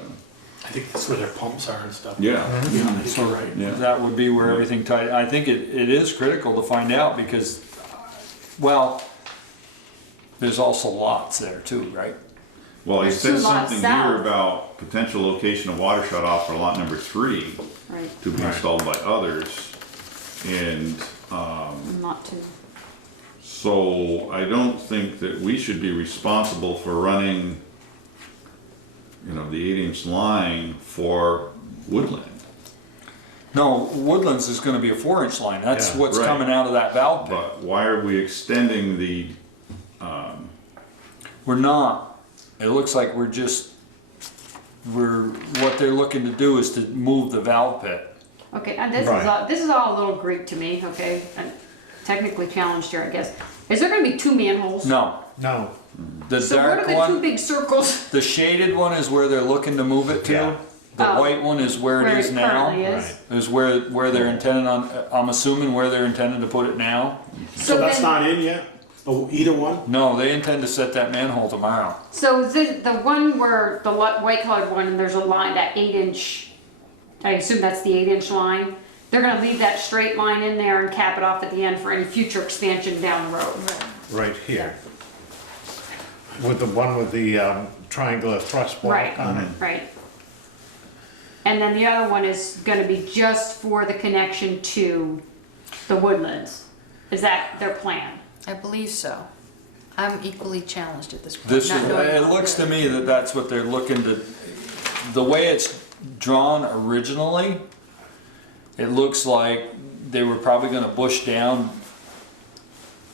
I think that's where their pumps are and stuff. yeah. Yeah, I think you're right. Yeah. That would be where everything tied. I think it is critical to find out because, well, there's also lots there too, right? Well, he There's said two lots something south. here about potential location of water shut off for lot number 3 Right, to be installed by others. And not to. so I don't think that we should be responsible for running, the 8-inch line for Woodland. No, Woodlands is gonna be a 4-inch line. That's Yeah, what's right. coming out of that valve pit. But why are we extending the, We're not. It looks like what they're looking to do is to move the valve pit. Okay, and Right. this is all a little Greek to me, okay? I'm technically challenged here, I guess. Is there gonna be two manholes? No, No. the So what are dark the two one, big circles the shaded one is where they're looking to move it to. Yeah. The Oh. white one is where where it is it now. currently is? Right. Is where they're intending on, I'm assuming where they're intending to put it now. So that's then- not in yet? Oh, either one? No, they intend to set that manhole tomorrow. So the one where the white colored one, and there's a line, that 8-inch, I assume that's the 8-inch line. They're gonna leave that straight line in there and cap it off at the end for any future expansion down the road. Right here. With the one with the triangular thrust block Right, on it. right. And then the other one is gonna be just for the connection to the Woodlands. Is that their plan? I believe so. I'm equally challenged at this point. This, not knowing it all looks the- to me that that's what they're looking to, the way it's drawn originally, it looks like they were probably gonna bush down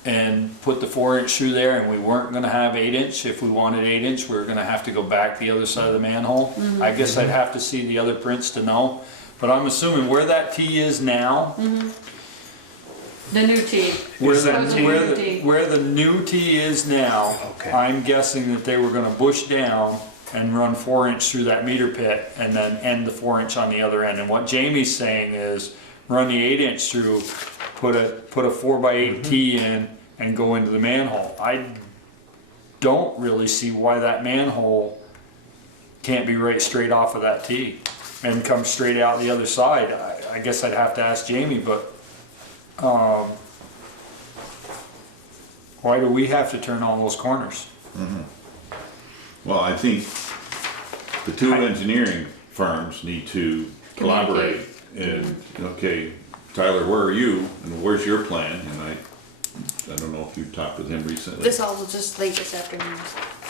and put the 4-inch through there, and we weren't gonna have 8-inch. If we wanted 8-inch, we were gonna have to go back the other side of the manhole. I guess I'd have to see the other prints to know, but I'm assuming where that T is now, The new T. where Those are new T. the new T is now, Okay. I'm guessing that they were gonna bush down and run 4-inch through that meter pit and then end the 4-inch on the other end. And what Jamie's saying is run the 8-inch through, put a 4x8 T in and go into the manhole. I don't really see why that manhole can't be right straight off of that T and come straight out the other side. I guess I'd have to ask Jamie, but Why do we have to turn all those corners? Well, I think the two engineering firms need to collaborate and, okay, Tyler, where are you and where's your plan? And I don't know if you've talked with him recently. This all was just late this afternoon.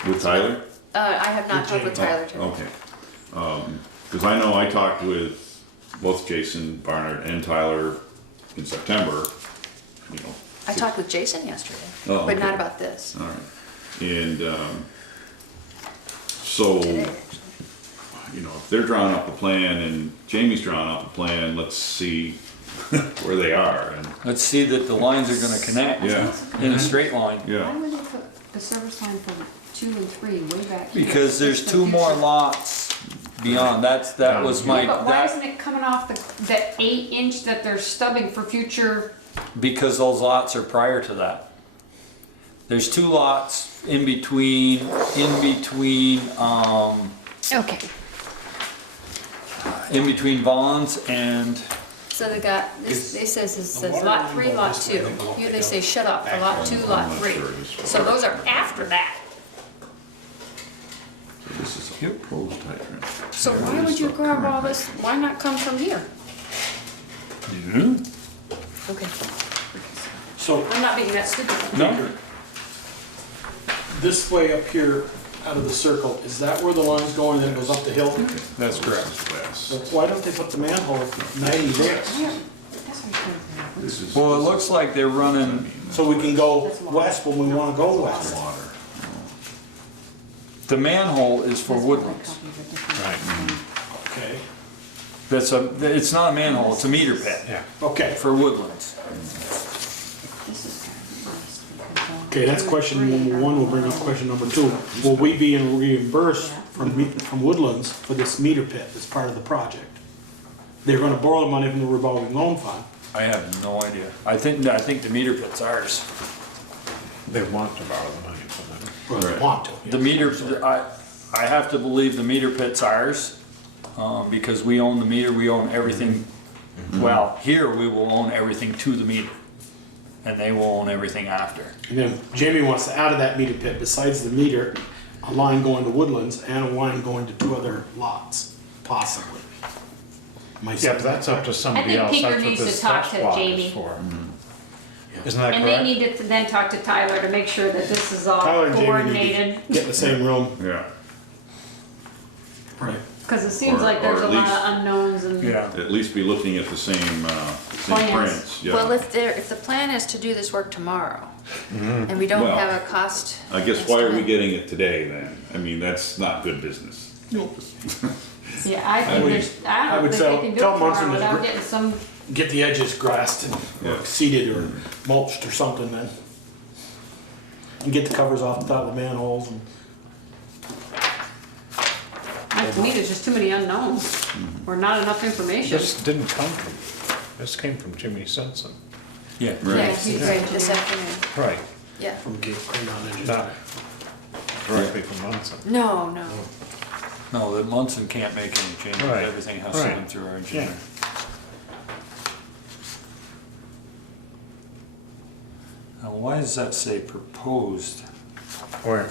With Tyler? I have not talked with Tyler today. Okay. Because I know I talked with both Jason Barnard and Tyler in September, you know. I talked with Jason yesterday, Oh, but okay. not about this. All right. And so, Today, you know, if they're drawing up a plan and Jamie's drawing up a plan, let's see where they are. And Let's see that the lines are gonna connect yeah, in a straight line. yeah. Why would they put the service line for 2 and 3 way back here? Because there's It's the 2 more future. lots beyond, that was my, But why isn't that, it coming off the 8-inch that they're stubbing for future? because those lots are prior to that. There's 2 lots in between, Okay, in between Vaughn's and, so they got, this, it says lot 3, lot 2. Here they say shut up for lot 2, lot 3. So those are after that. So this is a proposed hydrant. So why would you grab all this? Why not come from here? Okay. So I'm not being that stupid. no, this way up here, out of the circle, is that where the line's going, then it goes up the hill? that's correct. So why don't they put the manhole 90 there? This is Well, it looks like they're running, So we can go west when we wanna go west. water. the manhole is for Woodlands. Okay, It's not a manhole, it's a meter pit okay, for Woodlands. okay, that's question number 1, we'll bring up question number 2. Will we be reimbursed from Woodlands for this meter pit as part of the project? They're gonna borrow the money from the revolving loan fund. I have no idea. I think the meter pit's ours. They want to borrow the money from them. Well, they want to. The meter, I have to believe the meter pit's ours, because we own the meter, we own everything. Well, here we will own everything to the meter, and they will own everything after. And then Jamie wants to add to that meter pit, besides the meter, a line going to Woodlands and a line going to 2 other lots, possibly. Am I Yeah, saying but that's up to I somebody think else. Peter That's what needs to this talk test to plot is Jamie. for. Isn't that And they correct? need to then talk to Tyler to make sure that this is all Tyler and Jamie need coordinated. to get in the same room. Yeah, Right. Because it seems Or- like there's or a at lot least- of unknowns and. Yeah. at least be looking at the same Plans. prints, yeah. Well, if the plan is to do this work tomorrow, and we don't Well, have a cost. I guess why are we estimate- getting it today then? I mean, that's not good business. Yeah, I think would- there's, I I don't would think they tell- can do tell it tomorrow Munson to without gr- getting some, Get the edges grassed and or Yeah. seeded or mulched or something then. And get the covers off the top of the manholes and. to me, there's just too many unknowns, or not enough information. This didn't come from, this came from Jimmy Simpson. Yeah. Yeah, Right. he's right this afternoon. Right, Yeah. From Crayon Engine. not directly from Munson. No, no. No, the Munson can't make any changes, Right. everything has to Right. come through our engineer. Now, why does that say proposed? Where?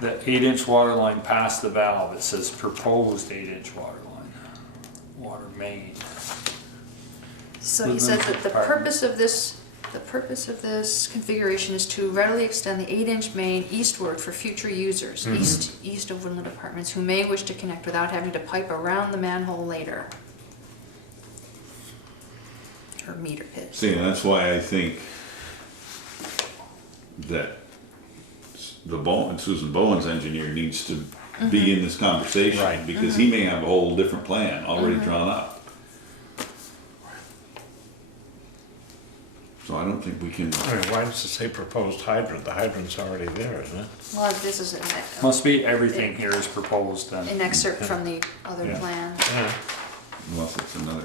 The 8-inch water line past the valve, it says proposed 8-inch water line, water main. So he said that the purpose of this configuration is to readily extend the 8-inch main eastward for future users, east of Woodland Apartments, who may wish to connect without having to pipe around the manhole later. Or meter pit. See, and that's why I think that Susan Bowen's engineer needs to be in this conversation. Right. Because he may have a whole different plan already drawn up. So I don't think we can, I mean, why does it say proposed hydrant? The hydrant's already there, isn't it? Well, this is Must be everything here is proposed then. an excerpt from the other Yeah. plan. Yeah. unless it's another.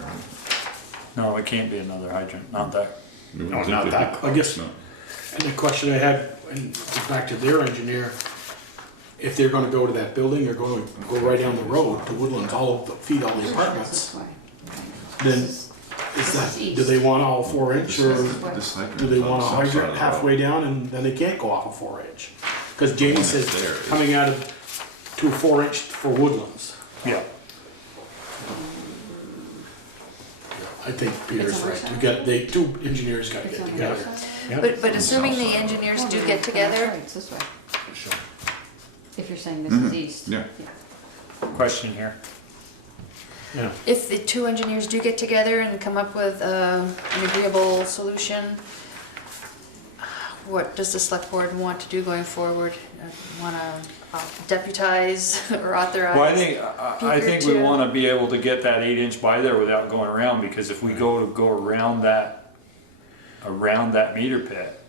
No, it can't be another hydrant, not that. we don't No, think not that I guess, No. and the question I had, and back to their engineer, if they're gonna go to that building, they're gonna go right down the road to Woodlands, feed all the apartments, then Is This that, is east. do they want all 4-inch or This hydrant do they want a on the south side hydrant of the halfway road. down and then they can't go off a 4-inch? Cause Jamie that's says there is- coming out of to 4-inch for woodlands. Yeah. I think Peter's It's on right. our We got, they, two engineers gotta It's get on the together. other side? But assuming the engineers do get together, It's this way. If you're saying this Mhm. is east. Yeah. Question here. Yeah. if the two engineers do get together and come up with an agreeable solution, what does the select board want to do going forward? Want to deputize or authorize? Well, I think we Peter to- want to be able to get that 8-inch by there without going around, because if we go around that meter pit,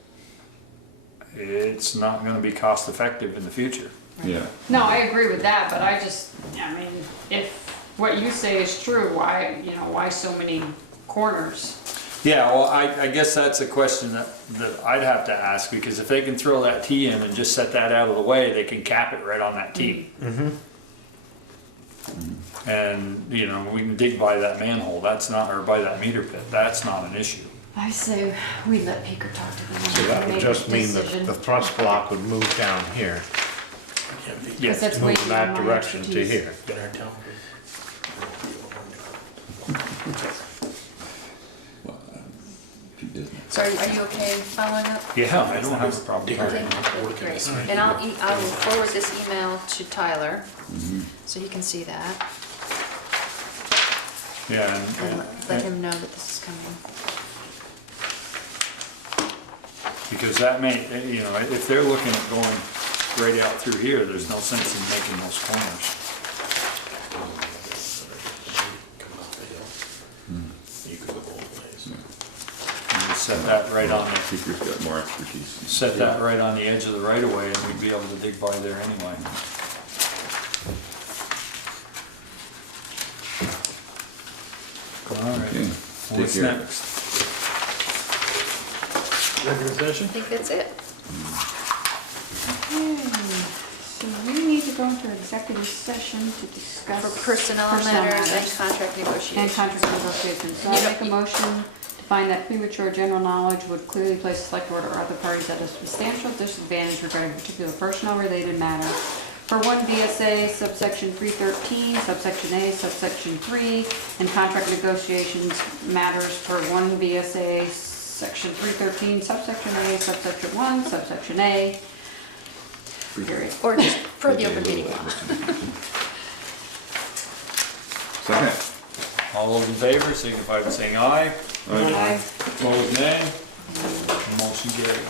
it's not going to be cost effective in the future. Yeah. No, I agree with that, but I mean, if what you say is true, why so many corners? Yeah, well, I guess that's a question that I'd have to ask, because if they can throw that T in and just set that out of the way, they can cap it right on that T. And, we can dig by that manhole, that's not, or by that meter pit, that's not an issue. I say we let Peter talk to them. So that would make just a mean that decision. the thrust block would move down here, Because that's way move in that beyond my direction to expertise. here. So are you okay following up? Yeah, I don't have a problem. Okay, great. And I will forward this email to Tyler, so he can see that, Yeah, and let him know that this is coming. because that may, if they're looking at going right out through here, there's no sense in making those corners. You could go both ways. You just set that right on the, Peter's got more expertise. set that right on the edge of the right of way, and we'd be able to dig by there anyway. All right, Okay. what's Take care. next? Regular I session? think that's it. So we need to go into executive session to discuss. For personnel matters and contract And negotiations. contract negotiations. So I'll make a motion to find that premature general knowledge would clearly place the select board or other parties at a substantial disadvantage regarding particular personnel-related matter. For 1 VSA subsection 313, subsection A, subsection 3, and contract negotiations matters for 1 VSA section 313, subsection A, subsection 1, subsection A, period. Or just for the open meeting law. Second. All those in favor, signify by saying aye. Aye. Aye. Opposed, nay. Motion carried.